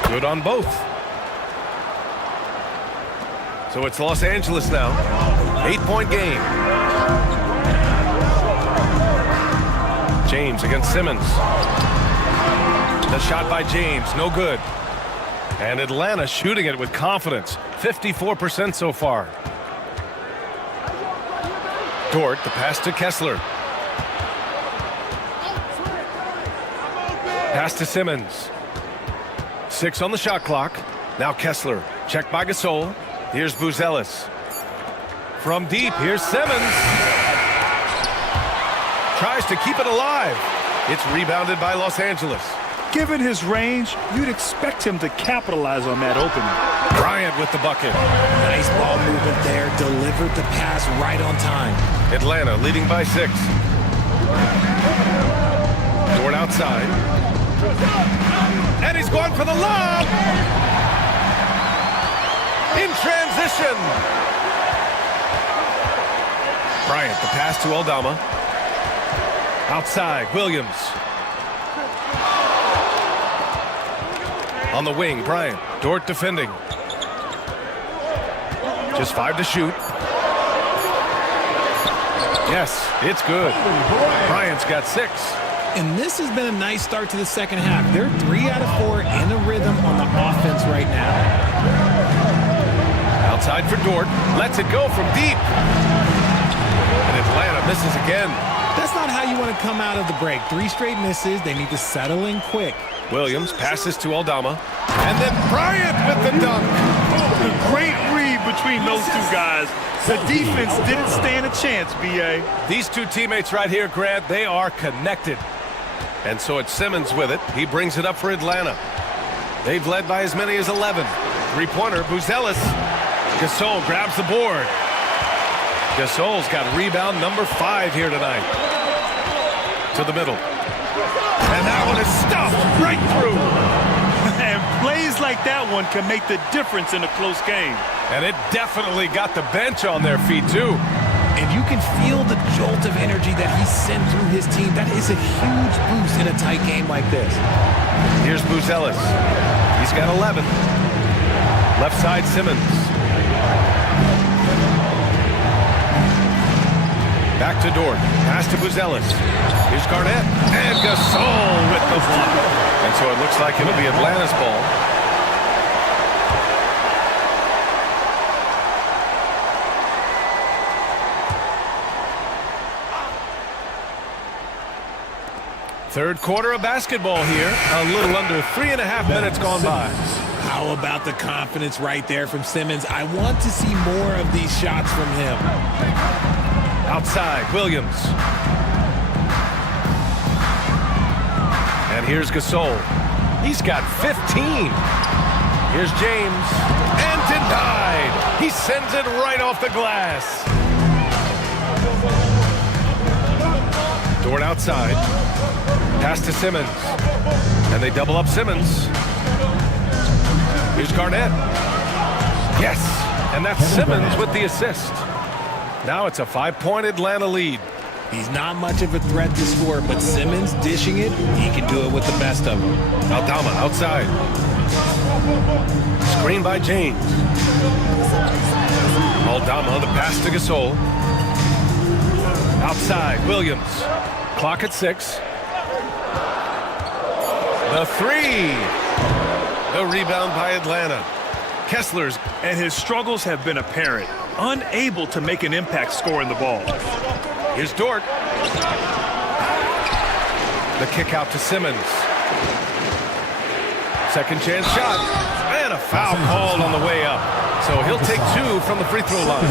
Good on both. So it's Los Angeles now. 8-point game. James against Simmons. The shot by James, no good. And Atlanta shooting it with confidence. 54% so far. Dort, the pass to Kessler. Pass to Simmons. 6 on the shot clock. Now Kessler. Checked by Gasol. Here's Buzelis. From deep, here's Simmons. Tries to keep it alive. It's rebounded by Los Angeles. Given his range, you'd expect him to capitalize on that opening. Bryant with the bucket. Nice ball movement there. Delivered the pass right on time. Atlanta leading by 6. Dort outside. And he's going for the lob. In transition. Bryant, the pass to Aldama. Outside, Williams. On the wing, Bryant. Dort defending. Just 5 to shoot. Yes, it's good. Bryant's got 6. And this has been a nice start to the second half. They're 3 out of 4 in a rhythm on the offense right now. Outside for Dort. Lets it go from deep. And Atlanta misses again. That's not how you want to come out of the break. 3 straight misses. They need to settle in quick. Williams passes to Aldama. And then Bryant with the dunk. Great read between those 2 guys. The defense didn't stand a chance, B.A. These 2 teammates right here, Grant, they are connected. And so it's Simmons with it. He brings it up for Atlanta. They've led by as many as 11. 3-pointer, Buzelis. Gasol grabs the board. Gasol's got rebound number 5 here tonight. To the middle. And that one is stuffed right through. And plays like that one can make the difference in a close game. And it definitely got the bench on their feet, too. And you can feel the jolt of energy that he sent through his team. That is a huge boost in a tight game like this. Here's Buzelis. He's got 11. Left side, Simmons. Back to Dort. Pass to Buzelis. Here's Garnett. And Gasol with the block. And so it looks like it'll be Atlanta's ball. Third quarter of basketball here. A little under 3.5 minutes gone by. How about the confidence right there from Simmons? I want to see more of these shots from him. Outside, Williams. And here's Gasol. He's got 15. Here's James. And denied. He sends it right off the glass. Dort outside. Pass to Simmons. And they double up Simmons. Here's Garnett. Yes. And that's Simmons with the assist. Now it's a 5-point Atlanta lead. He's not much of a threat to score, but Simmons dishing it, he can do it with the best of them. Aldama outside. Screen by James. Aldama, the pass to Gasol. Outside, Williams. Clock at 6. The 3. The rebound by Atlanta. Kessler's. And his struggles have been apparent. Unable to make an impact scoring the ball. Here's Dort. The kick out to Simmons. Second chance shot. And a foul called on the way up. So he'll take 2 from the free throw line.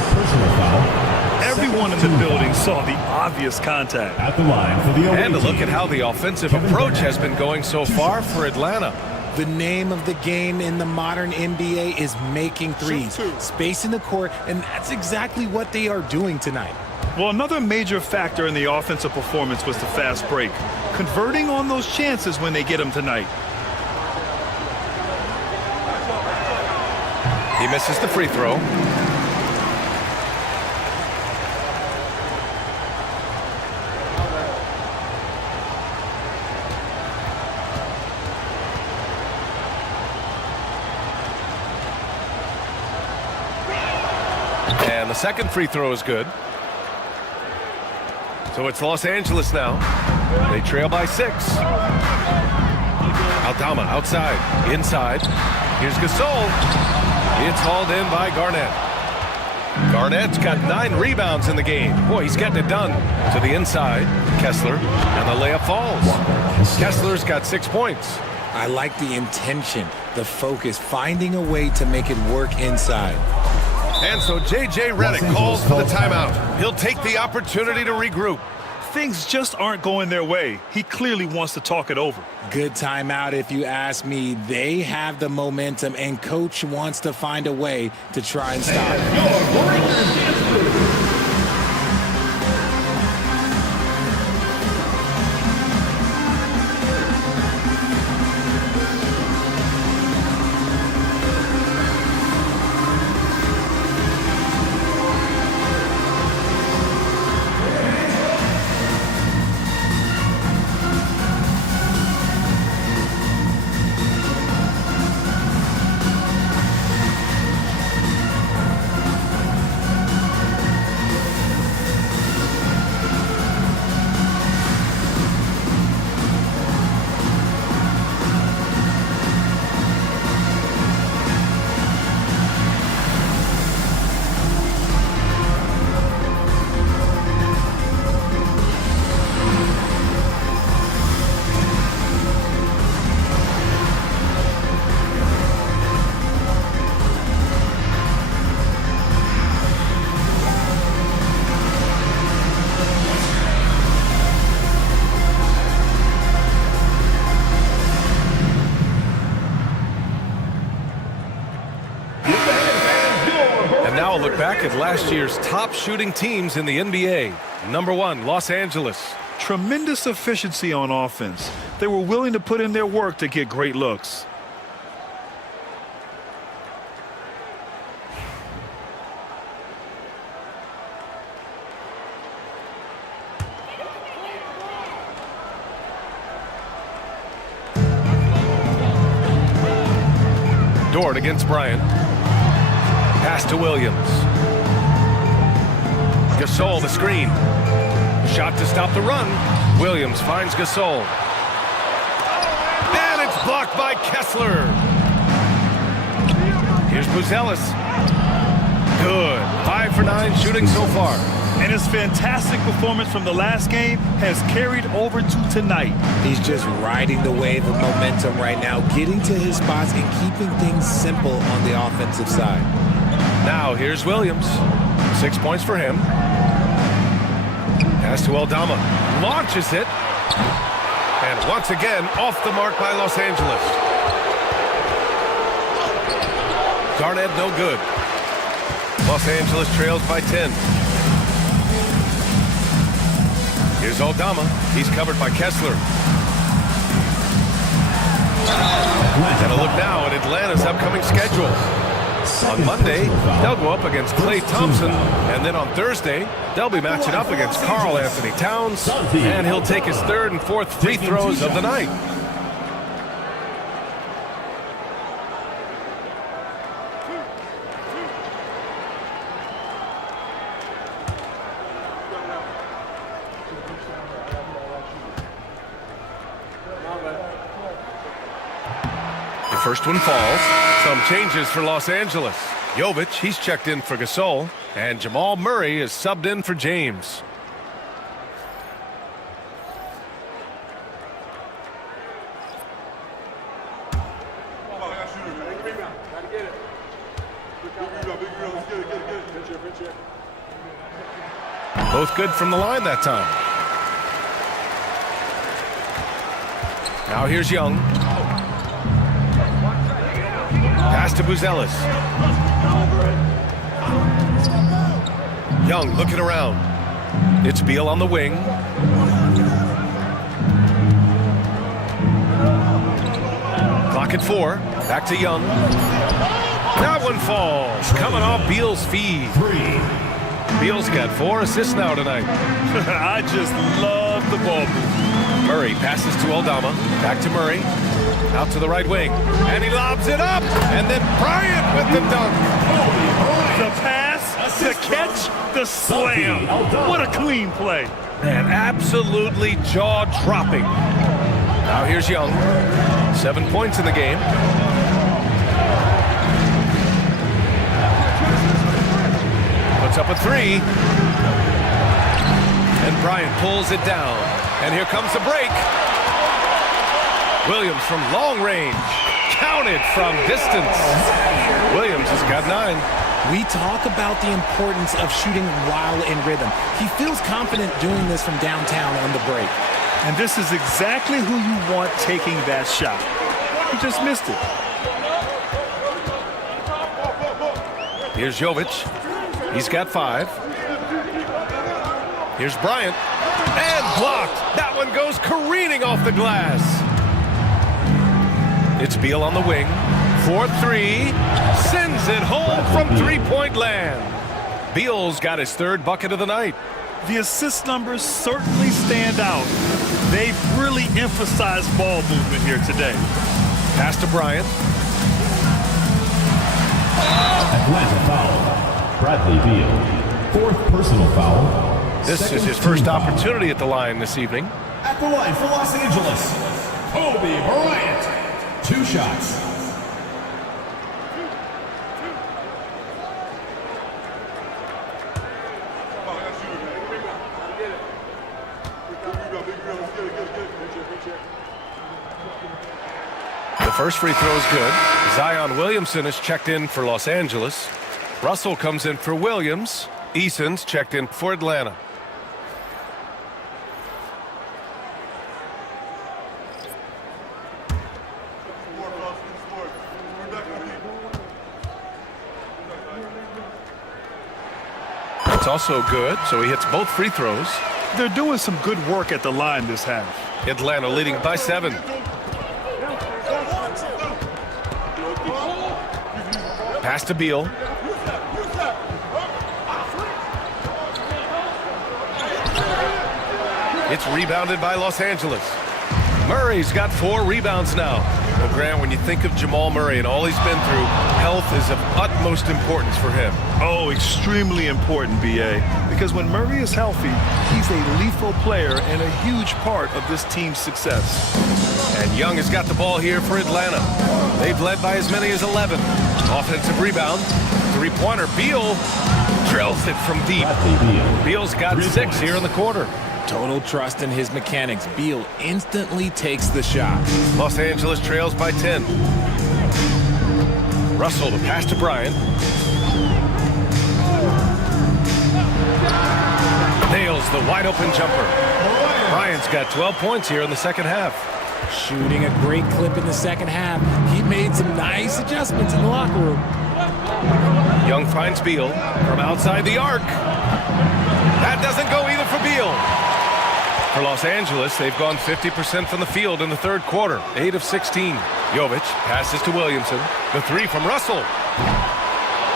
Everyone in the building saw the obvious contact. At the line for the And to look at how the offensive approach has been going so far for Atlanta. The name of the game in the modern NBA is making threes, spacing the court, and that's exactly what they are doing tonight. Well, another major factor in the offensive performance was the fast break, converting on those chances when they get them tonight. He misses the free throw. And the second free throw is good. So it's Los Angeles now. They trail by 6. Aldama outside, inside. Here's Gasol. It's hauled in by Garnett. Garnett's got 9 rebounds in the game. Boy, he's getting it done. To the inside, Kessler, and the layup falls. Kessler's got 6 points. I like the intention, the focus, finding a way to make it work inside. And so J.J. Redick calls for the timeout. He'll take the opportunity to regroup. Things just aren't going their way. He clearly wants to talk it over. Good timeout if you ask me. They have the momentum, and coach wants to find a way to try and stop it. Now a look back at last year's top shooting teams in the NBA. Number 1, Los Angeles. Tremendous efficiency on offense. They were willing to put in their work to get great looks. Dort against Bryant. Pass to Williams. Gasol the screen. Shot to stop the run. Williams finds Gasol. And it's blocked by Kessler. Here's Buzelis. Good. 5 for 9 shooting so far. And his fantastic performance from the last game has carried over to tonight. He's just riding the wave of momentum right now, getting to his spots and keeping things simple on the offensive side. Now here's Williams. 6 points for him. Pass to Aldama. Launches it. And once again, off the mark by Los Angeles. Garnett no good. Los Angeles trails by 10. Here's Aldama. He's covered by Kessler. And a look now at Atlanta's upcoming schedule. On Monday, they'll go up against Klay Thompson, and then on Thursday, they'll be matching up against Karl Anthony Towns, and he'll take his 3rd and 4th free throws of the night. The first one falls. Some changes for Los Angeles. Jovic, he's checked in for Gasol, and Jamal Murray is subbed in for James. Both good from the line that time. Now here's Young. Pass to Buzelis. Young looking around. It's Beal on the wing. Clock at 4. Back to Young. That one falls. Coming off Beal's feed. Beal's got 4 assists now tonight. I just love the ball move. Murray passes to Aldama. Back to Murray. Out to the right wing. And he lobs it up. And then Bryant with the dunk. The pass, the catch, the slam. What a clean play. Man, absolutely jaw-dropping. Now here's Young. 7 points in the game. Puts up a 3. And Bryant pulls it down. And here comes the break. Williams from long range. Counted from distance. Williams has got 9. We talk about the importance of shooting while in rhythm. He feels confident doing this from downtown on the break. And this is exactly who you want taking that shot. He just missed it. Here's Jovic. He's got 5. Here's Bryant. And blocked. That one goes careening off the glass. It's Beal on the wing. 4-3. Sends it home from three-point land. Beal's got his 3rd bucket of the night. The assist numbers certainly stand out. They've really emphasized ball movement here today. Pass to Bryant. Atlanta foul. Bradley Beal. 4th personal foul. This is his first opportunity at the line this evening. At the line for Los Angeles, Kobe Bryant. 2 shots. The first free throw is good. Zion Williamson is checked in for Los Angeles. Russell comes in for Williams. Eason's checked in for Atlanta. That's also good, so he hits both free throws. They're doing some good work at the line this half. Atlanta leading by 7. Pass to Beal. It's rebounded by Los Angeles. Murray's got 4 rebounds now. Well, Grant, when you think of Jamal Murray and all he's been through, health is of utmost importance for him. Oh, extremely important, B.A. Because when Murray is healthy, he's a lethal player and a huge part of this team's success. And Young has got the ball here for Atlanta. They've led by as many as 11. Offensive rebound. Three-pointer. Beal drills it from deep. Beal's got 6 here in the quarter. Total trust in his mechanics. Beal instantly takes the shot. Los Angeles trails by 10. Russell to pass to Bryant. Nails the wide-open jumper. Bryant's got 12 points here in the second half. Shooting a great clip in the second half. He made some nice adjustments in the locker room. Young finds Beal from outside the arc. That doesn't go either for Beal. For Los Angeles, they've gone 50% from the field in the third quarter, 8 of 16. Jovic passes to Williamson. The 3 from Russell.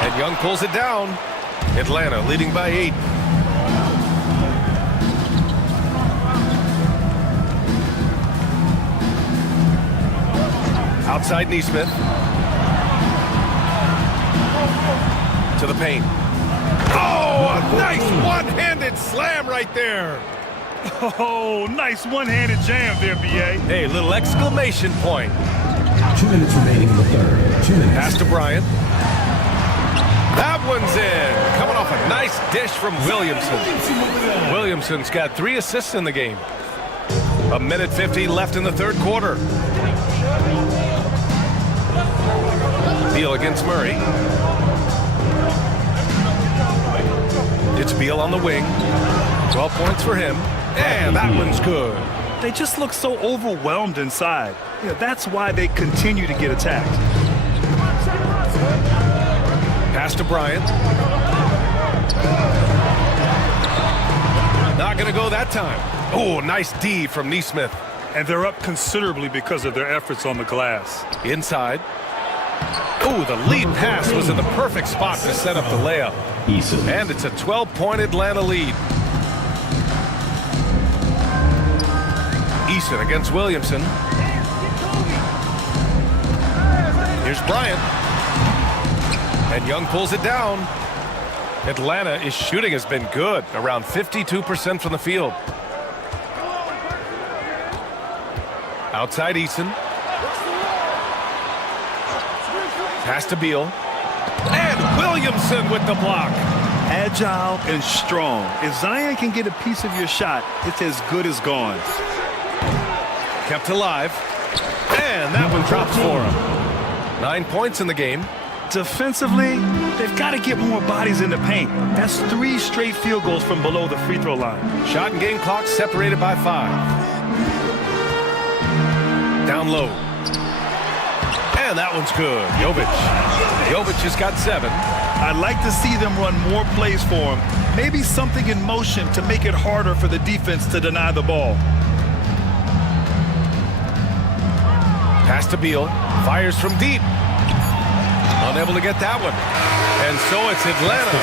And Young pulls it down. Atlanta leading by 8. Outside Neesmith. To the paint. Oh, a nice one-handed slam right there. Oh, nice one-handed jam there, B.A. Hey, little exclamation point. 2 minutes remaining in the third. 2 minutes. Pass to Bryant. That one's in. Coming off a nice dish from Williamson. Williamson's got 3 assists in the game. 1:50 left in the third quarter. Beal against Murray. It's Beal on the wing. 12 points for him. And that one's good. They just look so overwhelmed inside. That's why they continue to get attacked. Pass to Bryant. Not going to go that time. Oh, nice D from Neesmith. And they're up considerably because of their efforts on the glass. Inside. Oh, the lead pass was in the perfect spot to set up the layup. And it's a 12-point Atlanta lead. Eason against Williamson. Here's Bryant. And Young pulls it down. Atlanta, his shooting has been good, around 52% from the field. Outside Eason. Pass to Beal. And Williamson with the block. Agile and strong. If Zion can get a piece of your shot, it's as good as gone. Kept alive. And that one drops for him. 9 points in the game. Defensively, they've got to get more bodies in the paint. That's 3 straight field goals from below the free throw line. Shot and game clock separated by 5. Down low. And that one's good. Jovic has got 7. I'd like to see them run more plays for him. Maybe something in motion to make it harder for the defense to deny the ball. Pass to Beal. Fires from deep. Unable to get that one. And so it's Atlanta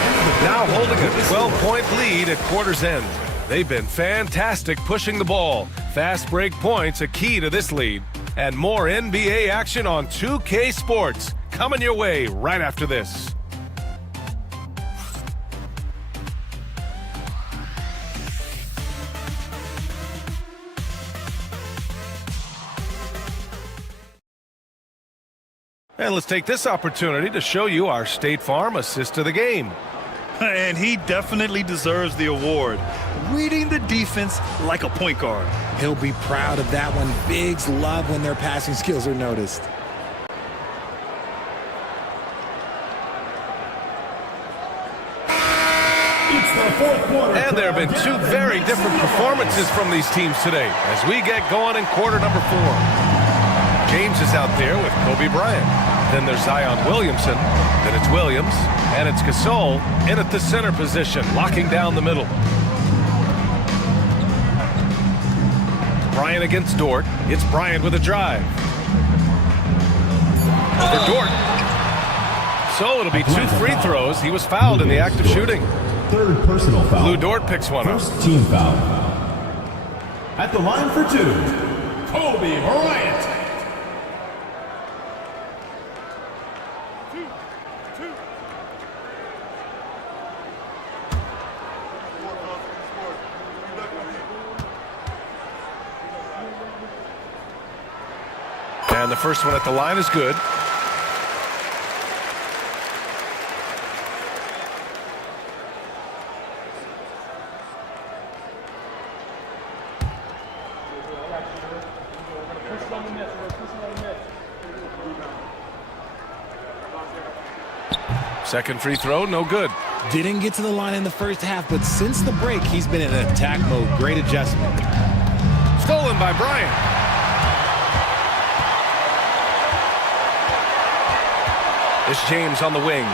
now holding a 12-point lead at quarter's end. They've been fantastic pushing the ball. Fast break points a key to this lead. And more NBA action on 2K Sports coming your way right after this. And let's take this opportunity to show you our State Farm assist of the game. And he definitely deserves the award. Reading the defense like a point guard. He'll be proud of that one. Bigs love when their passing skills are noticed. And there have been 2 very different performances from these teams today as we get going in quarter number 4. James is out there with Kobe Bryant. Then there's Zion Williamson. Then it's Williams. And it's Gasol in at the center position, locking down the middle. Bryant against Dort. It's Bryant with a drive. For Dort. So it'll be 2 free throws. He was fouled in the act of shooting. 3rd personal foul. Lou Dort picks one up. 1st team foul. At the line for 2, Kobe Bryant. And the first one at the line is good. Second free throw, no good. Didn't get to the line in the first half, but since the break, he's been in attack mode. Great adjustment. Stolen by Bryant. It's James on the wing.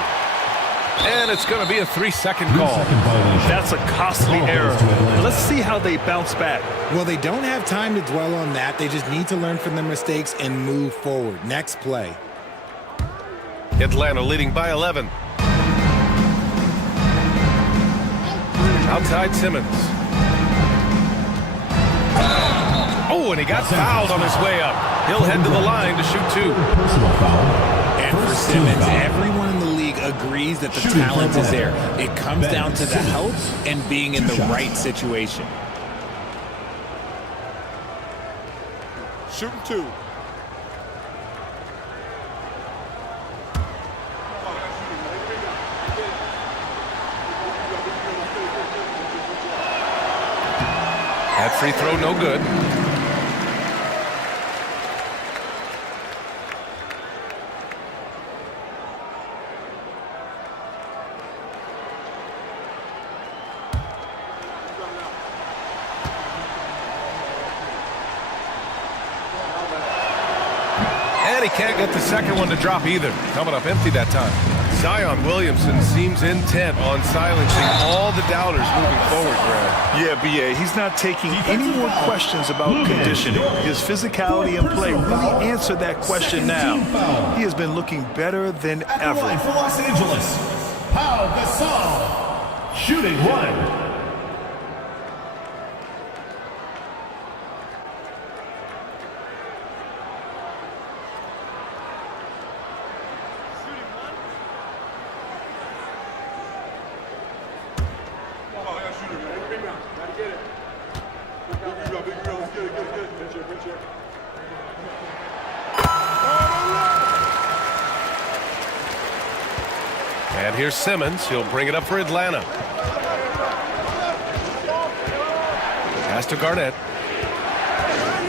And it's going to be a 3-second call. That's a costly error. Let's see how they bounce back. Well, they don't have time to dwell on that. They just need to learn from their mistakes and move forward. Next play. Atlanta leading by 11. Outside Simmons. Oh, and he got fouled on his way up. He'll head to the line to shoot 2. And for Simmons, everyone in the league agrees that the talent is there. It comes down to the help and being in the right situation. Shooting 2. That free throw, no good. And he can't get the second one to drop either. Coming up empty that time. Zion Williamson seems intent on silencing all the doubters moving forward, Brad. Yeah, BA, he's not taking any more questions about conditioning. His physicality and play really answered that question now. He has been looking better than ever. For Los Angeles, Pau Gasol, shooting 1. And here's Simmons. He'll bring it up for Atlanta. Pass to Garnett.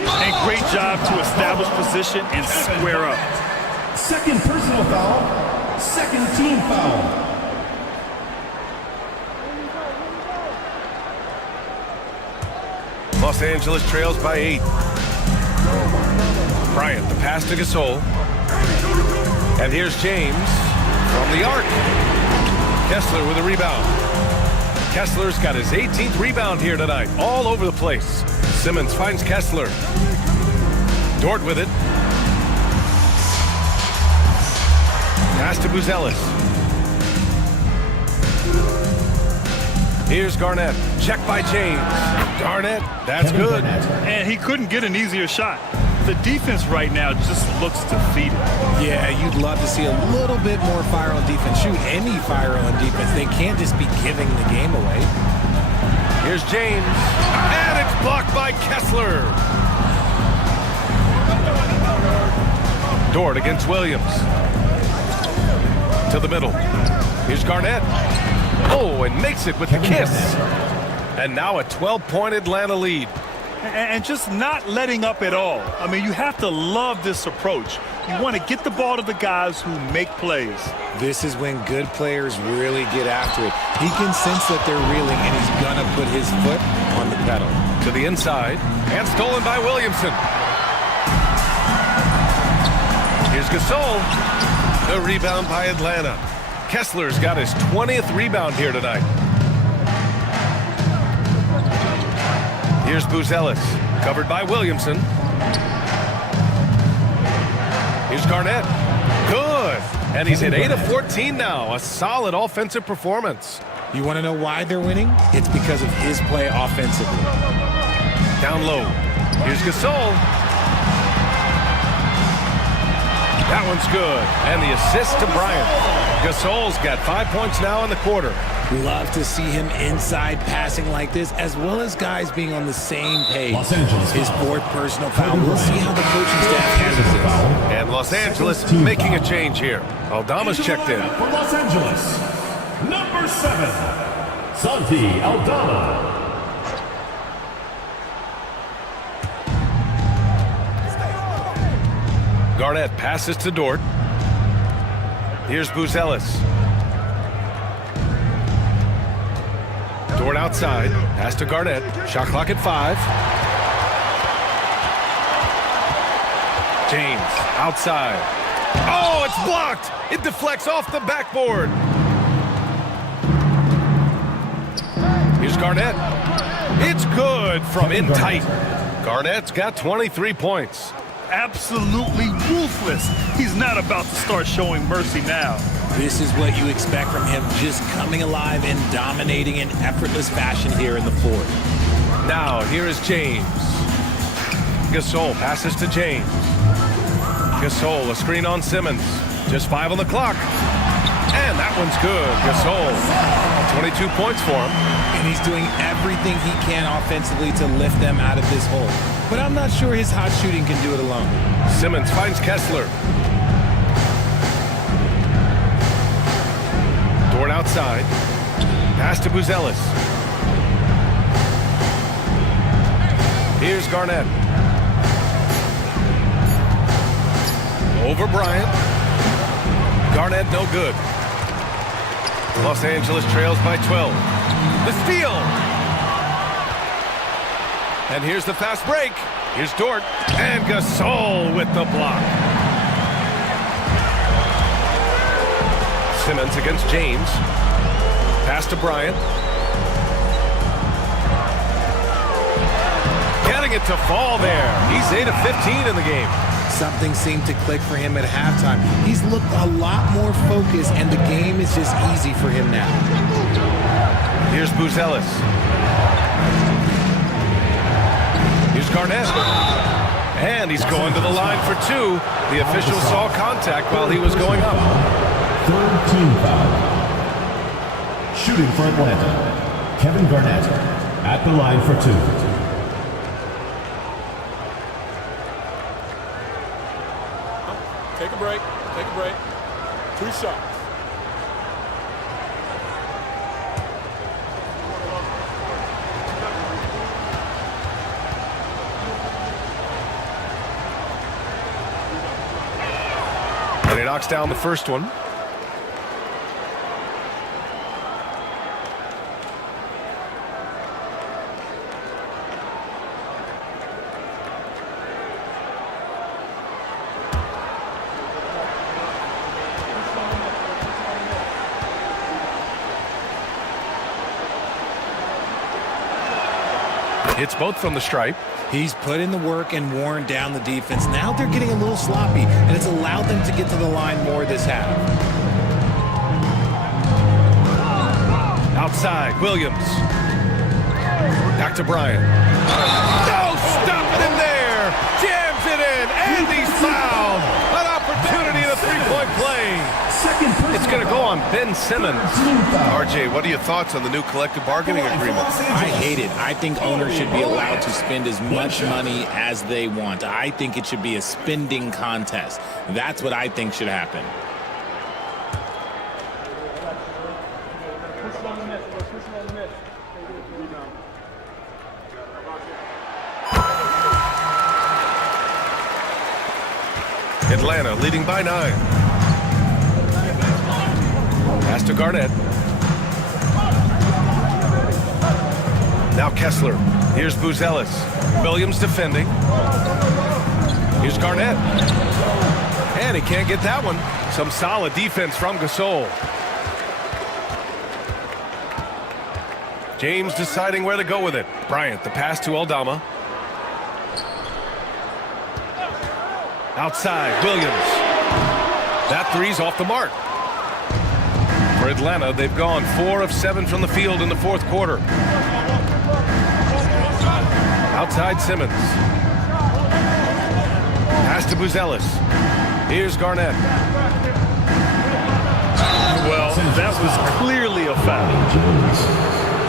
And great job to establish position and square up. Second personal foul. Second team foul. Los Angeles trails by 8. Bryant, the pass to Gasol. And here's James from the arc. Kessler with a rebound. Kessler's got his 18th rebound here tonight. All over the place. Simmons finds Kessler. Dort with it. Pass to Buzelis. Here's Garnett. Check by James. Garnett, that's good. And he couldn't get an easier shot. The defense right now just looks defeated. Yeah, you'd love to see a little bit more fire on defense. Shoot, any fire on defense. They can't just be giving the game away. Here's James. And it's blocked by Kessler. Dort against Williams. To the middle. Here's Garnett. Oh, and makes it with the kiss. And now a 12-point Atlanta lead. And just not letting up at all. I mean, you have to love this approach. You want to get the ball to the guys who make plays. This is when good players really get after it. He can sense that they're reeling, and he's going to put his foot on the pedal. To the inside, and stolen by Williamson. Here's Gasol. The rebound by Atlanta. Kessler's got his 20th rebound here tonight. Here's Buzelis, covered by Williamson. Here's Garnett. Good. And he's hit 8 of 14 now. A solid offensive performance. You want to know why they're winning? It's because of his play offensively. Down low. Here's Gasol. That one's good. And the assist to Bryant. Gasol's got 5 points now in the quarter. Love to see him inside passing like this, as well as guys being on the same page. Los Angeles His foul. fourth personal foul. We'll see how the coaching staff handles this. And Los Angeles making a change here. Aldama's checked in. For Los Angeles, number 7, Santi Aldama. Garnett passes to Dort. Here's Buzelis. Dort outside. Pass to Garnett. Shot clock at 5. James outside. Oh, it's blocked. It deflects off the backboard. Here's Garnett. It's good from in tight. Garnett's got 23 points. Absolutely ruthless. He's not about to start showing mercy now. This is what you expect from him, just coming alive and dominating in effortless fashion here in the fourth. Now, here is James. Gasol passes to James. Gasol, a screen on Simmons. Just 5 on the clock. And that one's good. Gasol, 22 points for him. And he's doing everything he can offensively to lift them out of this hole. But I'm not sure his hot shooting can do it alone. Simmons finds Kessler. Dort outside. Pass to Buzelis. Here's Garnett. Over Bryant. Garnett no good. Los Angeles trails by 12. The steal. And here's the fast break. Here's Dort. And Gasol with the block. Simmons against James. Pass to Bryant. Getting it to fall there. He's 8 of 15 in the game. Something seemed to click for him at halftime. He's looked a lot more focused, and the game is just easy for him now. Here's Buzelis. Here's Garnett. And he's going to the line for 2. The official saw contact while he was going up. Third team foul. Shooting for Atlanta, Kevin Garnett at the line for 2. Take a break. Take a break. 2 shots. And he knocks down the first one. Hits both from the stripe. He's put in the work and worn down the defense. Now they're getting a little sloppy, and it's allowed them to get to the line more this half. Outside, Williams. Back to Bryant. No, stop it in there. Jams it in, and he's fouled. An opportunity in a three-point play. It's going to go on Ben Simmons. RJ, what are your thoughts on the new collective bargaining agreement? I hate it. I think owners should be allowed to spend as much money as they want. I think it should be a spending contest. That's what I think should happen. Atlanta leading by 9. Pass to Garnett. Now Kessler. Here's Buzelis. Williams defending. Here's Garnett. And he can't get that one. Some solid defense from Gasol. James deciding where to go with it. Bryant, the pass to Aldama. Outside, Williams. That three's off the mark. For Atlanta, they've gone 4 of 7 from the field in the fourth quarter. Outside, Simmons. Pass to Buzelis. Here's Garnett. Well, that was clearly a foul. Jones.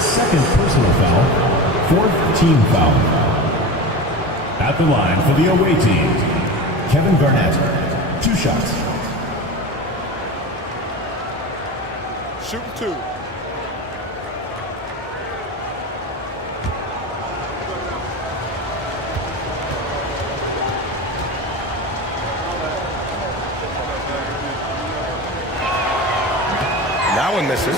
Second personal foul. Fourth team foul. At the line for the away team, Kevin Garnett. 2 shots. Shooting 2. That one misses.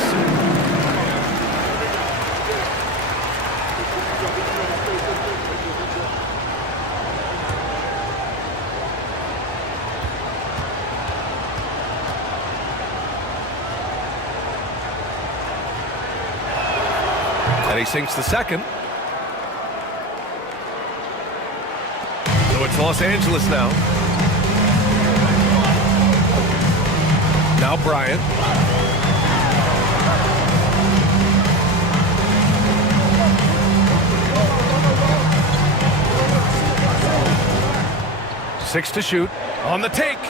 And he sinks the second. So it's Los Angeles now. Now Bryant. Six to shoot. On the take.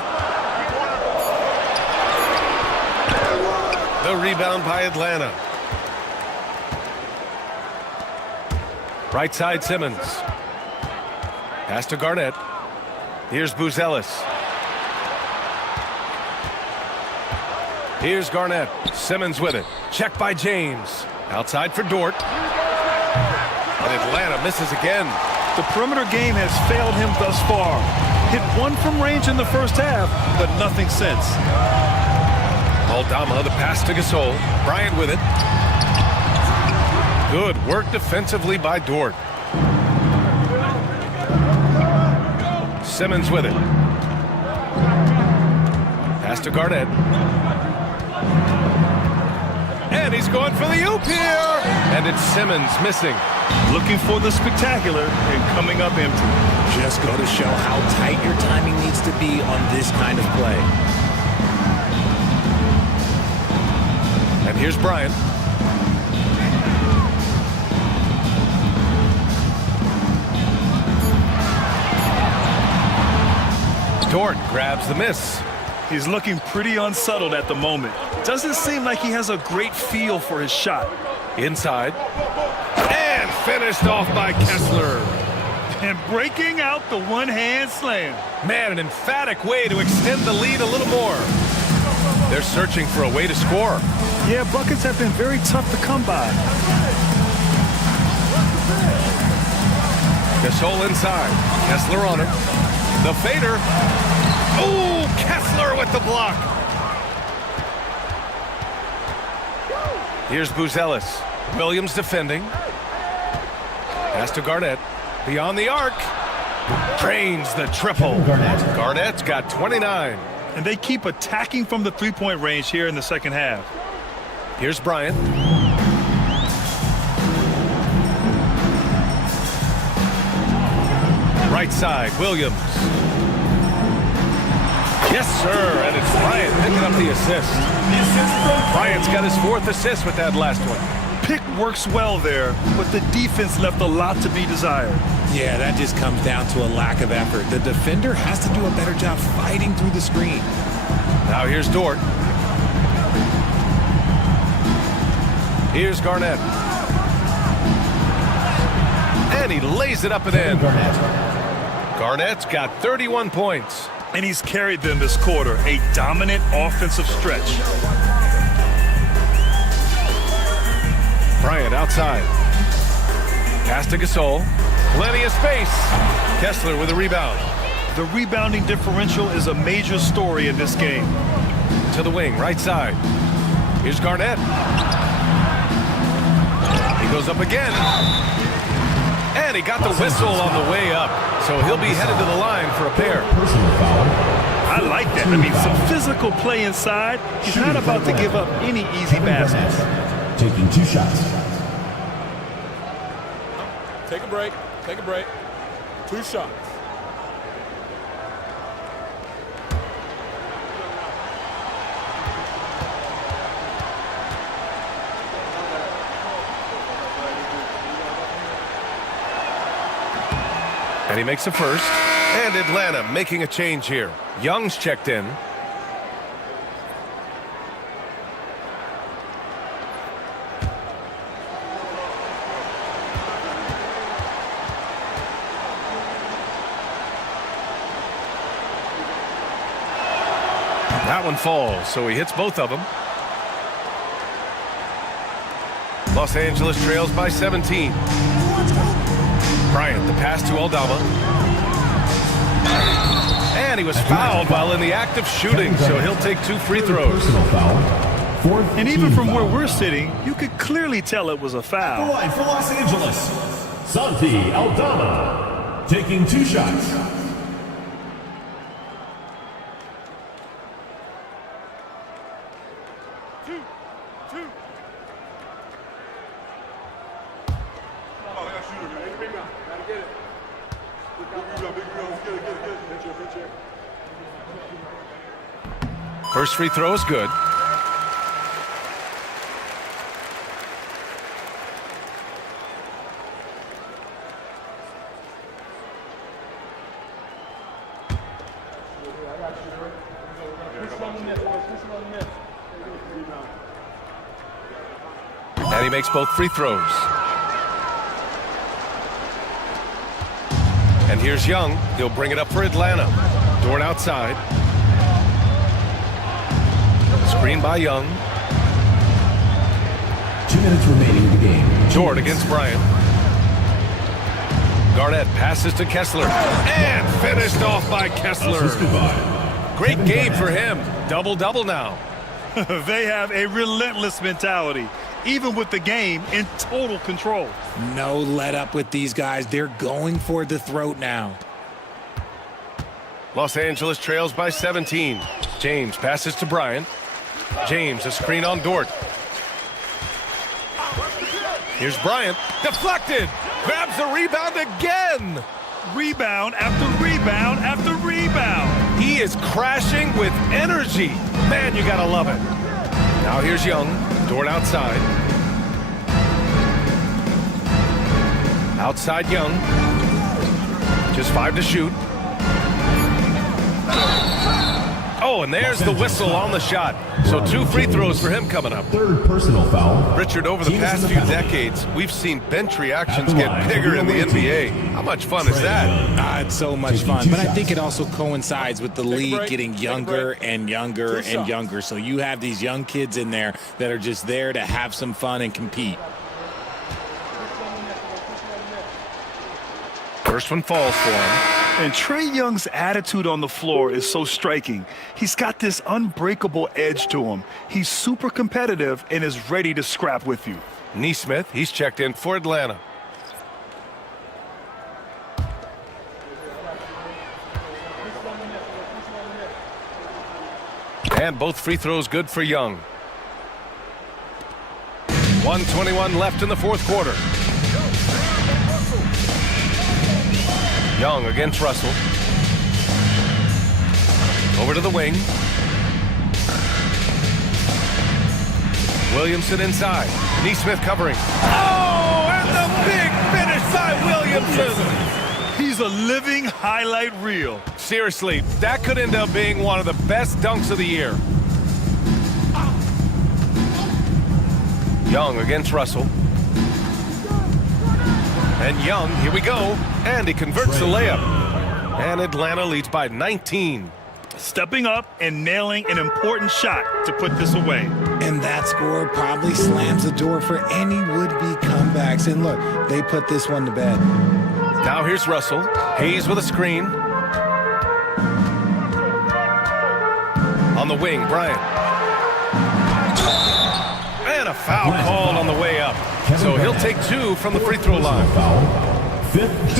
The rebound by Atlanta. Right side Simmons. Pass to Garnett. Here's Buzelis. Here's Garnett. Simmons with it. Check by James. Outside for Dort. And Atlanta misses again. The perimeter game has failed him thus far. Hit one from range in the first half, but nothing since. Aldama, the pass to Gasol. Bryant with it. Good work defensively by Dort. Simmons with it. Pass to Garnett. And he's going for the oop here. And it's Simmons missing. Looking for the spectacular and coming up empty. Just go to show how tight your timing needs to be on this kind of play. And here's Bryant. Dort grabs the miss. He's looking pretty unsettled at the moment. Doesn't seem like he has a great feel for his shot. Inside. And finished off by Kessler. And breaking out the one-hand slam. Man, an emphatic way to extend the lead a little more. They're searching for a way to score. Yeah, buckets have been very tough to come by. Gasol inside. Kessler on him. The fader. Oh, Kessler with the block. Here's Buzelis. Williams defending. Pass to Garnett. Beyond the arc. Drains the triple. Garnett's got 29. And they keep attacking from the three-point range here in the second half. Here's Bryant. Right side, Williams. Yes, sir, and it's Bryant picking up the assist. Bryant's got his 4th assist with that last one. Pick works well there, but the defense left a lot to be desired. Yeah, that just comes down to a lack of effort. The defender has to do a better job fighting through the screen. Now here's Dort. Here's Garnett. And he lays it up and in. Garnett's got 31 points. And he's carried them this quarter, a dominant offensive stretch. Bryant outside. Pass to Gasol. Plenty of space. Kessler with a rebound. The rebounding differential is a major story in this game. To the wing, right side. Here's Garnett. He goes up again. And he got the whistle on the way up. So he'll be headed to the line for a pair. I like that. I mean, some physical play inside. He's not about to give up any easy baskets. Taking 2 shots. Take a break. Take a break. 2 shots. And he makes the first. And Atlanta making a change here. Young's checked in. That one falls, so he hits both of them. Los Angeles trails by 17. Bryant, the pass to Aldama. And he was fouled while in the act of shooting, so he'll take 2 free throws. And even from where we're sitting, you could clearly tell it was a foul. The line for Los Angeles, Santi Aldama, taking 2 shots. First free throw is good. And he makes both free throws. And here's Young. He'll bring it up for Atlanta. Dort outside. Screen by Young. 2 minutes remaining in the game. Dort against Bryant. Garnett passes to Kessler. And finished off by Kessler. Great game for him. Double-double now. They have a relentless mentality, even with the game in total control. No let up with these guys. They're going for the throat now. Los Angeles trails by 17. James passes to Bryant. James, a screen on Dort. Here's Bryant. Deflected. Grabs the rebound again. Rebound after rebound after rebound. He is crashing with energy. Man, you gotta love it. Now here's Young. Dort outside. Outside Young. Just 5 to shoot. Oh, and there's the whistle on the shot. So 2 free throws for him coming up. 3rd personal foul. Richard, over the past few decades, we've seen bench reactions get bigger in the NBA. How much fun is that? It's so much fun. But I think it also coincides with the league getting younger and younger and younger. So you have these young kids in there that are just there to have some fun and compete. First one falls for him. And Trae Young's attitude on the floor is so striking. He's got this unbreakable edge to him. He's super competitive and is ready to scrap with you. Nesmith, he's checked in for Atlanta. And both free throws good for Young. 1:21 left in the 4th quarter. Young against Russell. Over to the wing. Williamson inside. Nesmith covering. Oh, and the big finish by Williamson. He's a living highlight reel. Seriously, that could end up being one of the best dunks of the year. Young against Russell. And Young, here we go. And he converts the layup. And Atlanta leads by 19. Stepping up and nailing an important shot to put this away. And that score probably slams the door for any would-be comebacks. And look, they put this one to bed. Now here's Russell. Hayes with a screen. On the wing, Bryant. And a foul called on the way up. So he'll take 2 from the free throw line.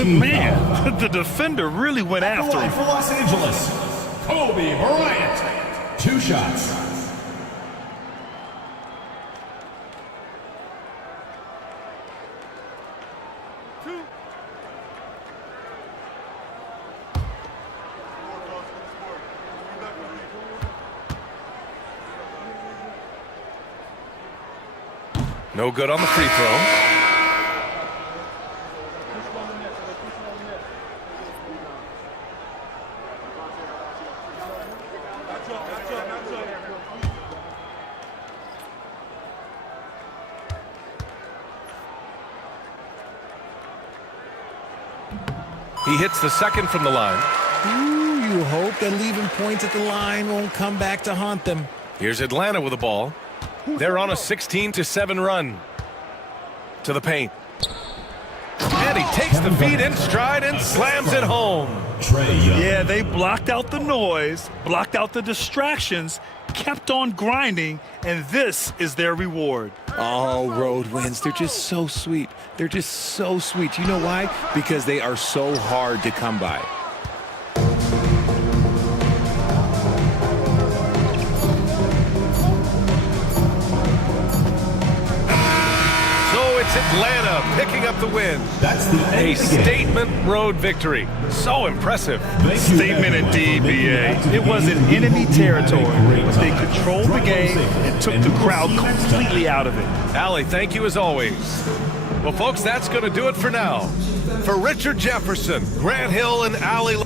Man, the defender really went after him. For Los Angeles, Kobe Bryant. 2 shots. No good on the free throw. He hits the second from the line. Ooh, you hope that leaving points at the line won't come back to haunt them. Here's Atlanta with the ball. They're on a 16-7 run. To the paint. And he takes the feed in stride and slams it home. Yeah, they blocked out the noise, blocked out the distractions, kept on grinding, and this is their reward. Oh, road wins. They're just so sweet. They're just so sweet. You know why? Because they are so hard to come by. So it's Atlanta picking up the win. That's the A statement road victory. So impressive. Statement indeed, BA. It wasn't enemy territory, but they controlled the game and took the crowd completely out of it. Allie, thank you as always. Well, folks, that's going to do it for now. For Richard Jefferson, Grant Hill, and Allie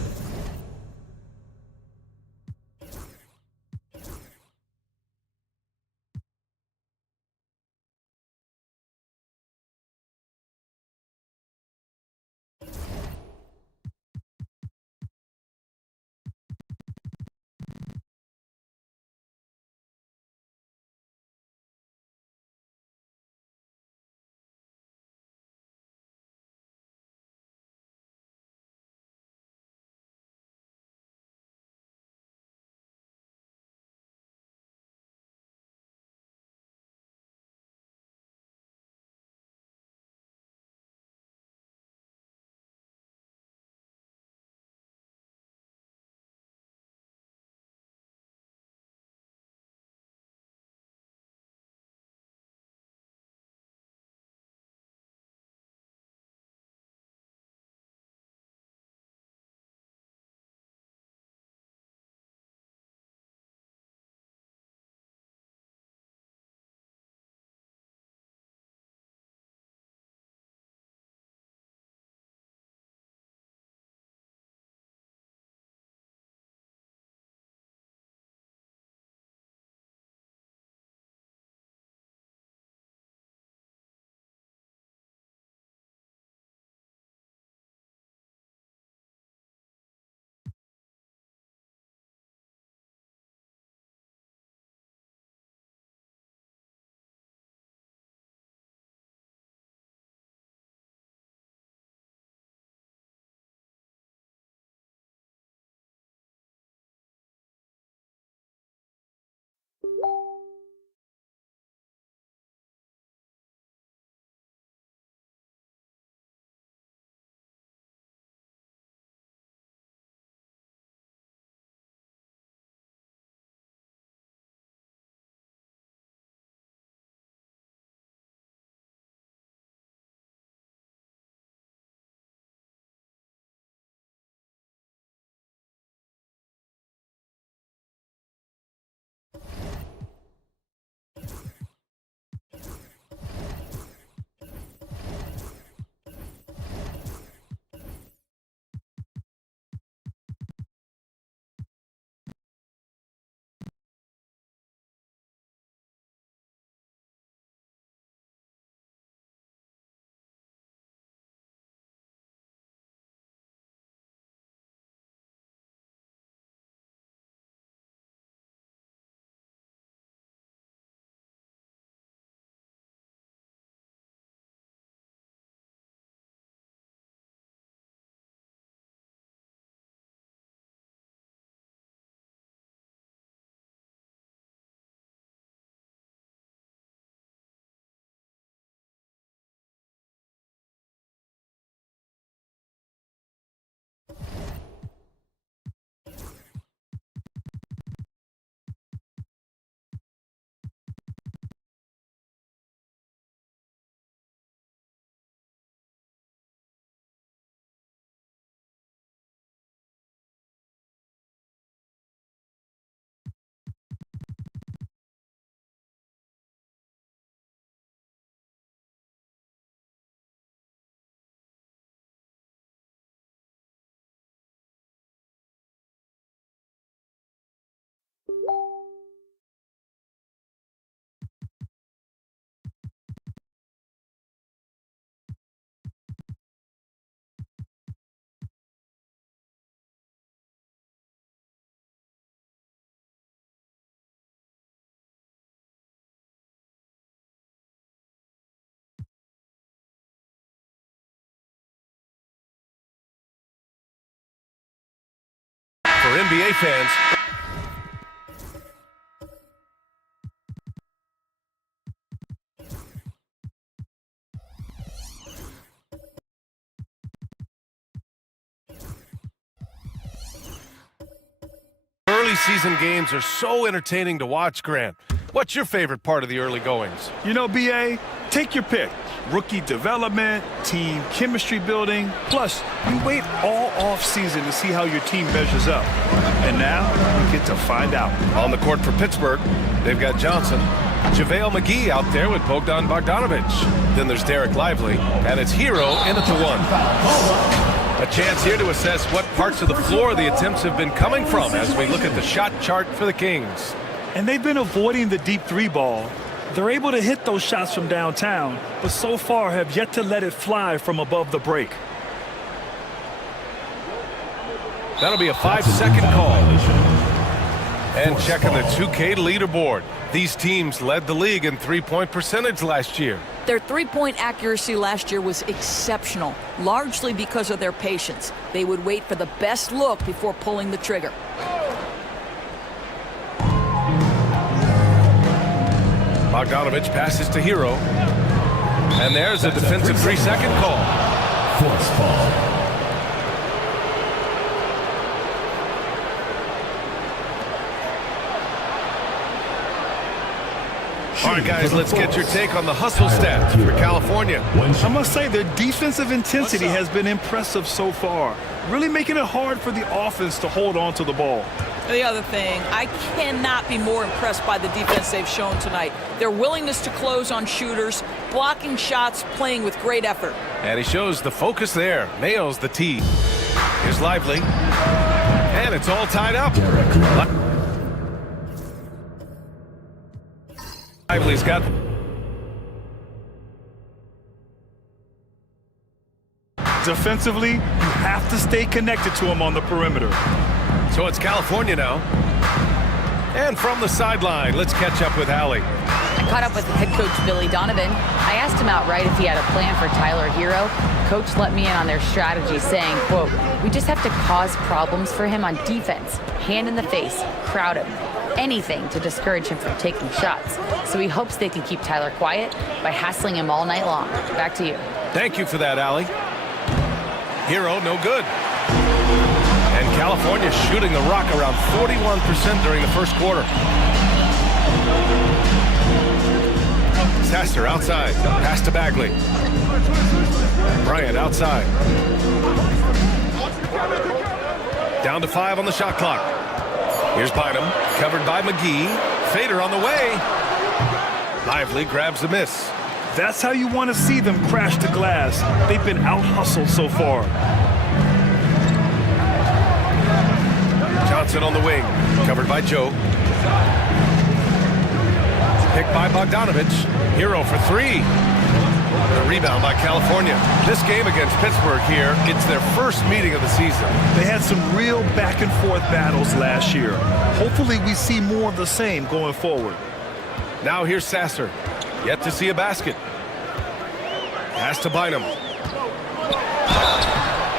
NBA fans. Early season games are so entertaining to watch, Grant. What's your favorite part of the early goings? You know, BA, take your pick. Rookie development, team chemistry building. Plus, you wait all off-season to see how your team measures up. And now, we get to find out. On the court for Pittsburgh, they've got Johnson. JaVale McGee out there with Bogdan Bogdanovic. Then there's Derek Lively, and it's Hero in at the one. A chance here to assess what parts of the floor the attempts have been coming from as we look at the shot chart for the Kings. And they've been avoiding the deep three ball. They're able to hit those shots from downtown, but so far have yet to let it fly from above the break. That'll be a 5-second call. And checking the 2K leaderboard. These teams led the league in three-point percentage last year. Their three-point accuracy last year was exceptional, largely because of their patience. They would wait for the best look before pulling the trigger. Bogdanovic passes to Hero. And there's a defensive 3-second call. Force ball. All right, guys, let's get your take on the hustle stats for California. I must say, their defensive intensity has been impressive so far, really making it hard for the offense to hold on to the ball. The other thing, I cannot be more impressed by the defense they've shown tonight. Their willingness to close on shooters, blocking shots, playing with great effort. And he shows the focus there, nails the tee. Here's Lively, and it's all tied up. Lively's got defensively, you have to stay connected to him on the perimeter. So it's California now. And from the sideline, let's catch up with Allie. I caught up with head coach Billy Donovan. I asked him outright if he had a plan for Tyler Hero. Coach let me in on their strategy, saying, quote, "We just have to cause problems for him on defense. Hand in the face, crowd him. Anything to discourage him from taking shots. So he hopes they can keep Tyler quiet by hassling him all night long." Back to you. Thank you for that, Allie. Hero, no good. And California shooting the rock around 41% during the first quarter. Sasser outside. Pass to Bagley. Bryant outside. Down to 5 on the shot clock. Here's Bynum, covered by McGee. Fader on the way. Lively grabs the miss. That's how you want to see them crash the glass. They've been out-hustled so far. Johnson on the wing, covered by Joe. Picked by Bogdanovic. Hero for 3. A rebound by California. This game against Pittsburgh here, it's their first meeting of the season. They had some real back-and-forth battles last year. Hopefully we see more of the same going forward. Now here's Sasser. Yet to see a basket. Pass to Bynum.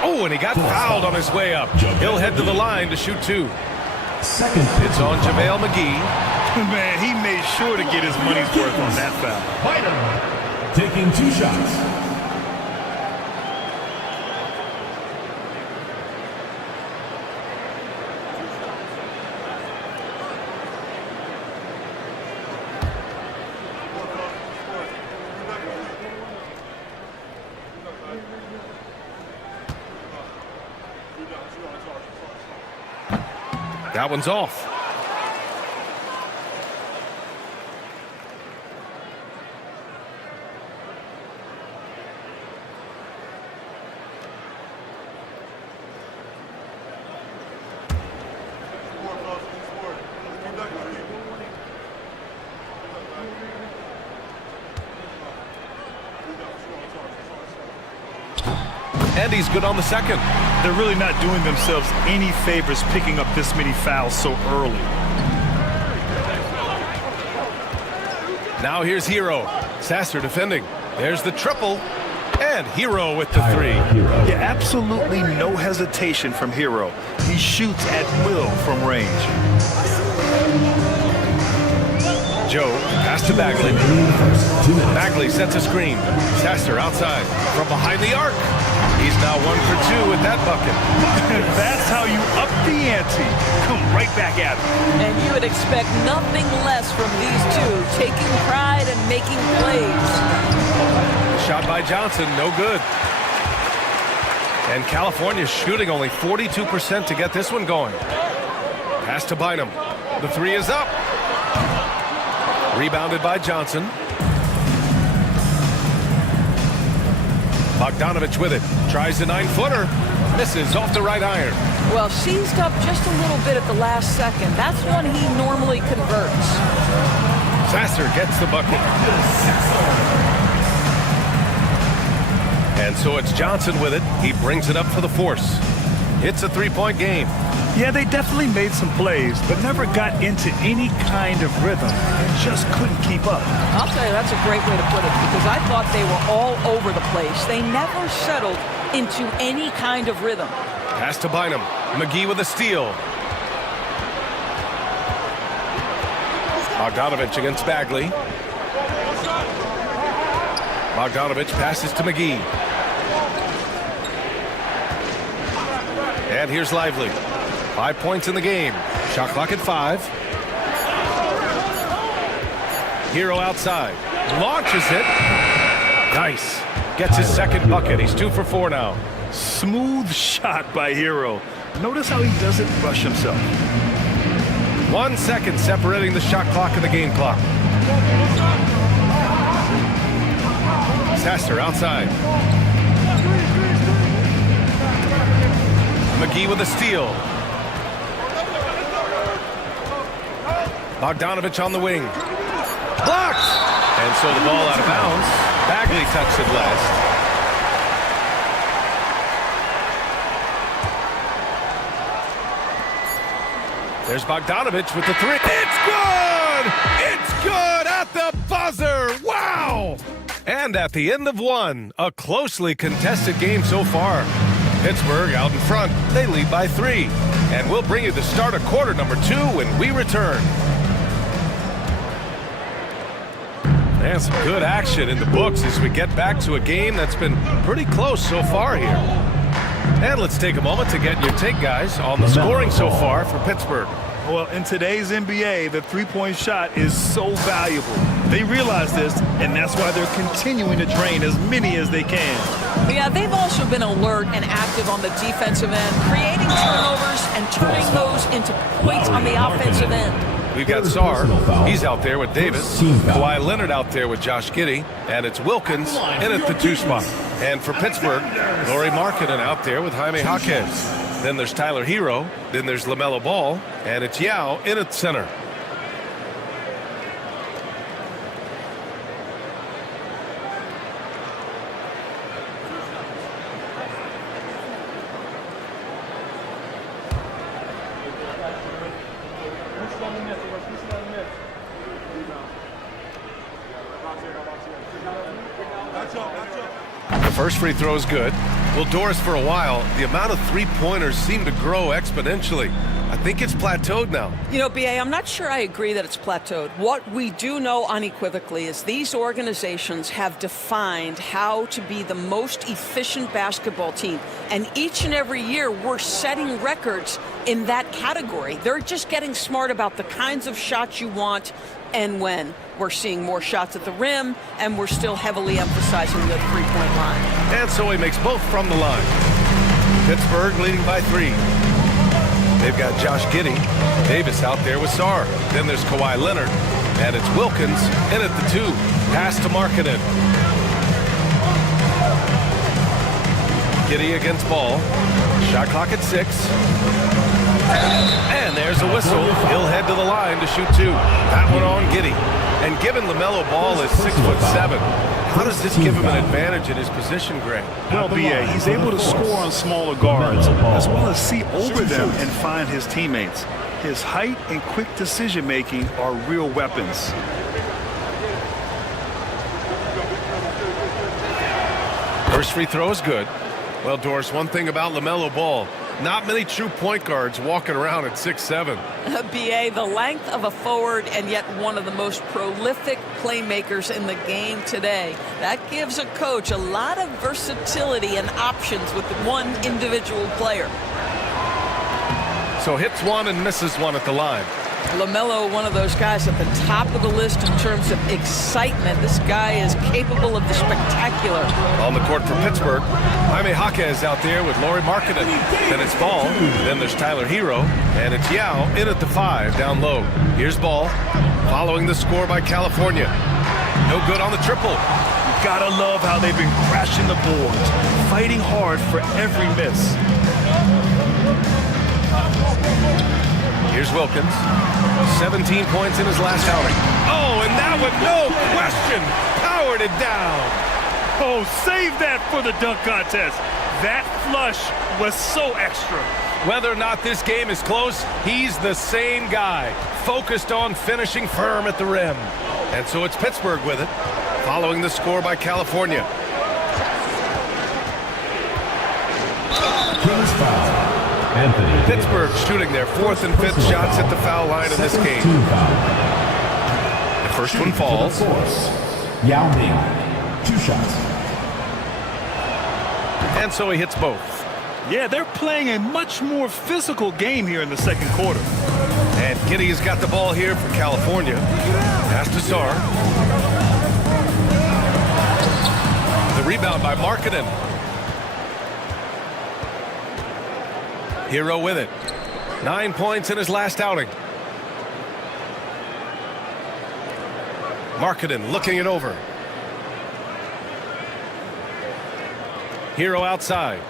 Oh, and he got fouled on his way up. He'll head to the line to shoot 2. It's on JaVale McGee. Man, he made sure to get his money's worth on that foul. Bynum taking 2 shots. That one's off. And he's good on the second. They're really not doing themselves any favors picking up this many fouls so early. Now here's Hero. Sasser defending. There's the triple. And Hero with the three. Yeah, absolutely no hesitation from Hero. He shoots at will from range. Joe, pass to Bagley. Bagley sets a screen. Sasser outside from behind the arc. He's now 1 for 2 with that bucket. That's how you up the ante. Come right back at him. And you would expect nothing less from these two, taking pride and making plays. Shot by Johnson, no good. And California shooting only 42% to get this one going. Pass to Bynum. The three is up. Rebounded by Johnson. Bogdanovich with it. Tries the 9-footer. Misses off the right iron. Well, seized up just a little bit at the last second. That's when he normally converts. Sasser gets the bucket. And so it's Johnson with it. He brings it up for the force. It's a three-point game. Yeah, they definitely made some plays, but never got into any kind of rhythm and just couldn't keep up. I'll tell you, that's a great way to put it, because I thought they were all over the place. They never settled into any kind of rhythm. Pass to Bynum. McGee with a steal. Bogdanovich against Bagley. Bogdanovich passes to McGee. And here's Lively. 5 points in the game. Shot clock at 5. Hero outside. Launches it. Nice. Gets his second bucket. He's 2 for 4 now. Smooth shot by Hero. Notice how he doesn't rush himself. 1 second separating the shot clock and the game clock. Sasser outside. McGee with a steal. Bogdanovich on the wing. Blocked! And so the ball out of bounds. Bagley touched it last. There's Bogdanovich with the three. It's good! It's good at the buzzer! Wow! And at the end of one, a closely contested game so far. Pittsburgh out in front. They lead by 3. And we'll bring you the start of quarter number 2 when we return. And some good action in the books as we get back to a game that's been pretty close so far here. And let's take a moment to get your take, guys, on the scoring so far for Pittsburgh. Well, in today's NBA, the three-point shot is so valuable. They realize this, and that's why they're continuing to drain as many as they can. Yeah, they've also been alert and active on the defensive end, creating turnovers and turning those into points on the offensive end. We've got Sarr. He's out there with Davis. Kawhi Leonard out there with Josh Giddey. And it's Wilkins in at the 2 spot. And for Pittsburgh, Lauri Markkanen out there with Jaime Jaquez. Then there's Tyler Hero. Then there's LaMelo Ball. And it's Yao in at center. The first free throw is good. Well, Doris, for a while, the amount of three-pointers seemed to grow exponentially. I think it's plateaued now. You know, B.A., I'm not sure I agree that it's plateaued. What we do know unequivocally is these organizations have defined how to be the most efficient basketball team. And each and every year, we're setting records in that category. They're just getting smart about the kinds of shots you want and when. We're seeing more shots at the rim, and we're still heavily emphasizing the three-point line. And so he makes both from the line. Pittsburgh leading by 3. They've got Josh Giddey. Davis out there with Sarr. Then there's Kawhi Leonard. And it's Wilkins in at the 2. Pass to Markkanen. Giddey against Ball. Shot clock at 6. And there's a whistle. He'll head to the line to shoot 2. That one on Giddey. And given LaMelo Ball is 6'7", how does this give him an advantage in his position, Greg? Well, B.A., he's able to score on smaller guards as well as see over them and find his teammates. His height and quick decision-making are real weapons. First free throw is good. Well, Doris, one thing about LaMelo Ball, not many true point guards walking around at 6'7". BA, the length of a forward and yet one of the most prolific playmakers in the game today. That gives a coach a lot of versatility and options with one individual player. So hits one and misses one at the line. LaMelo, one of those guys at the top of the list in terms of excitement. This guy is capable of the spectacular. On the court for Pittsburgh, Jaime Jaquez out there with Lauri Markkanen. Then it's Ball. Then there's Tyler Hero. And it's Yao in at the 5 down low. Here's Ball following the score by California. No good on the triple. Gotta love how they've been crashing the boards, fighting hard for every miss. Here's Wilkins. 17 points in his last outing. Oh, and that one, no question, powered it down. Oh, save that for the dunk contest. That flush was so extra. Whether or not this game is close, he's the same guy, focused on finishing firm at the rim. And so it's Pittsburgh with it, following the score by California. Kings foul. Anthony. Pittsburgh shooting their 4th and 5th shots at the foul line in this game. The first one falls. Yao Ming, 2 shots. And so he hits both. Yeah, they're playing a much more physical game here in the second quarter. And Giddey has got the ball here for California. Pass to Sarr. The rebound by Markkanen. Hero with it. 9 points in his last outing. Markkanen looking it over. Hero outside.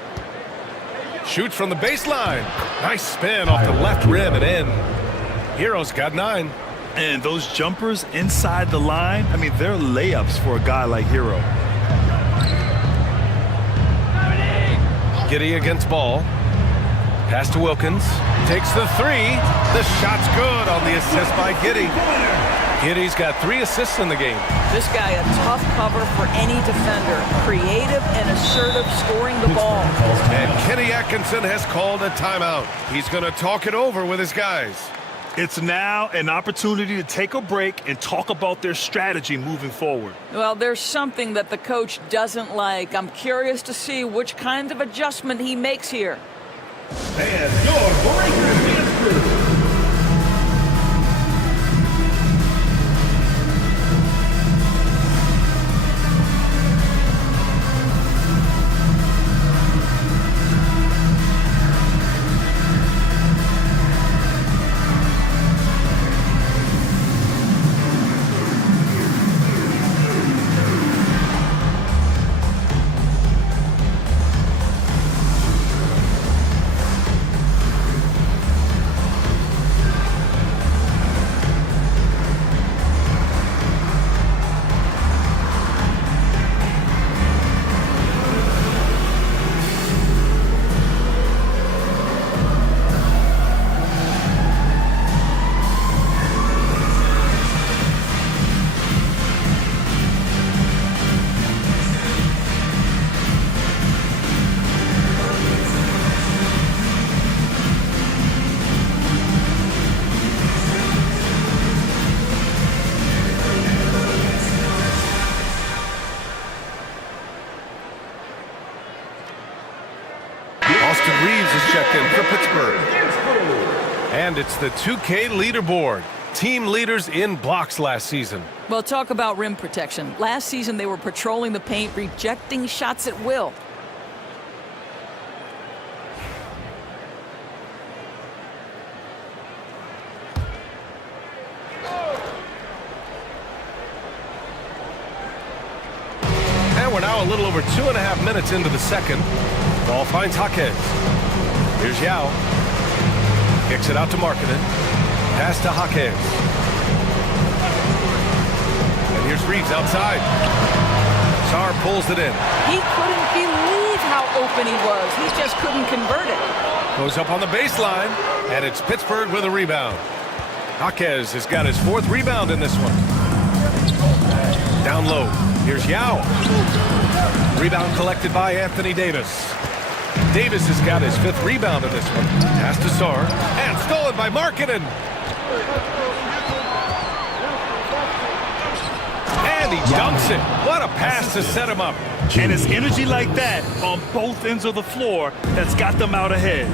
Shoots from the baseline. Nice spin off the left rim and in. Hero's got 9. And those jumpers inside the line, I mean, they're layups for a guy like Hero. Giddey against Ball. Pass to Wilkins. Takes the 3. The shot's good on the assist by Giddey. Giddey's got 3 assists in the game. This guy a tough cover for any defender. Creative and assertive scoring the ball. And Kenny Atkinson has called a timeout. He's going to talk it over with his guys. It's now an opportunity to take a break and talk about their strategy moving forward. Well, there's something that the coach doesn't like. I'm curious to see which kind of adjustment he makes here. And your breaker dance crew. And it's the 2K leaderboard. Team leaders in blocks last season. Well, talk about rim protection. Last season, they were patrolling the paint, rejecting shots at will. And we're now a little over 2.5 minutes into the second. Ball finds Jaquez. Here's Yao. Kicks it out to Markkanen. Pass to Jaquez. And here's Reeves outside. Sarr pulls it in. He couldn't believe how open he was. He just couldn't convert it. Goes up on the baseline, and it's Pittsburgh with a rebound. Jaquez has got his 4th rebound in this one. Down low. Here's Yao. Rebound collected by Anthony Davis. Davis has got his 5th rebound in this one. Pass to Sarr. And stolen by Markkanen. And he dunks it. What a pass to set him up. And it's energy like that on both ends of the floor that's got them out ahead.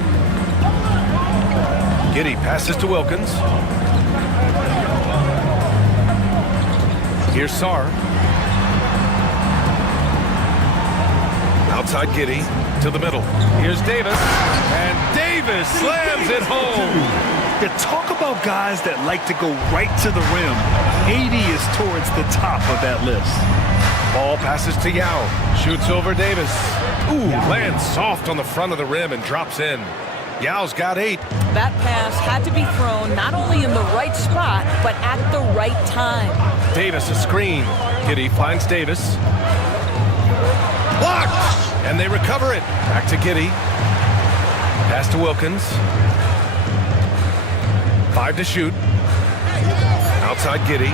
Giddey passes to Wilkins. Here's Sarr. Outside Giddey to the middle. Here's Davis. And Davis slams it home. You talk about guys that like to go right to the rim. 80 is towards the top of that list. Ball passes to Yao. Shoots over Davis. Ooh, lands soft on the front of the rim and drops in. Yao's got 8. That pass had to be thrown not only in the right spot, but at the right time. Davis a screen. Giddey finds Davis. Blocked! And they recover it. Back to Giddey. Pass to Wilkins. 5 to shoot. Outside Giddey.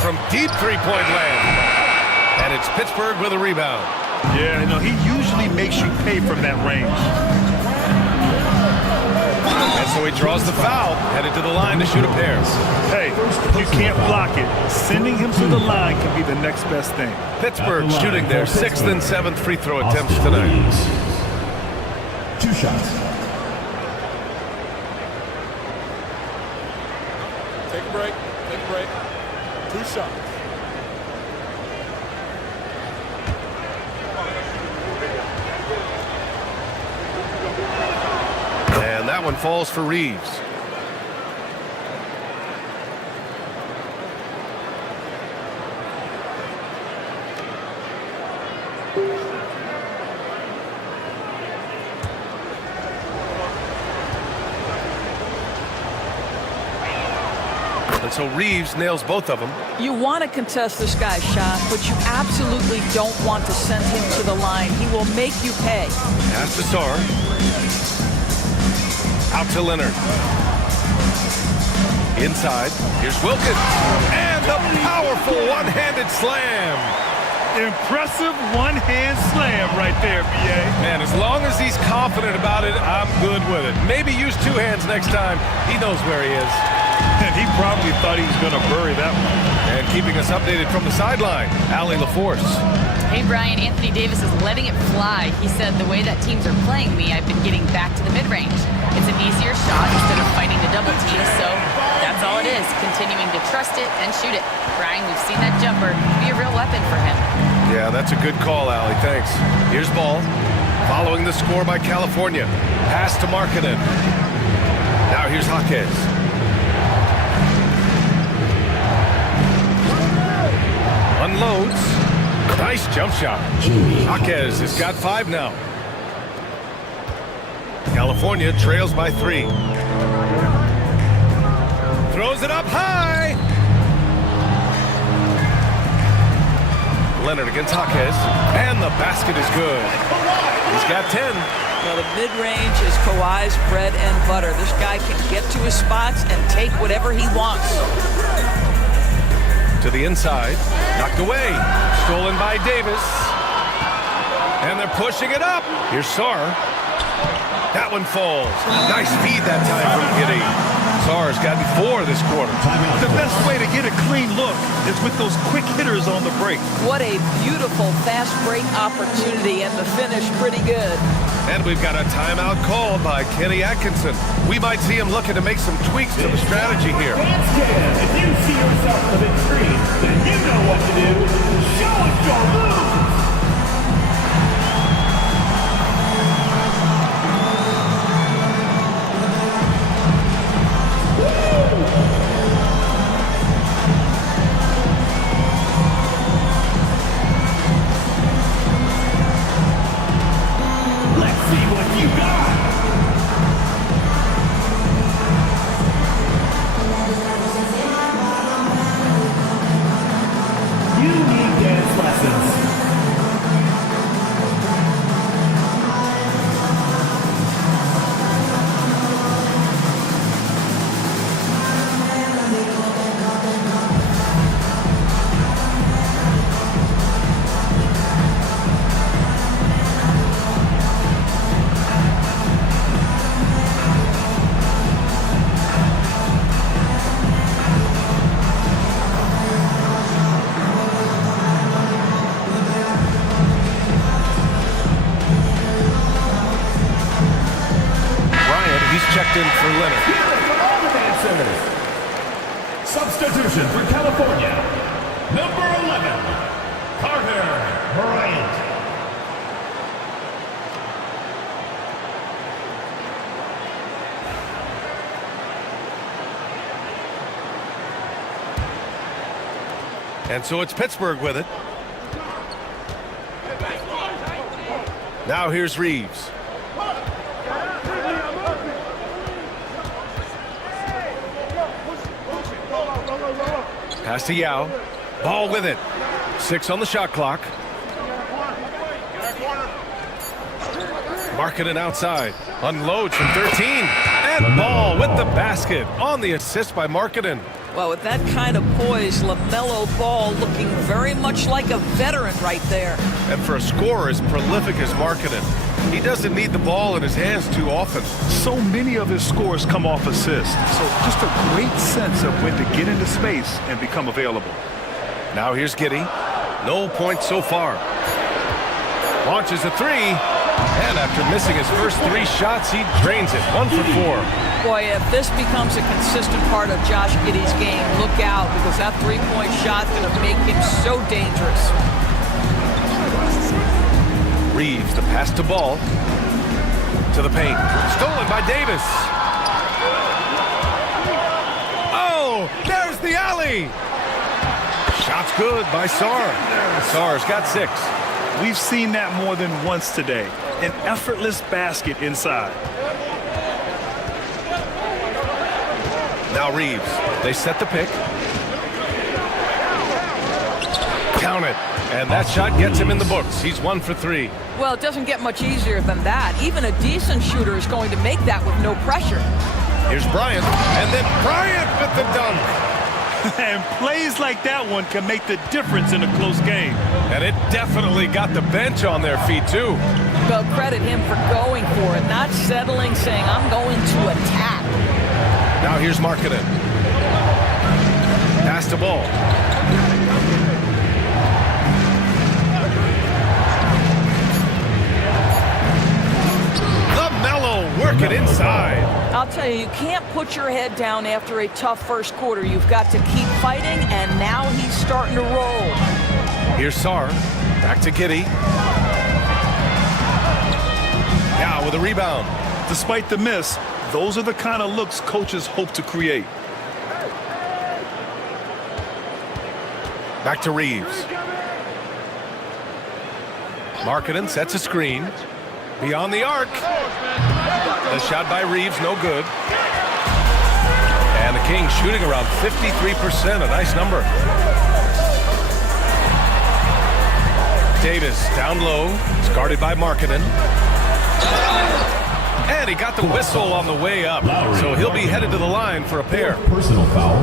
From deep three-point land. And it's Pittsburgh with a rebound. Yeah, he usually makes you pay from that range. And so he draws the foul, headed to the line to shoot a pair. Hey, if you can't block it, sending him to the line can be the next best thing. Pittsburgh shooting their 6th and 7th free throw attempts tonight. 2 shots. Take a break. 2 shots. And that one falls for Reeves. And so Reeves nails both of them. You want to contest this guy's shot, but you absolutely don't want to send him to the line. He will make you pay. Pass to Sarr. Out to Leonard. Inside. Here's Wilkins. And the powerful one-handed slam. Impressive one-hand slam right there, B.A. Man, as long as he's confident about it, I'm good with it. Maybe use 2 hands next time. He knows where he is. And he probably thought he was going to bury that one. And keeping us updated from the sideline, Allie LaForce. Hey, Brian, Anthony Davis is letting it fly. He said, the way that teams are playing me, I've been getting back to the mid-range. It's an easier shot instead of fighting the double team, so that's all it is, continuing to trust it and shoot it. Brian, we've seen that jumper be a real weapon for him. Yeah, that's a good call, Allie. Thanks. Here's Ball. Following the score by California. Pass to Markkanen. Now here's Jaquez. Unloads. Nice jump shot. Jaquez has got 5 now. California trails by 3. Throws it up high. Leonard against Jaquez. And the basket is good. He's got 10. Well, the mid-range is Kawhi's bread and butter. This guy can get to his spots and take whatever he wants. To the inside. Knocked away. Stolen by Davis. And they're pushing it up. Here's Sarr. That one falls. Nice feed that time from Giddey. Sarr's gotten 4 this quarter. The best way to get a clean look is with those quick hitters on the break. What a beautiful fast break opportunity, and the finish pretty good. And we've got a timeout called by Kenny Atkinson. We might see him looking to make some tweaks to the strategy here. If you see yourself on the big screen, then you know what to do. Show us your moves! Let's see what you got! You need dance lessons. for Leonard. For all the dancers. Substitution for California. Number 11, Carter Bryant. And so it's Pittsburgh with it. Now here's Reeves. Pass to Yao. Ball with it. 6 on the shot clock. Markkanen outside. Unloads from 13. And Ball with the basket on the assist by Markkanen. Well, with that kind of poise, LaMelo Ball looking very much like a veteran right there. And for a scorer as prolific as Markkanen, he doesn't need the ball in his hands too often. So many of his scores come off assists. So just a great sense of when to get into space and become available. Now here's Giddey. No points so far. Launches a 3. And after missing his first 3 shots, he drains it. 1 for 4. Boy, if this becomes a consistent part of Josh Giddey's game, look out, because that three-point shot's going to make him so dangerous. Reeves, the pass to Ball. To the paint. Stolen by Davis. Oh, there's the alley. Shot's good by Sarr. Sarr's got 6. We've seen that more than once today. An effortless basket inside. Now Reeves. They set the pick. Count it. And that shot gets him in the books. He's 1 for 3. Well, it doesn't get much easier than that. Even a decent shooter is going to make that with no pressure. Here's Bryant. And then Bryant with the dunk. And plays like that one can make the difference in a close game. And it definitely got the bench on their feet, too. Well, credit him for going for it, not settling, saying, I'm going to attack. Now here's Markkanen. Pass to Ball. LaMelo working inside. I'll tell you, you can't put your head down after a tough first quarter. You've got to keep fighting, and now he's starting to roll. Here's Sarr. Back to Giddey. Now with a rebound. Despite the miss, those are the kind of looks coaches hope to create. Back to Reeves. Markkanen sets a screen. Beyond the arc. The shot by Reeves, no good. And the Kings shooting around 53%, a nice number. Davis down low. It's guarded by Markkanen. And he got the whistle on the way up. So he'll be headed to the line for a pair. Personal foul.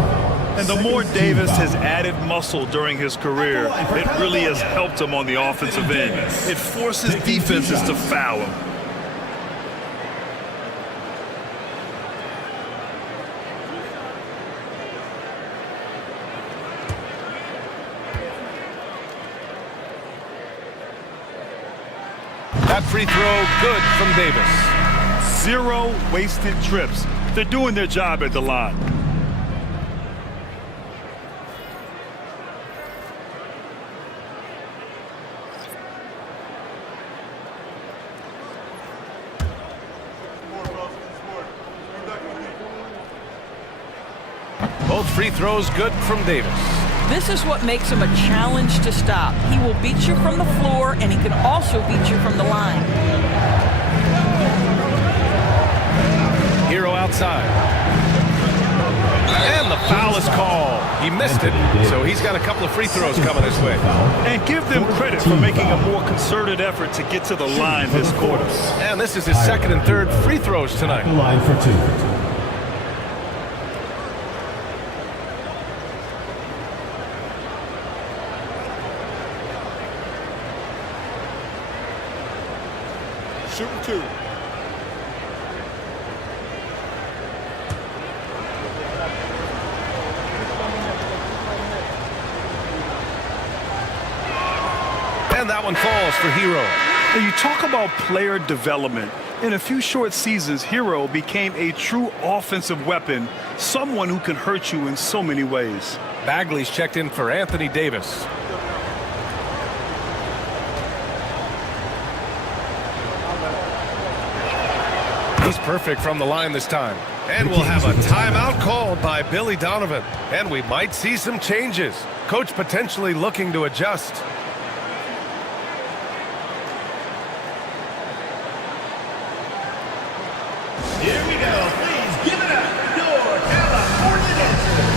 And the more Davis has added muscle during his career, it really has helped him on the offensive end. It forces defenses to foul him. That free throw, good from Davis. 0 wasted trips. They're doing their job at the line. Both free throws good from Davis. This is what makes him a challenge to stop. He will beat you from the floor, and he can also beat you from the line. Hero outside. And the foul is called. He missed it, so he's got a couple of free throws coming his way. And give them credit for making a more concerted effort to get to the line this quarter. And this is his second and third free throws tonight. The line for 2. Shooting 2. And that one falls for Hero. Now you talk about player development. In a few short seasons, Hero became a true offensive weapon, someone who can hurt you in so many ways. Bagley's checked in for Anthony Davis. He's perfect from the line this time. And we'll have a timeout called by Billy Donovan. And we might see some changes. Coach potentially looking to adjust. Here we go. Please give it up. Your California dancers.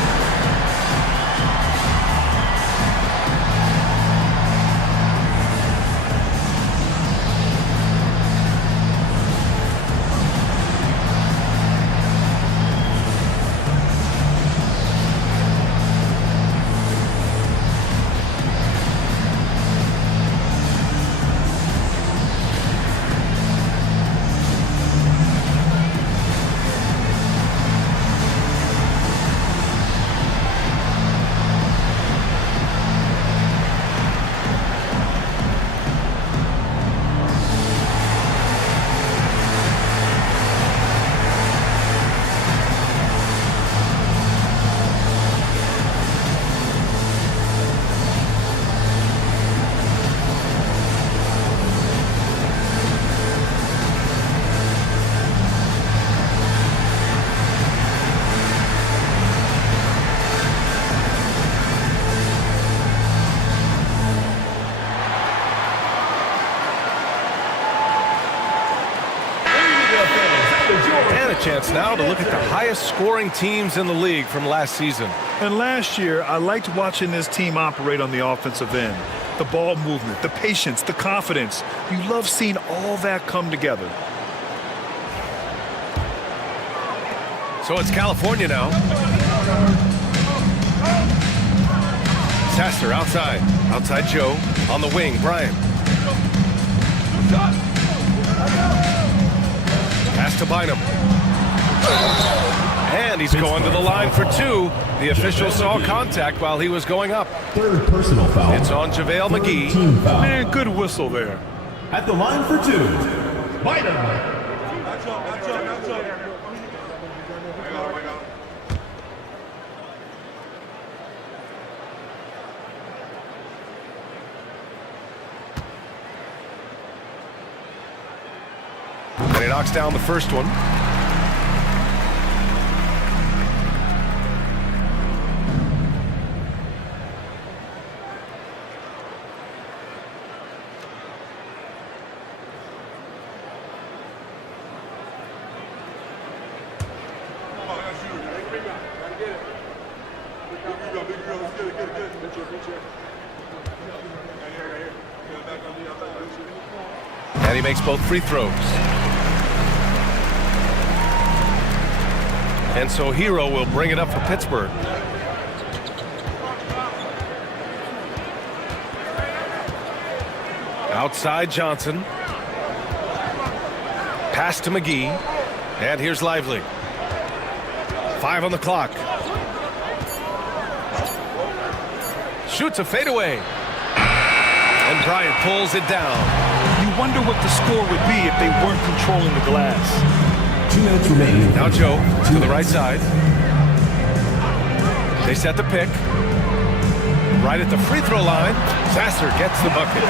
Chance now to look at the highest scoring teams in the league from last season. And last year, I liked watching this team operate on the offensive end. The ball movement, the patience, the confidence. You love seeing all that come together. So it's California now. Sasser outside. Outside Joe. On the wing, Bryant. Pass to Bynum. And he's going to the line for two. The official saw contact while he was going up. Third personal foul. It's on JaVale McGee. Team foul. Man, good whistle there. At the line for two. Bynum. And he knocks down the first one. And he makes both free throws. And so Hero will bring it up for Pittsburgh. Outside Johnson. Pass to McGee. And here's Lively. 5 on the clock. Shoots a fadeaway. And Bryant pulls it down. You wonder what the score would be if they weren't controlling the glass. 2 minutes remaining. Now Joe to the right side. They set the pick. Right at the free throw line. Sasser gets the bucket.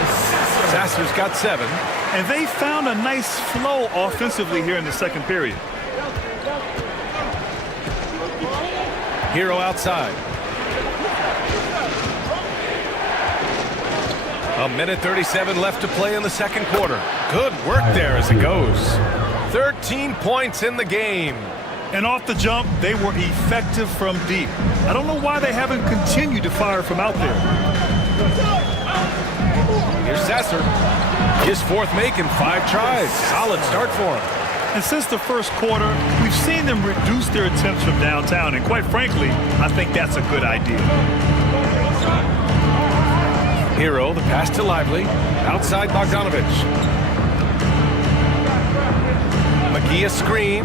Sasser's got 7. And they found a nice flow offensively here in the second period. Hero outside. A minute 37 left to play in the second quarter. Good work there as it goes. 13 points in the game. And off the jump, they were effective from deep. I don't know why they haven't continued to fire from out there. Here's Sasser. His 4th make in 5 tries. Solid start for him. And since the first quarter, we've seen them reduce their attempts from downtown. And quite frankly, I think that's a good idea. Hero, the pass to Lively. Outside Bogdanovich. McGee a screen.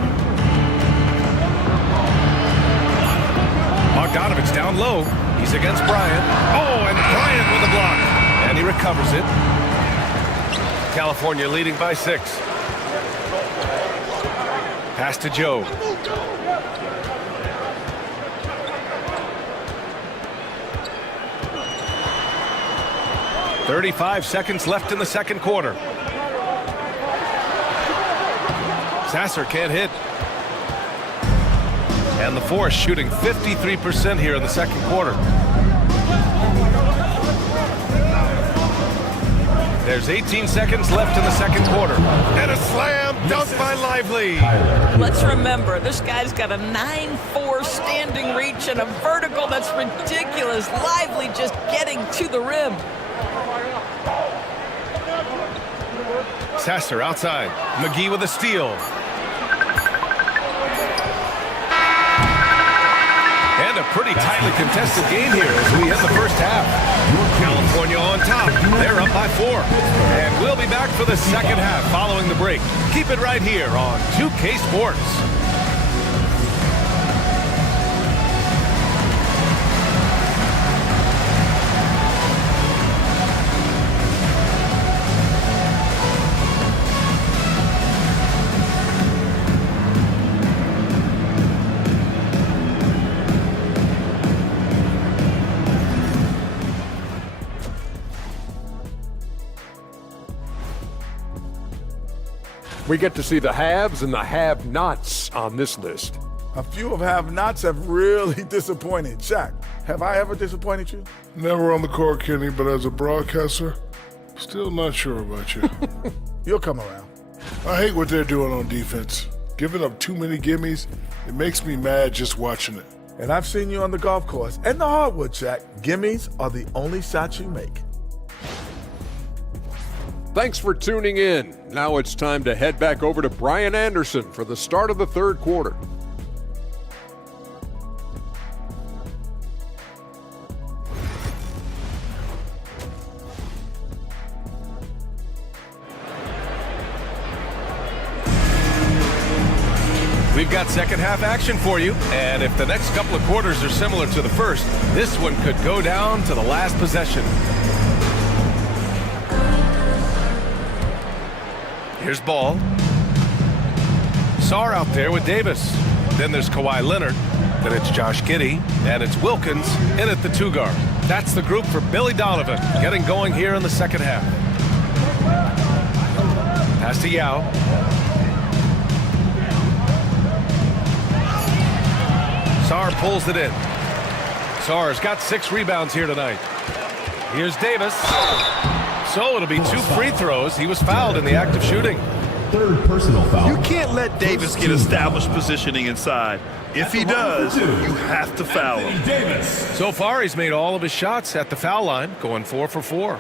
Bogdanovich down low. He's against Bryant. Oh, and Bryant with a block. And he recovers it. California leading by 6. Pass to Joe. "35 seconds left in the second quarter." Sasser can't hit. And the Force shooting 53% here in the second quarter. There's 18 seconds left in the second quarter. And a slam dunk by Lively. Let's remember, this guy's got a 9'4" standing reach and a vertical that's ridiculous. Lively just getting to the rim. Sasser outside. McGee with a steal. And a pretty tightly contested game here as we hit the first half. California on top. They're up by 4. And we'll be back for the second half following the break. Keep it right here on 2K Sports. We get to see the haves and the have-nots on this list. A few of have-nots have really disappointed. Shaq, have I ever disappointed you? Never on the court, Kenny, but as a broadcaster, still not sure about you. You'll come around. I hate what they're doing on defense. Giving up too many gimmies, it makes me mad just watching it. And I've seen you on the golf course and the hardwood, Shaq. Gimmies are the only shots you make. Thanks for tuning in. Now it's time to head back over to Brian Anderson for the start of the third quarter. We've got second half action for you, and if the next couple of quarters are similar to the first, this one could go down to the last possession. Here's Ball. Sarr out there with Davis. Then there's Kawhi Leonard. Then it's Josh Giddey, and it's Wilkins in at the 2 guard. That's the group for Billy Donovan getting going here in the second half. Pass to Yao. Sarr pulls it in. Sarr's got 6 rebounds here tonight. Here's Davis. So it'll be 2 free throws. He was fouled in the act of shooting. Third personal foul. You can't let Davis get established positioning inside. If he does, you have to foul him. So far, he's made all of his shots at the foul line, going 4 for 4.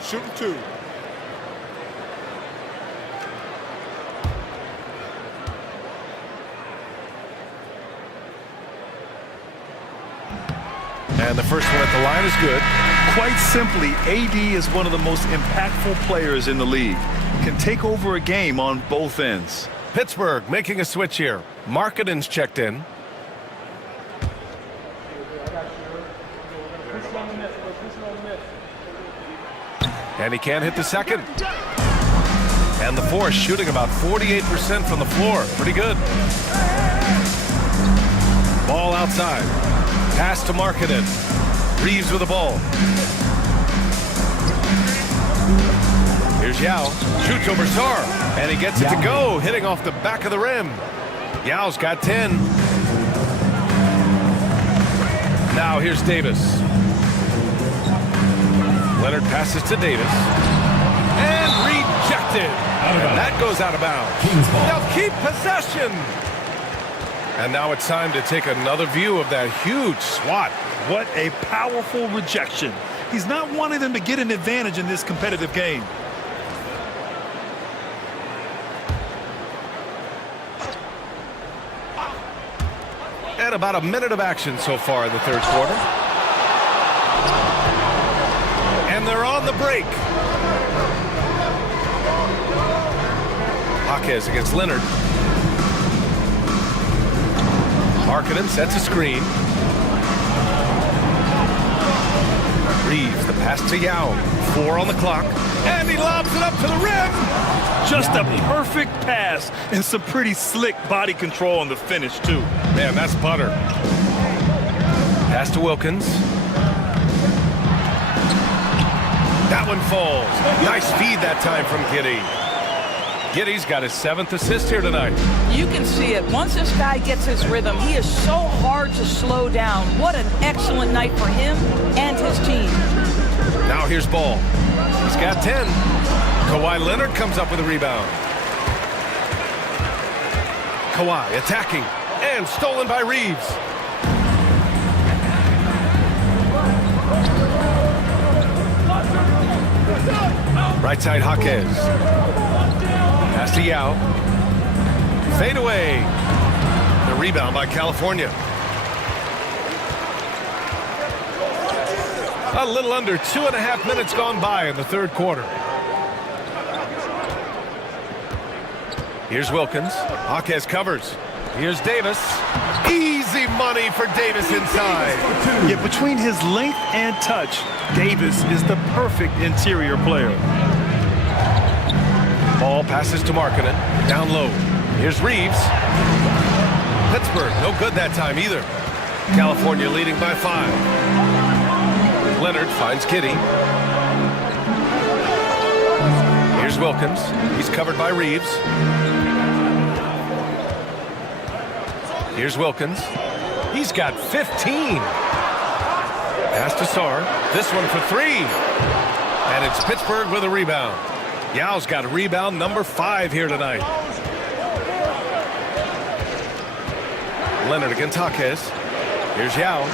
Shooting 2. And the first one at the line is good. Quite simply, AD is one of the most impactful players in the league. Can take over a game on both ends. Pittsburgh making a switch here. Markkanen's checked in. And he can't hit the second. And the Force shooting about 48% from the floor. Pretty good. Ball outside. Pass to Markkanen. Reeves with the ball. Here's Yao. Shoots over Sarr. And he gets it to go, hitting off the back of the rim. Yao's got 10. Now here's Davis. Leonard passes to Davis. And rejected. And that goes out of bounds. They'll keep possession. And now it's time to take another view of that huge swat. What a powerful rejection. He's not wanting them to get an advantage in this competitive game. And about a minute of action so far in the third quarter. And they're on the break. Jaquez against Leonard. Markkanen sets a screen. Reeves, the pass to Yao. 4 on the clock. And he lobs it up to the rim. Just a perfect pass and some pretty slick body control on the finish, too. Man, that's butter. Pass to Wilkins. That one falls. Nice feed that time from Giddey. Giddey's got his 7th assist here tonight. You can see it. Once this guy gets his rhythm, he is so hard to slow down. What an excellent night for him and his team. Now here's Ball. He's got 10. Kawhi Leonard comes up with a rebound. Kawhi attacking and stolen by Reeves. Right side Jaquez. Pass to Yao. Fade away. The rebound by California. A little under 2.5 minutes gone by in the third quarter. Here's Wilkins. Jaquez covers. Here's Davis. Easy money for Davis inside. Yeah, between his length and touch, Davis is the perfect interior player. Ball passes to Markkanen. Down low. Here's Reeves. Pittsburgh, no good that time either. California leading by 5. Leonard finds Giddey. Here's Wilkins. He's covered by Reeves. Here's Wilkins. He's got 15. Pass to Sarr. This one for 3. And it's Pittsburgh with a rebound. Yao's got rebound number 5 here tonight. Leonard against Jaquez. Here's Yao.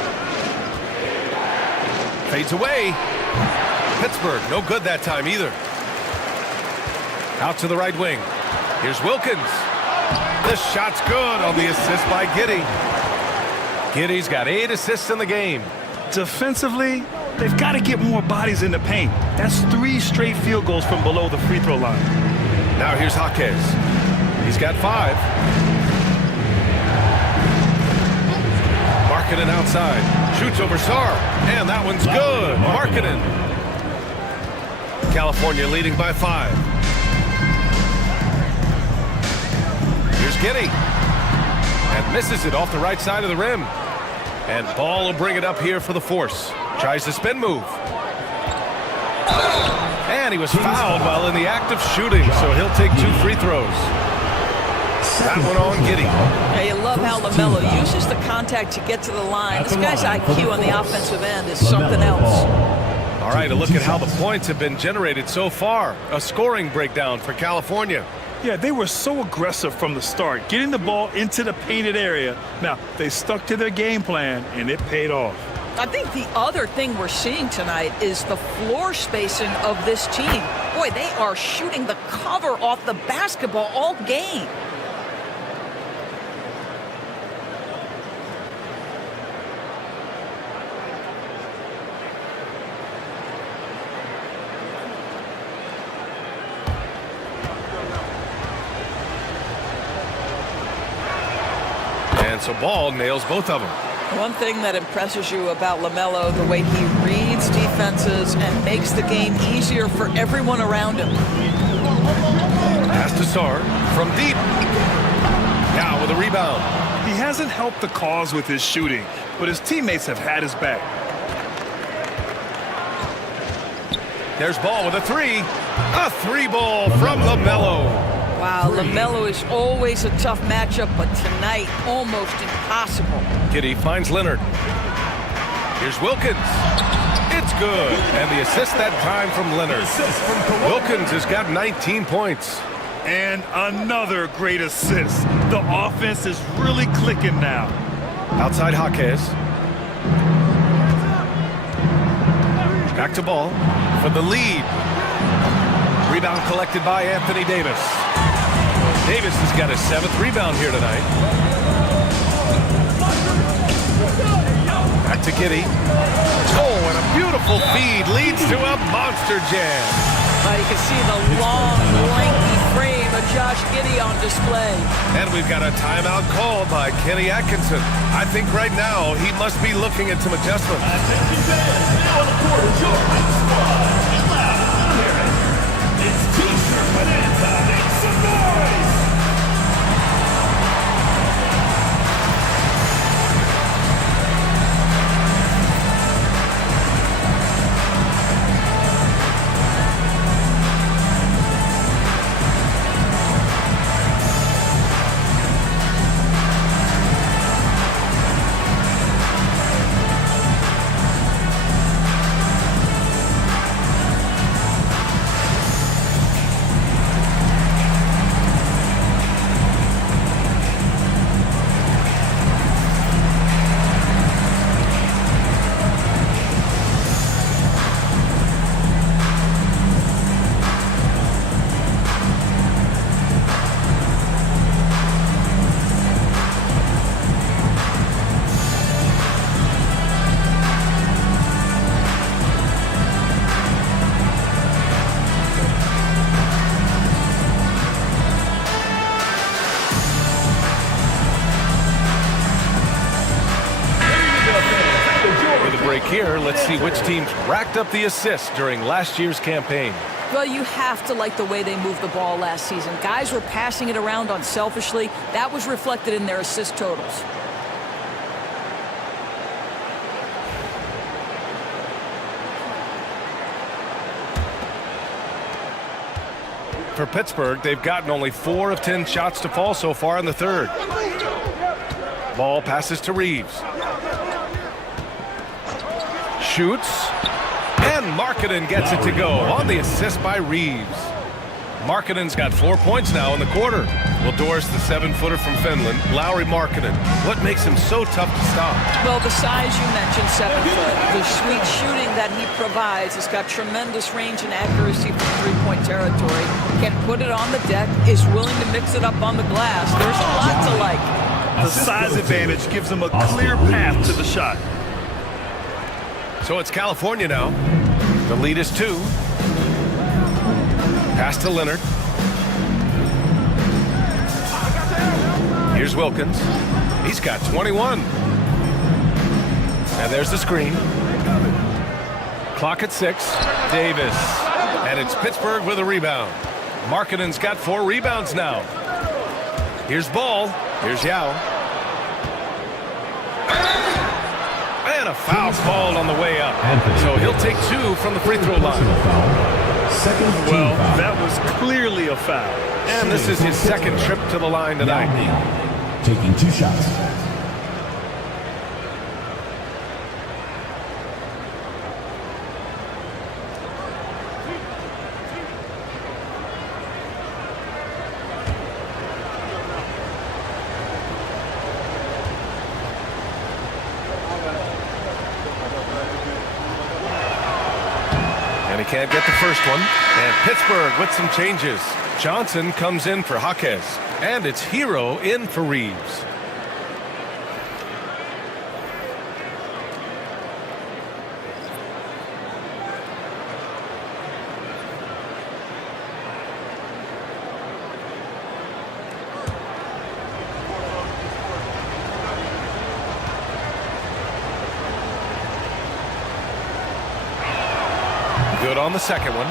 Fades away. Pittsburgh, no good that time either. Out to the right wing. Here's Wilkins. The shot's good on the assist by Giddey. Giddey's got 8 assists in the game. Defensively, they've got to get more bodies in the paint. That's 3 straight field goals from below the free throw line. Now here's Jaquez. He's got 5. Markkanen outside. Shoots over Sarr. And that one's good. Markkanen. California leading by 5. Here's Giddey. And misses it off the right side of the rim. And Ball will bring it up here for the force. Tries the spin move. And he was fouled while in the act of shooting, so he'll take 2 free throws. That one on Giddey. Yeah, you love how LaMelo uses the contact to get to the line. This guy's IQ on the offensive end is something else. All right, a look at how the points have been generated so far. A scoring breakdown for California. Yeah, they were so aggressive from the start, getting the ball into the painted area. Now, they stuck to their game plan, and it paid off. I think the other thing we're seeing tonight is the floor spacing of this team. Boy, they are shooting the cover off the basketball all game. And so Ball nails both of them. One thing that impresses you about LaMelo, the way he reads defenses and makes the game easier for everyone around him. Pass to Sarr from deep. Now with a rebound. He hasn't helped the cause with his shooting, but his teammates have had his back. There's Ball with a 3. A 3-ball from LaMelo. Wow, LaMelo is always a tough matchup, but tonight, almost impossible. Giddey finds Leonard. Here's Wilkins. It's good. And the assist that time from Leonard. Wilkins has got 19 points. And another great assist. The offense is really clicking now. Outside Jaquez. Back to Ball for the lead. Rebound collected by Anthony Davis. Davis has got his 7th rebound here tonight. Back to Giddey. Oh, and a beautiful feed leads to a monster jam. You can see the long, lengthy frame. A Josh Giddey on display. And we've got a timeout called by Kenny Atkinson. I think right now he must be looking at some adjustments. Attention fans, now on the court is your hot squad. Get loud, hear it. It's T-shirt Bonanza. Make some noise. Here, let's see which teams racked up the assists during last year's campaign. Well, you have to like the way they moved the ball last season. Guys were passing it around unselfishly. That was reflected in their assist totals. For Pittsburgh, they've gotten only 4 of 10 shots to fall so far in the third. Ball passes to Reeves. Shoots, and Markkanen gets it to go on the assist by Reeves. Markkanen's got 4 points now in the quarter. Well, Doris, the 7-footer from Finland, Lauri Markkanen. What makes him so tough to stop? Well, the size you mentioned, 7 foot. The sweet shooting that he provides. He's got tremendous range and accuracy from three-point territory. Can put it on the deck, is willing to mix it up on the glass. There's a lot to like. The size advantage gives him a clear path to the shot. So it's California now. The lead is 2. Pass to Leonard. Here's Wilkins. He's got 21. And there's the screen. Clock at 6. Davis. And it's Pittsburgh with a rebound. Markkanen's got 4 rebounds now. Here's Ball. Here's Yao. And a foul called on the way up. So he'll take 2 from the free throw line. Well, that was clearly a foul. And this is his second trip to the line tonight. Taking 2 shots. Can't get the first one. And Pittsburgh with some changes. Johnson comes in for Jaquez. And it's Hero in for Reeves. Good on the second one.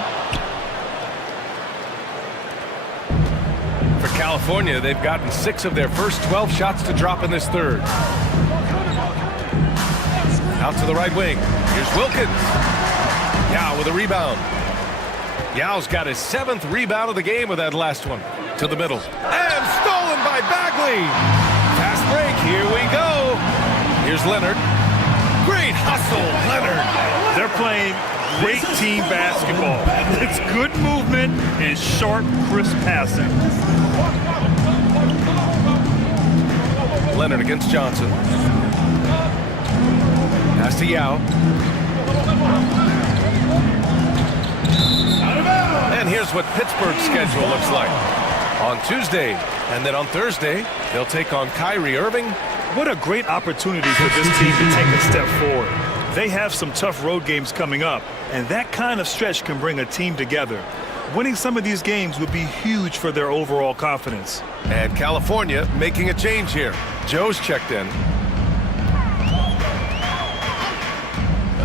For California, they've gotten 6 of their first 12 shots to drop in this third. Out to the right wing. Here's Wilkins. Yao with a rebound. Yao's got his 7th rebound of the game with that last one. To the middle. And stolen by Bagley. Fast break. Here we go. Here's Leonard. Great hustle, Leonard. They're playing great team basketball. It's good movement and sharp, crisp passing. Leonard against Johnson. Pass to Yao. And here's what Pittsburgh's schedule looks like. On Tuesday, and then on Thursday, they'll take on Kyrie Irving. What a great opportunity for this team to take a step forward. They have some tough road games coming up, and that kind of stretch can bring a team together. Winning some of these games would be huge for their overall confidence. And California making a change here. Joe's checked in.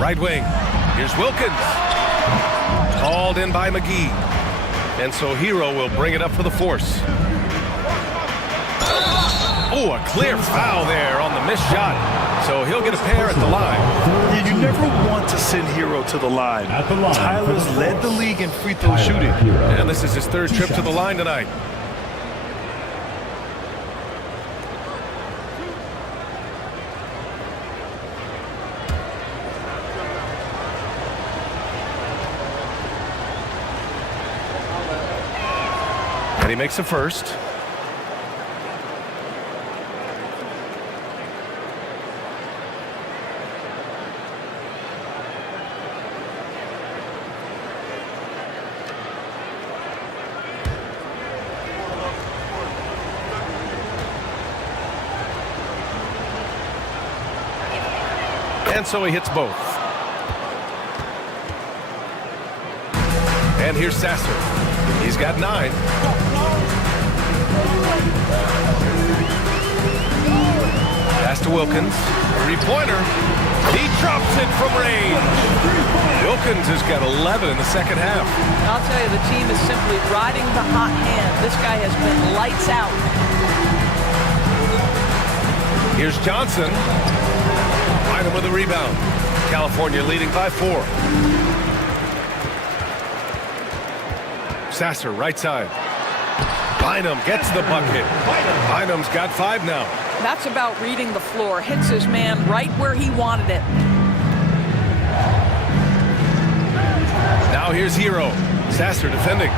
Right wing. Here's Wilkins. Called in by McGee. And so Hero will bring it up for the force. Oh, a clear foul there on the missed shot. So he'll get a pair at the line. Yeah, you never want to send Hero to the line. Tyler's led the league in free throw shooting. And this is his third trip to the line tonight. And he makes a first. And so he hits both. And here's Sasser. He's got 9. Pass to Wilkins. 3-pointer. He drops it from range. Wilkins has got 11 in the second half. I'll tell you, the team is simply riding the hot hand. This guy has been lights out. Here's Johnson. Bynum with a rebound. California leading by 4. Sasser, right side. Bynum gets the bucket. Bynum's got 5 now. That's about reading the floor. Hits his man right where he wanted it. Now here's Hero. Sasser defending.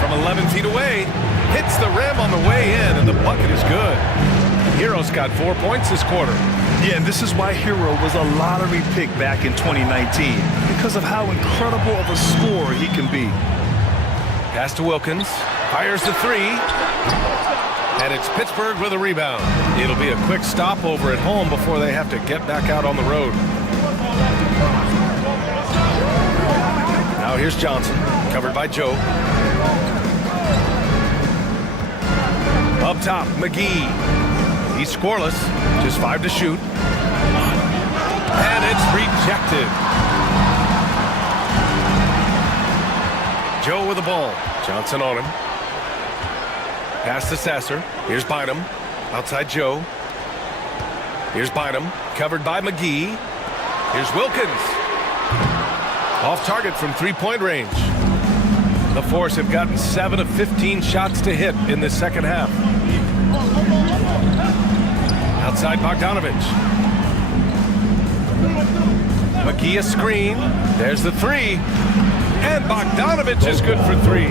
From 11 feet away. Hits the rim on the way in, and the bucket is good. Hero's got 4 points this quarter. Yeah, and this is why Hero was a lottery pick back in 2019, because of how incredible of a scorer he can be. Pass to Wilkins. Fires the 3. And it's Pittsburgh with a rebound. It'll be a quick stopover at home before they have to get back out on the road. Now here's Johnson, covered by Joe. Up top, McGee. He's scoreless, just 5 to shoot. And it's rejected. Joe with the ball. Johnson on him. Pass to Sasser. Here's Bynum. Outside Joe. Here's Bynum. Covered by McGee. Here's Wilkins. Off target from 3-point range. The Force have gotten 7 of 15 shots to hit in this second half. Outside Bogdanovich. McGee a screen. There's the 3. And Bogdanovich is good for 3.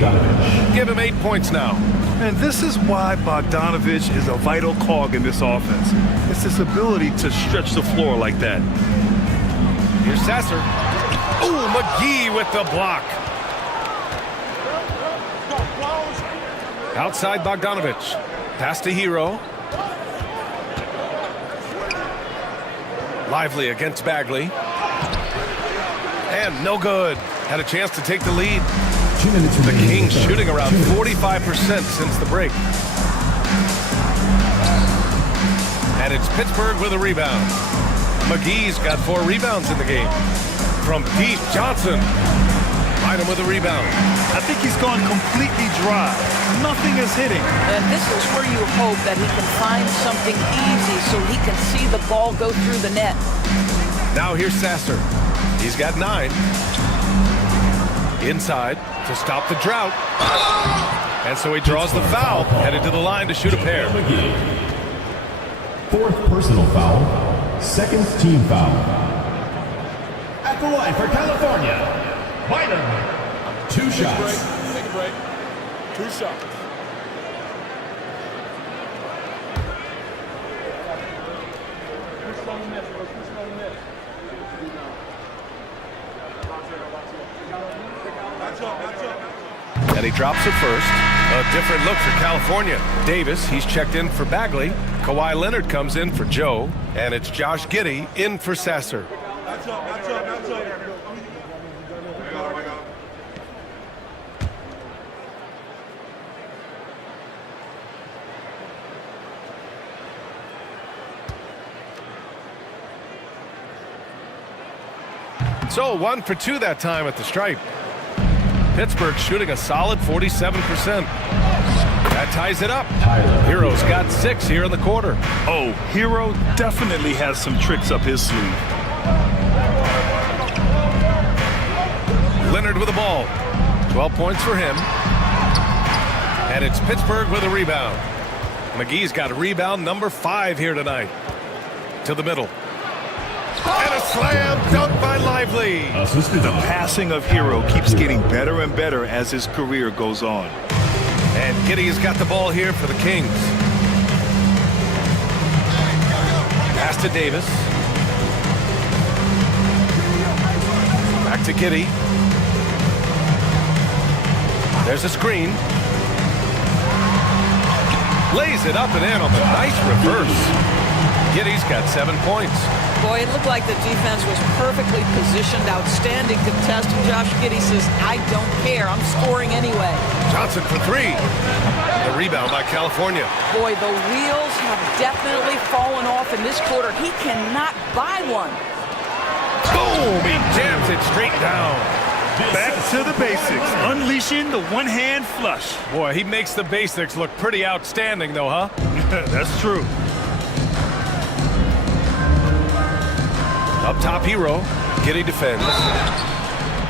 Give him 8 points now. And this is why Bogdanovich is a vital cog in this offense. It's his ability to stretch the floor like that. Here's Sasser. Ooh, McGee with the block. Outside Bogdanovich. Pass to Hero. Lively against Bagley. And no good. Had a chance to take the lead. 2 minutes The remaining. Kings shooting around 45% since the break. And it's Pittsburgh with a rebound. McGee's got 4 rebounds in the game. From deep, Johnson. Bynum with a rebound. I think he's gone completely dry. Nothing is hitting. And this is where you hope that he can find something easy so he can see the ball go through the net. Now here's Sasser. He's got 9. Inside to stop the drought. And so he draws the foul, headed to the line to shoot a pair. 4th personal foul. 2nd team foul. At the line for California, Bynum. 2 shots. Take a break. 2 shots. And he drops it first. A different look for California. Davis, he's checked in for Bagley. Kawhi Leonard comes in for Joe. And it's Josh Giddey in for Sasser. So 1 for 2 that time at the stripe. Pittsburgh shooting a solid 47%. That ties it up. Hero's got 6 here in the quarter. Oh, Hero definitely has some tricks up his sleeve. Leonard with the ball. 12 points for him. And it's Pittsburgh with a rebound. McGee's got a rebound number 5 here tonight. To the middle. And a slam dunk by Lively. The passing of Hero keeps getting better and better as his career goes on. And Giddey has got the ball here for the Kings. Pass to Davis. Back to Giddey. There's a screen. Lays it up and in on the nice reverse. Giddey's got 7 points. Boy, it looked like the defense was perfectly positioned. Outstanding contest. Josh Giddey says, I don't care. I'm scoring anyway. Johnson for 3. The rebound by California. Boy, the wheels have definitely fallen off in this quarter. He cannot buy one. Boom! He jams it straight down. Back to the basics. Unleashing the one-hand flush. Boy, he makes the basics look pretty outstanding, though, huh? That's true. Up top, Hero. Giddey defends.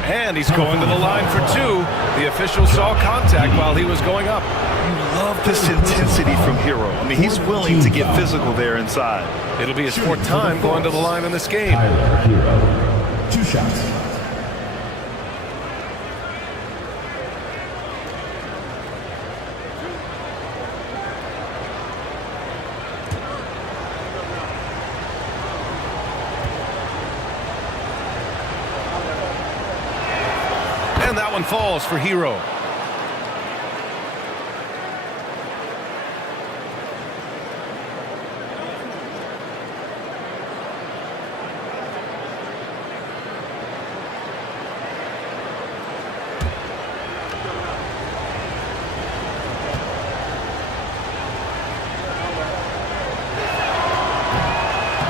And he's going to the line for 2. The official saw contact while he was going up. You love this intensity from Hero. I mean, he's willing to get physical there inside. It'll be his 4th time going to the line in this game. Hero. 2 shots. And that one falls for Hero.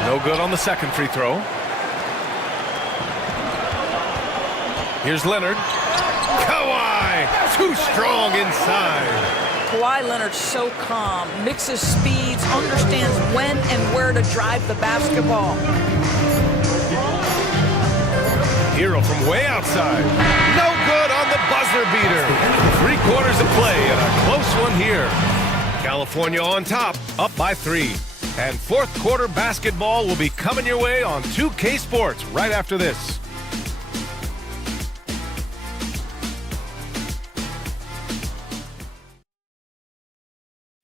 No good on the second free throw. Here's Leonard. Kawhi, too strong inside. Kawhi Leonard's so calm, mixes speeds, understands when and where to drive the basketball. Hero from way outside. No good on the buzzer beater. 3 quarters of play and a close one here. California on top, up by 3. And 4th quarter basketball will be coming your way on 2K Sports right after this.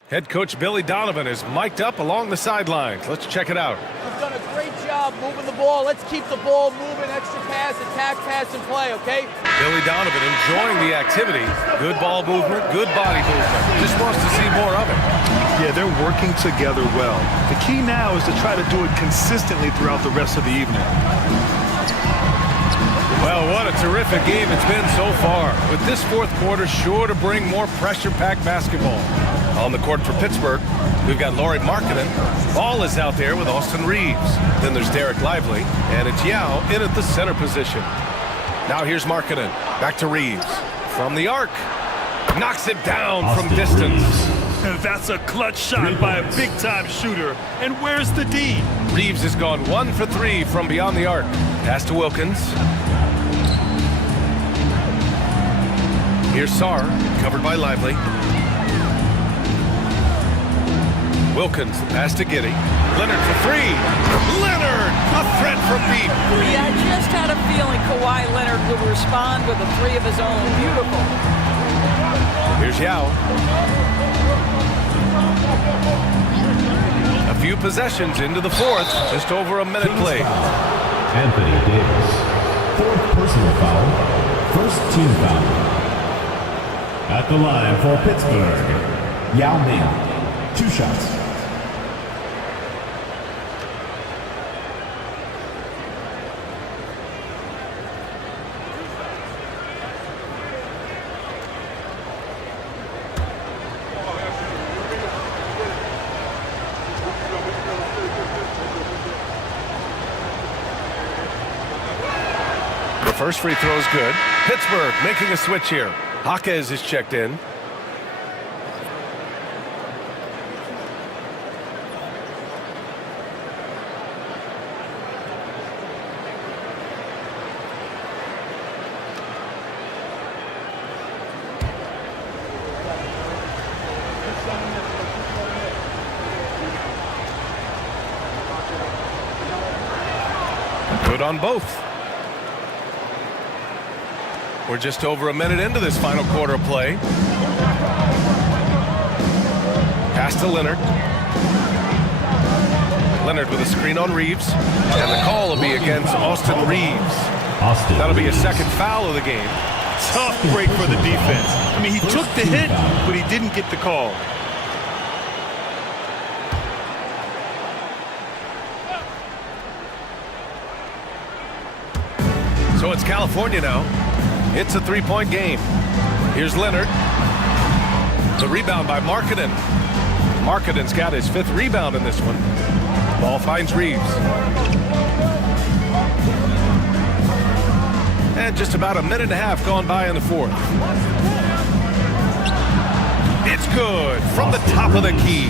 Head coach Billy Donovan is mic'd up along the sidelines. Let's check it out. You've done a great job moving the ball. Let's keep the ball moving, extra pass, attack, pass, and play, okay? Billy Donovan enjoying the activity. Good ball movement, good body movement. Just wants to see more of it. Yeah, they're working together well. The key now is to try to do it consistently throughout the rest of the evening. Well, what a terrific game it's been so far. With this 4th quarter sure to bring more pressure-packed basketball. On the court for Pittsburgh, we've got Lauri Markkanen. Ball is out there with Austin Reeves. Then there's Derek Lively, and it's Yao in at the center position. Now here's Markkanen. Back to Reeves. From the arc. Knocks it down from distance. That's a clutch shot by a big-time shooter. And where's the D? Reeves has gone 1 for 3 from beyond the arc. Pass to Wilkins. Here's Sarr, covered by Lively. Wilkins, pass to Giddey. Leonard for 3. Leonard, a threat from deep. Yeah, I just had a feeling Kawhi Leonard would respond with a 3 of his own. Beautiful. Here's Yao. A few possessions into the 4th, just over a minute played. Anthony Davis, 4th personal foul, 1st team foul. At the line for Pittsburgh, Yao Ming, 2 shots. first free throw is good. Pittsburgh making a switch here. Jaquez is checked in. Good on both. We're just over a minute into this final quarter of play. Pass to Leonard. Leonard with a screen on Reeves. And the call will be against Austin Reeves. That'll be a second foul of the game. Tough break for the defense. I mean, he took the hit, but he didn't get the call. So it's California now. It's a three-point game. Here's Leonard. The rebound by Markkanen. Markkanen's got his 5th rebound in this one. Ball finds Reeves. And just about a minute and a half gone by in the fourth. It's good from the top of the key.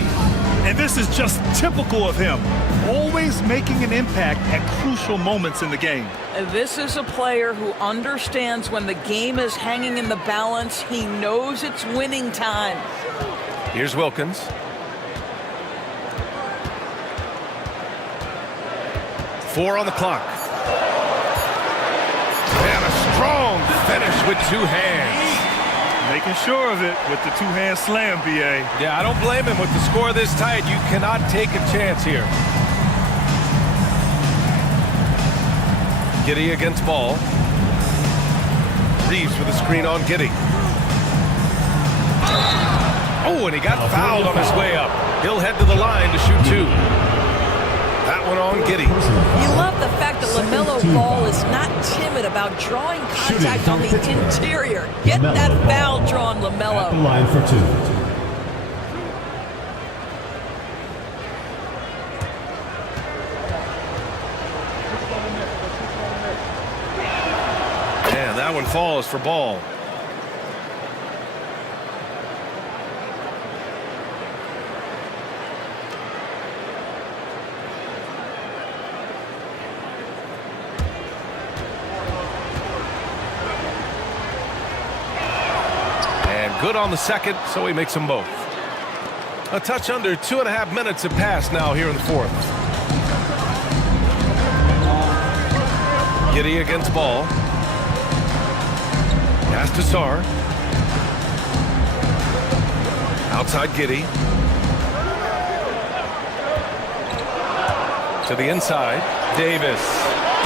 And this is just typical of him. Always making an impact at crucial moments in the game. This is a player who understands when the game is hanging in the balance. He knows it's winning time. Here's Wilkins. Four on the clock. And a strong finish with 2 hands. Making sure of it with the 2-hand slam, B.A. Yeah, I don't blame him. With the score this tight, you cannot take a chance here. Giddey against Ball. Reeves with a screen on Giddey. Oh, and he got fouled on his way up. He'll head to the line to shoot 2. That one on Giddey. You love the fact that LaMelo Ball is not timid about drawing contact on the interior. Get that foul drawn, LaMelo. At the line for 2. And that one falls for Ball. Good on the second, so he makes them both. A touch under 2.5 minutes have passed now here in the fourth. Giddey against Ball. Pass to Sarr. Outside Giddey. To the inside. Davis.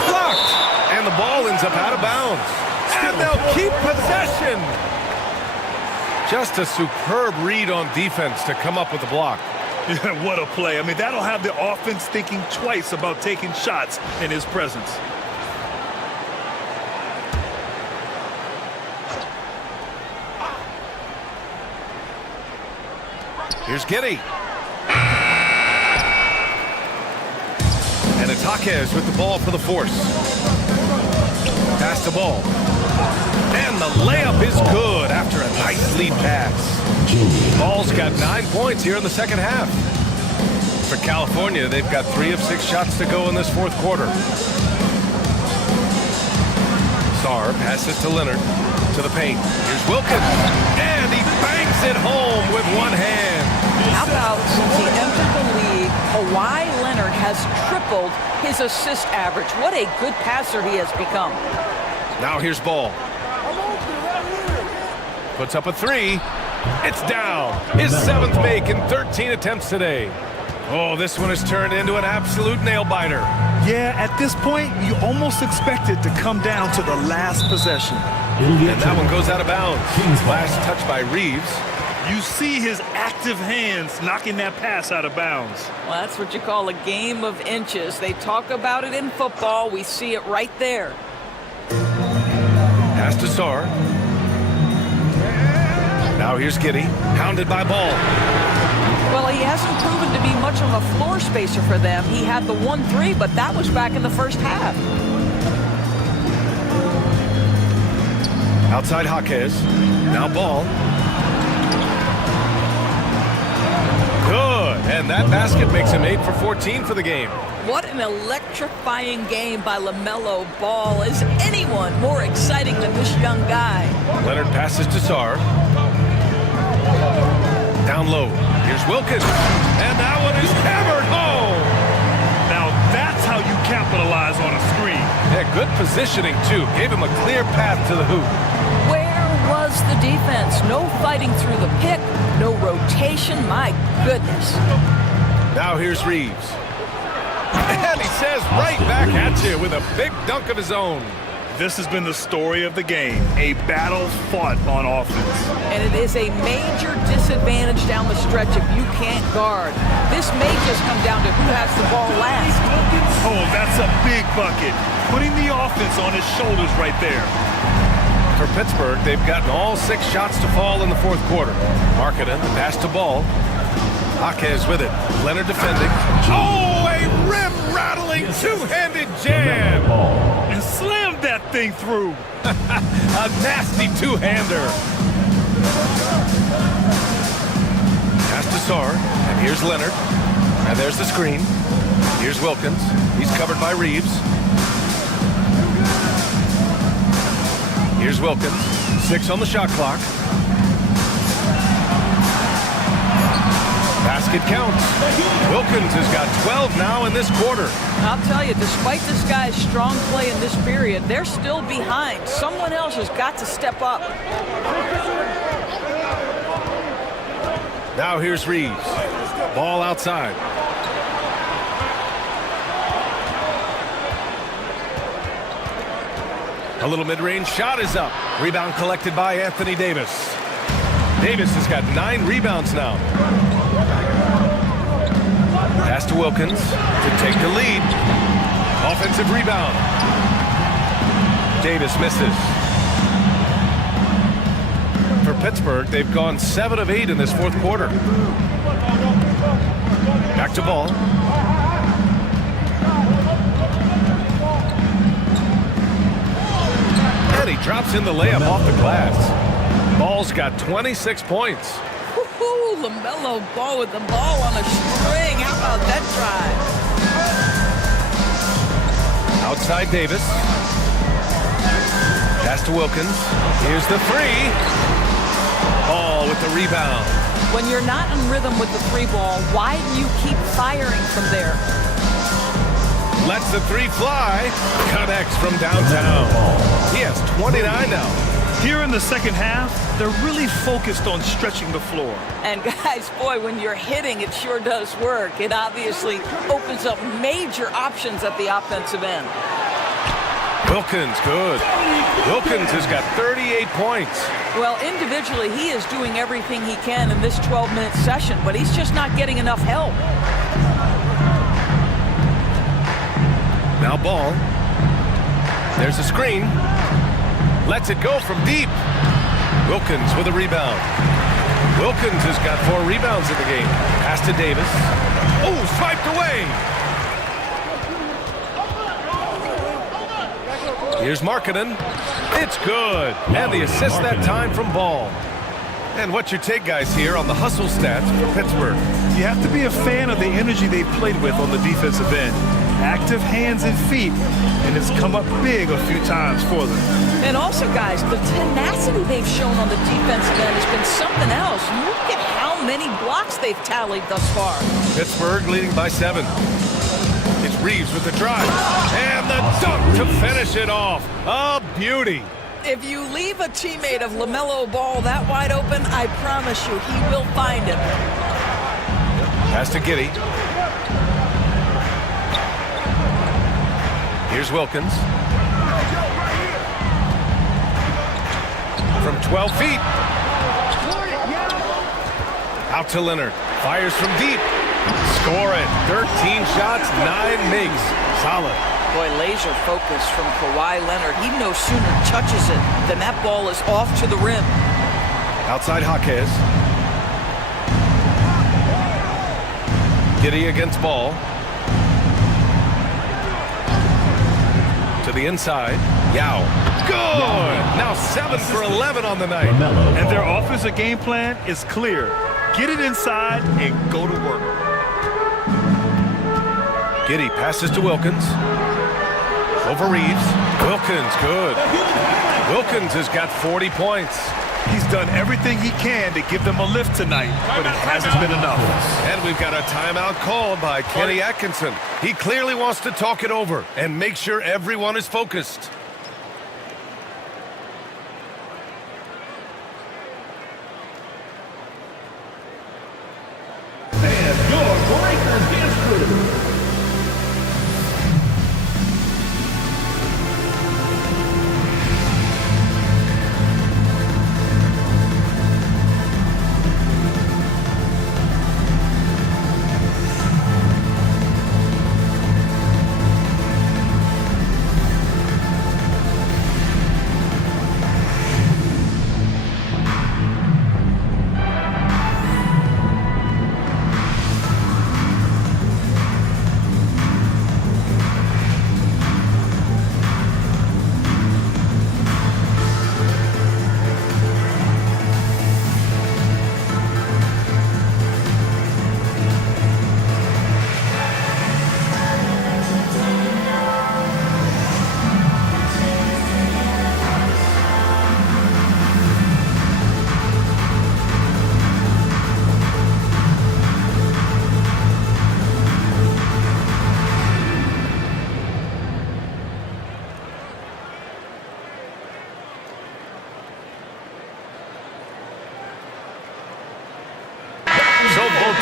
Blocked! And the ball ends up out of bounds. And they'll keep possession. Just a superb read on defense to come up with the block. Yeah, what a play. I mean, that'll have the offense thinking twice about taking shots in his presence. Here's Giddey. And it's Jaquez with the ball for the Force. Pass the ball. And the layup is good after a nice lead pass. Ball's got 9 points here in the second half. For California, they've got 3 of 6 shots to go in this fourth quarter. Sarr passes to Leonard to the paint. Here's Wilkins. And he bangs it home with one hand. How about since he entered the league, Kawhi Leonard has tripled his assist average. What a good passer he has become. Now here's Ball. Puts up a 3. It's down. His 7th make in 13 attempts today. Oh, this one has turned into an absolute nail-biter. Yeah, at this point, you almost expect it to come down to the last possession. And that one goes out of bounds. Last touch by Reeves. You see his active hands knocking that pass out of bounds. Well, that's what you call a game of inches. They talk about it in football. We see it right there. Pass to Sarr. Now here's Giddey, hounded by Ball. Well, he hasn't proven to be much of a floor spacer for them. He had the 1-3, but that was back in the first half. Outside Jaquez. Now ball. Good. And that basket makes him 8 for 14 for the game. What an electrifying game by LaMelo Ball. Is anyone more exciting than this young guy? Leonard passes to Sarr. Down low. Here's Wilkins. And that one is hammered home. Now that's how you capitalize on a screen. Yeah, good positioning, too. Gave him a clear path to the hoop. Where was the defense? No fighting through the pick, no rotation. My goodness. Now here's Reeves. And he says right back at you with a big dunk of his own. This has been the story of the game, a battle fought on offense. And it is a major disadvantage down the stretch if you can't guard. This may just come down to who has the ball last. Oh, that's a big bucket. Putting the offense on his shoulders right there. For Pittsburgh, they've gotten all 6 shots to fall in the fourth quarter. Markkanen, the pass to Ball. Jaquez with it. Leonard defending. Oh, a rim-rattling two-handed jam. And slammed that thing through. A nasty two-hander. Pass to Sarr. And here's Leonard. And there's the screen. Here's Wilkins. He's covered by Reeves. Here's Wilkins. 6 on the shot clock. Basket counts. Wilkins has got 12 now in this quarter. I'll tell you, despite this guy's strong play in this period, they're still behind. Someone else has got to step up. Now here's Reeves. Ball outside. A little mid-range shot is up. Rebound collected by Anthony Davis. Davis has got 9 rebounds now. Pass to Wilkins to take the lead. Offensive rebound. Davis misses. For Pittsburgh, they've gone 7 of 8 in this fourth quarter. Back to Ball. And he drops in the layup off the glass. Ball's got 26 points. Woo-hoo, LaMelo Ball with the ball on a string. How about that drive? Outside Davis. Pass to Wilkins. Here's the 3. Ball with the rebound. When you're not in rhythm with the 3 ball, why do you keep firing from there? Lets the 3 fly. Connects from downtown. He has 29 now. Here in the second half, they're really focused on stretching the floor. And guys, boy, when you're hitting, it sure does work. It obviously opens up major options at the offensive end. Wilkins, good. Wilkins has got 38 points. Well, individually, he is doing everything he can in this 12-minute session, but he's just not getting enough help. Now Ball. There's a screen. Lets it go from deep. Wilkins with a rebound. Wilkins has got 4 rebounds in the game. Pass to Davis. Oh, swiped away. Here's Markkanen. It's good. And the assist that time from Ball. And what's your take, guys, here on the hustle stats for Pittsburgh? You have to be a fan of the energy they've played with on the defensive end. Active hands and feet, and it's come up big a few times for them. And also, guys, the tenacity they've shown on the defensive end has been something else. Look at how many blocks they've tallied thus far. Pittsburgh leading by 7. It's Reeves with the drive. And the dunk to finish it off. A beauty. If you leave a teammate of LaMelo Ball that wide open, I promise you he will find it. Pass to Giddey. Here's Wilkins. From 12 feet. Out to Leonard. Fires from deep. Score it. 13 shots, 9 makes. Solid. Boy, laser focus from Kawhi Leonard. He no sooner touches it than that ball is off to the rim. Outside Jaquez. Giddey against Ball. To the inside. Yao. Good! Now 7 for 11 on the night. And their offensive game plan is clear. Get it inside and go to work. Giddey passes to Wilkins. Over Reeves. Wilkins, good. Wilkins has got 40 points. He's done everything he can to give them a lift tonight, but it hasn't been enough. And we've got a timeout called by Kenny Atkinson. He clearly wants to talk it over and make sure everyone is focused. And your Breakers dance crew.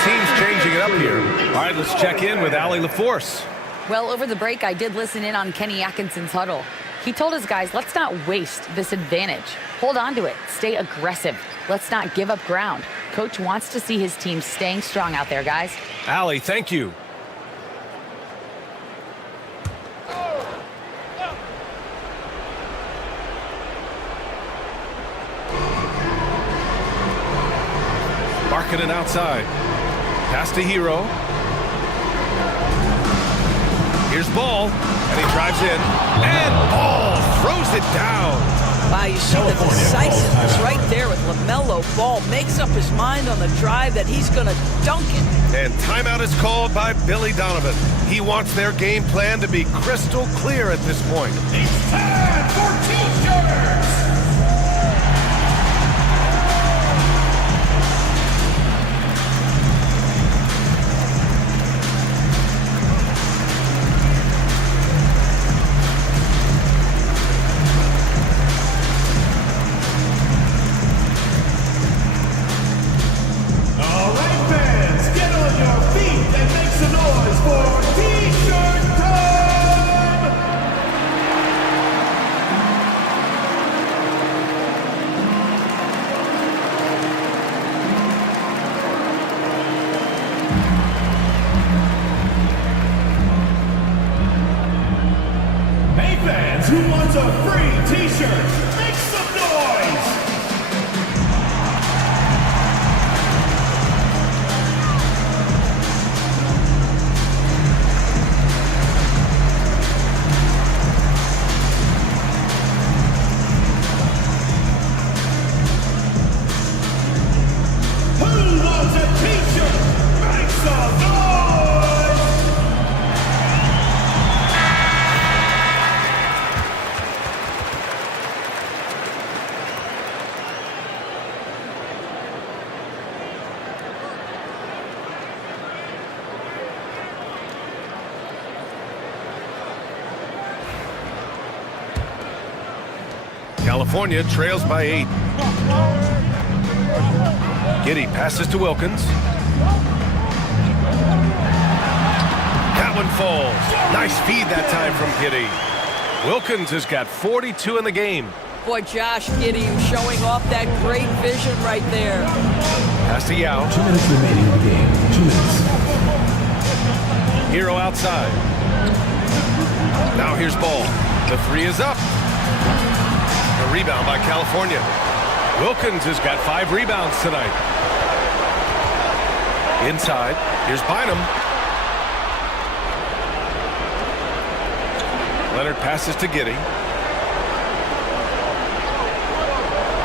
Teams changing it up here. All right, let's check in with Allie LaForce. Well, over the break, I did listen in on Kenny Atkinson's huddle. He told his guys, let's not waste this advantage. Hold on to it. Stay aggressive. Let's not give up ground. Coach wants to see his team staying strong out there, guys. Allie, thank you. Marking it outside. Pass to Hero. Here's Ball, and he drives in. And Ball throws it down. Wow, you see the decisiveness right there with LaMelo Ball. Makes up his mind on the drive that he's going to dunk it. And timeout is called by Billy Donovan. He wants their game plan to be crystal clear at this point. It's time for T-shirts! Who wants a free T-shirt? Make some noise! Who wants a T-shirt? Make some noise! California trails by 8. Giddey passes to Wilkins. That one falls. Nice feed that time from Giddey. Wilkins has got 42 in the game. Boy, Josh Giddey showing off that great vision right there. Pass to Yao. 2 minutes remaining in the game. 2 minutes. Hero outside. Now here's Ball. The three is up. A rebound by California. Wilkins has got 5 rebounds tonight. Inside, here's Bynum. Leonard passes to Giddey.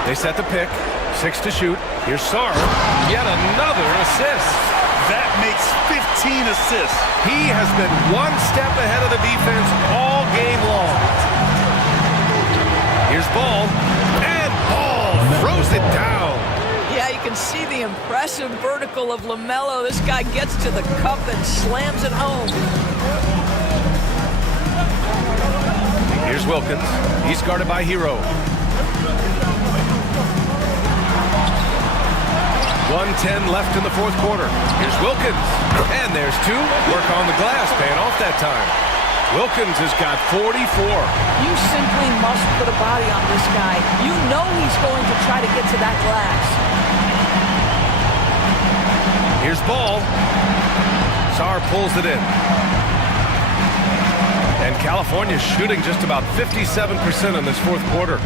They set the pick. 6 to shoot. Here's Sarr. Yet another assist. That makes 15 assists. He has been one step ahead of the defense all game long. Here's Ball. And Ball throws it down. Yeah, you can see the impressive vertical of LaMelo. This guy gets to the cup and slams it home. Here's Wilkins. He's guarded by Hero. 1:10 left in the fourth quarter. Here's Wilkins. And there's 2. Work on the glass, paying off that time. Wilkins has got 44. You simply must put a body on this guy. You know he's going to try to get to that glass. Here's Ball. Sarr pulls it in. And California shooting just about 57% in this fourth quarter.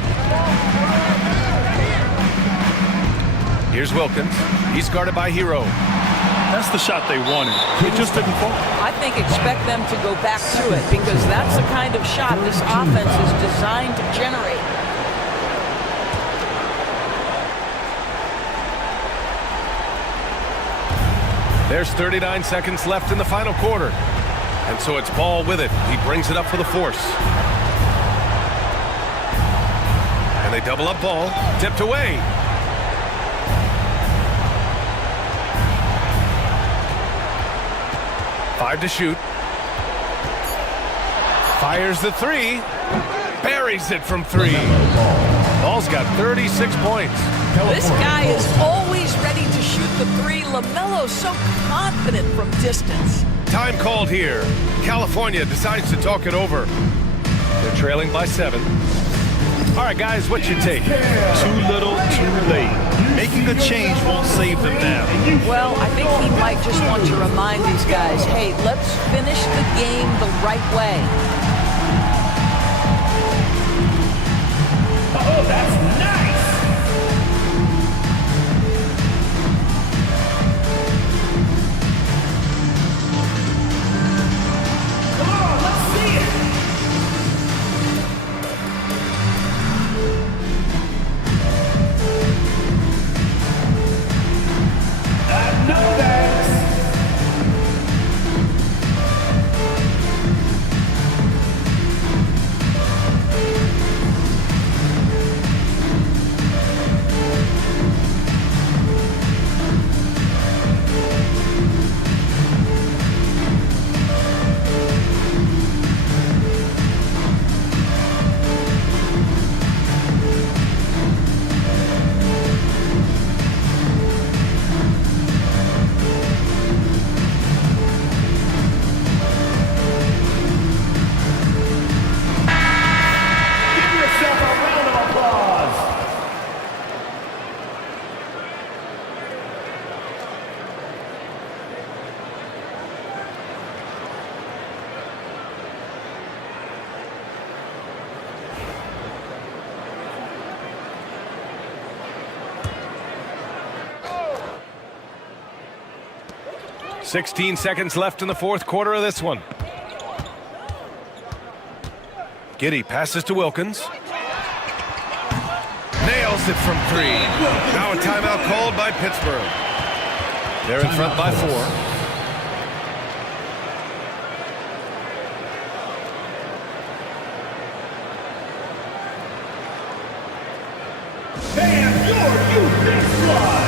Here's Wilkins. He's guarded by Hero. That's the shot they wanted. It just didn't fall. I think expect them to go back to it because that's the kind of shot this offense is designed to generate. There's 39 seconds left in the final quarter. And so it's Ball with it. He brings it up for the force. And they double up Ball. Tipped away. Five to shoot. Fires the 3. Buries it from 3. Ball's got 36 points. This guy is always ready to shoot the 3. LaMelo's so confident from distance. Time called here. California decides to talk it over. They're trailing by 7. All right, guys, what's your take? Too little, too late. Making a change won't save them now. Well, I think he might just want to remind these guys, hey, let's finish the game the right way. Oh, that's nice! Come on, let's see it! No thanks! Give yourself a round of applause! Oh. 16 seconds left in the fourth quarter of this one. Giddey passes to Wilkins. Nails it from 3. Now a timeout called by Pittsburgh. They're in front by 4. And your youth squad!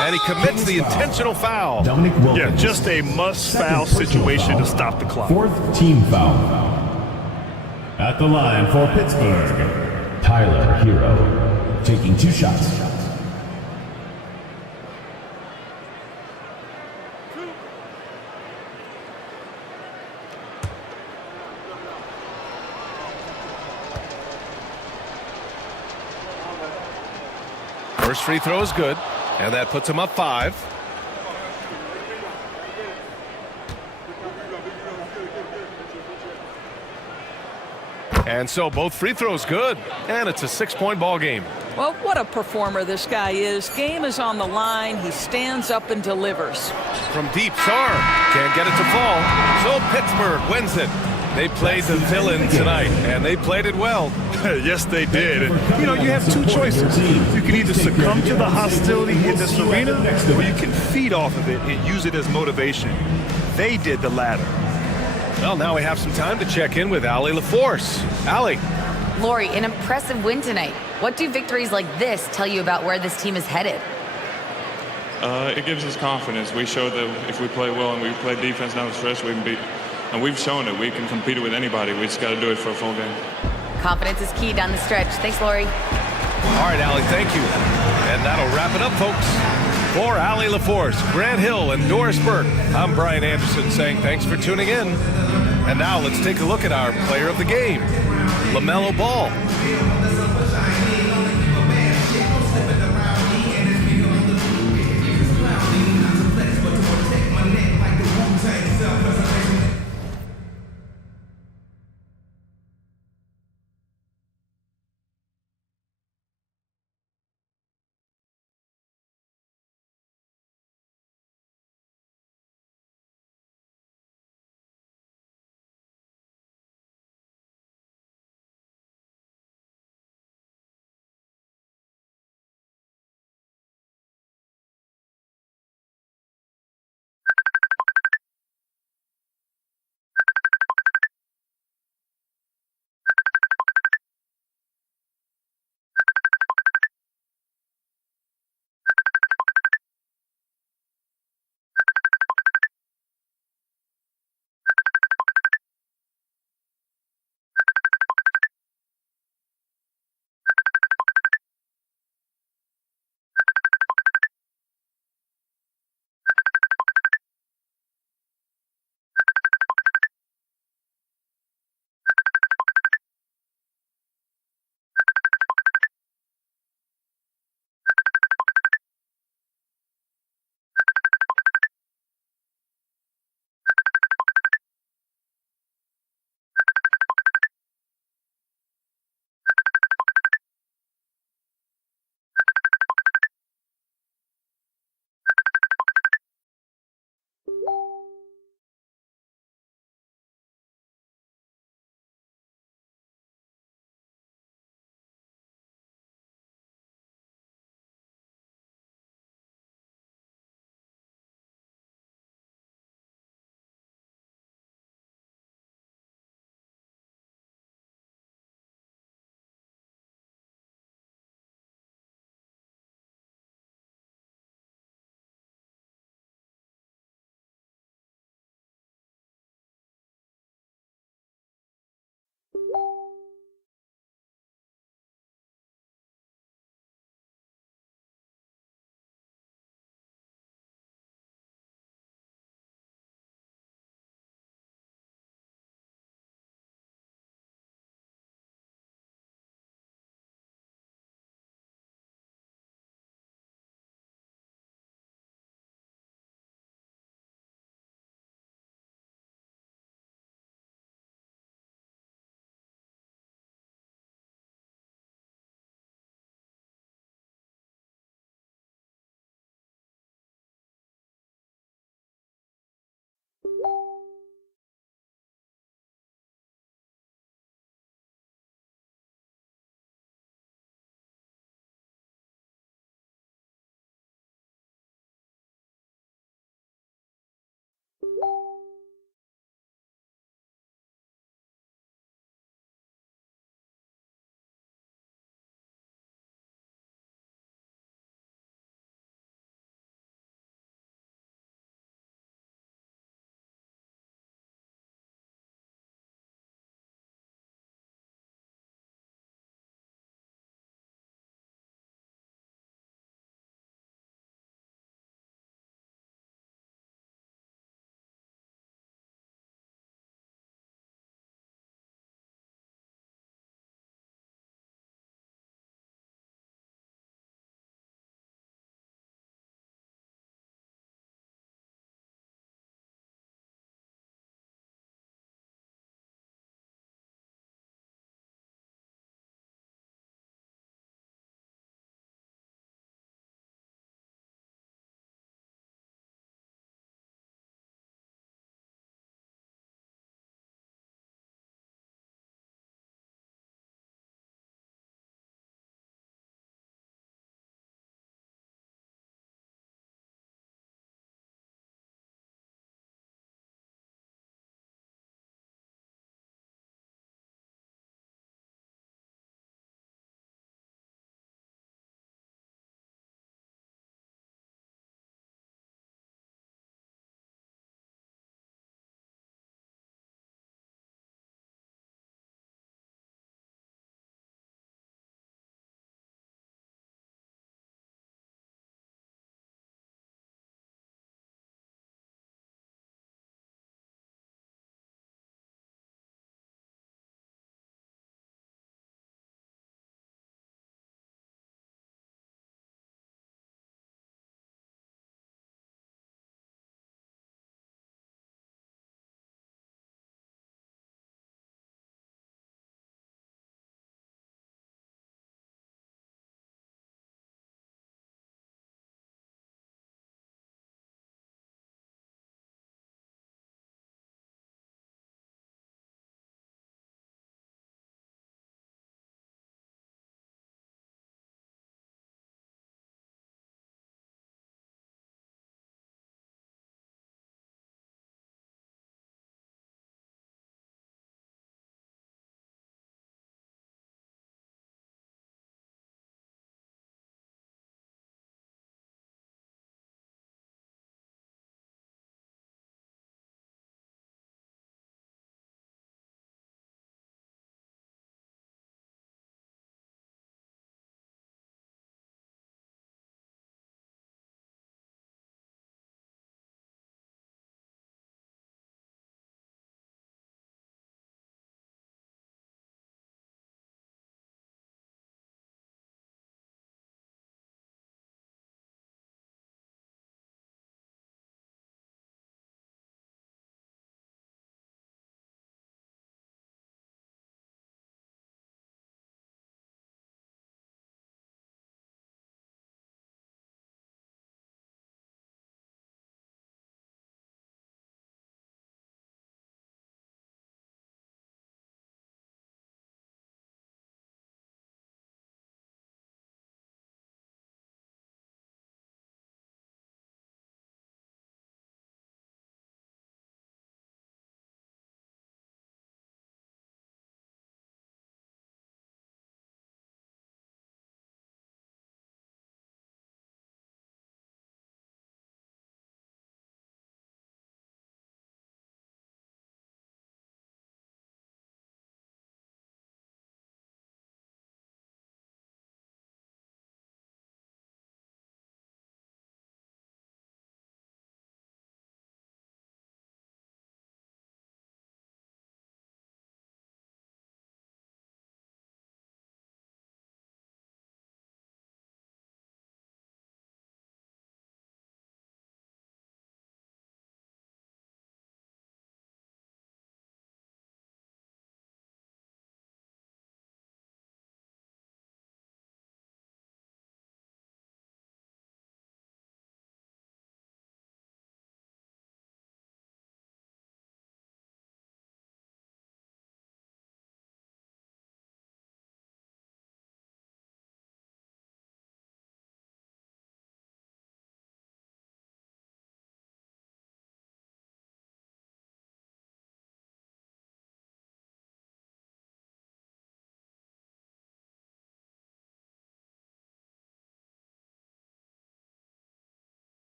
And he commits the intentional foul. Dominic Wilkins. Yeah, just a must-foul situation to stop the clock. 4th team foul. At the line for Pittsburgh, Tyler Hero, taking 2 shots. First free throw is good, and that puts him up 5. And so both free throws good, and it's a 6-point ball game. Well, what a performer this guy is. Game is on the line. He stands up and delivers. From deep, Sarr can't get it to fall. So Pittsburgh wins it. They played the villain tonight, and they played it well. Yes, they did. And, you have 2 choices. You can either succumb to the hostility in this arena, or you can feed off of it and use it as motivation. They did the latter. Well, now we have some time to check in with Allie LaForce. Allie. Lori, an impressive win tonight. What do victories like this tell you about where this team is headed? It gives us confidence. We showed that if we play well and we play defense down the stretch, we can beat. And we've shown it. We can compete with anybody. We just got to do it for a full game. Confidence is key down the stretch. Thanks, Lori. All right, Allie, thank you. And that'll wrap it up, folks. For Allie LaForce, Grant Hill, and Doris Burke, I'm Brian Anderson saying thanks for tuning in. And now let's take a look at our player of the game, LaMelo Ball.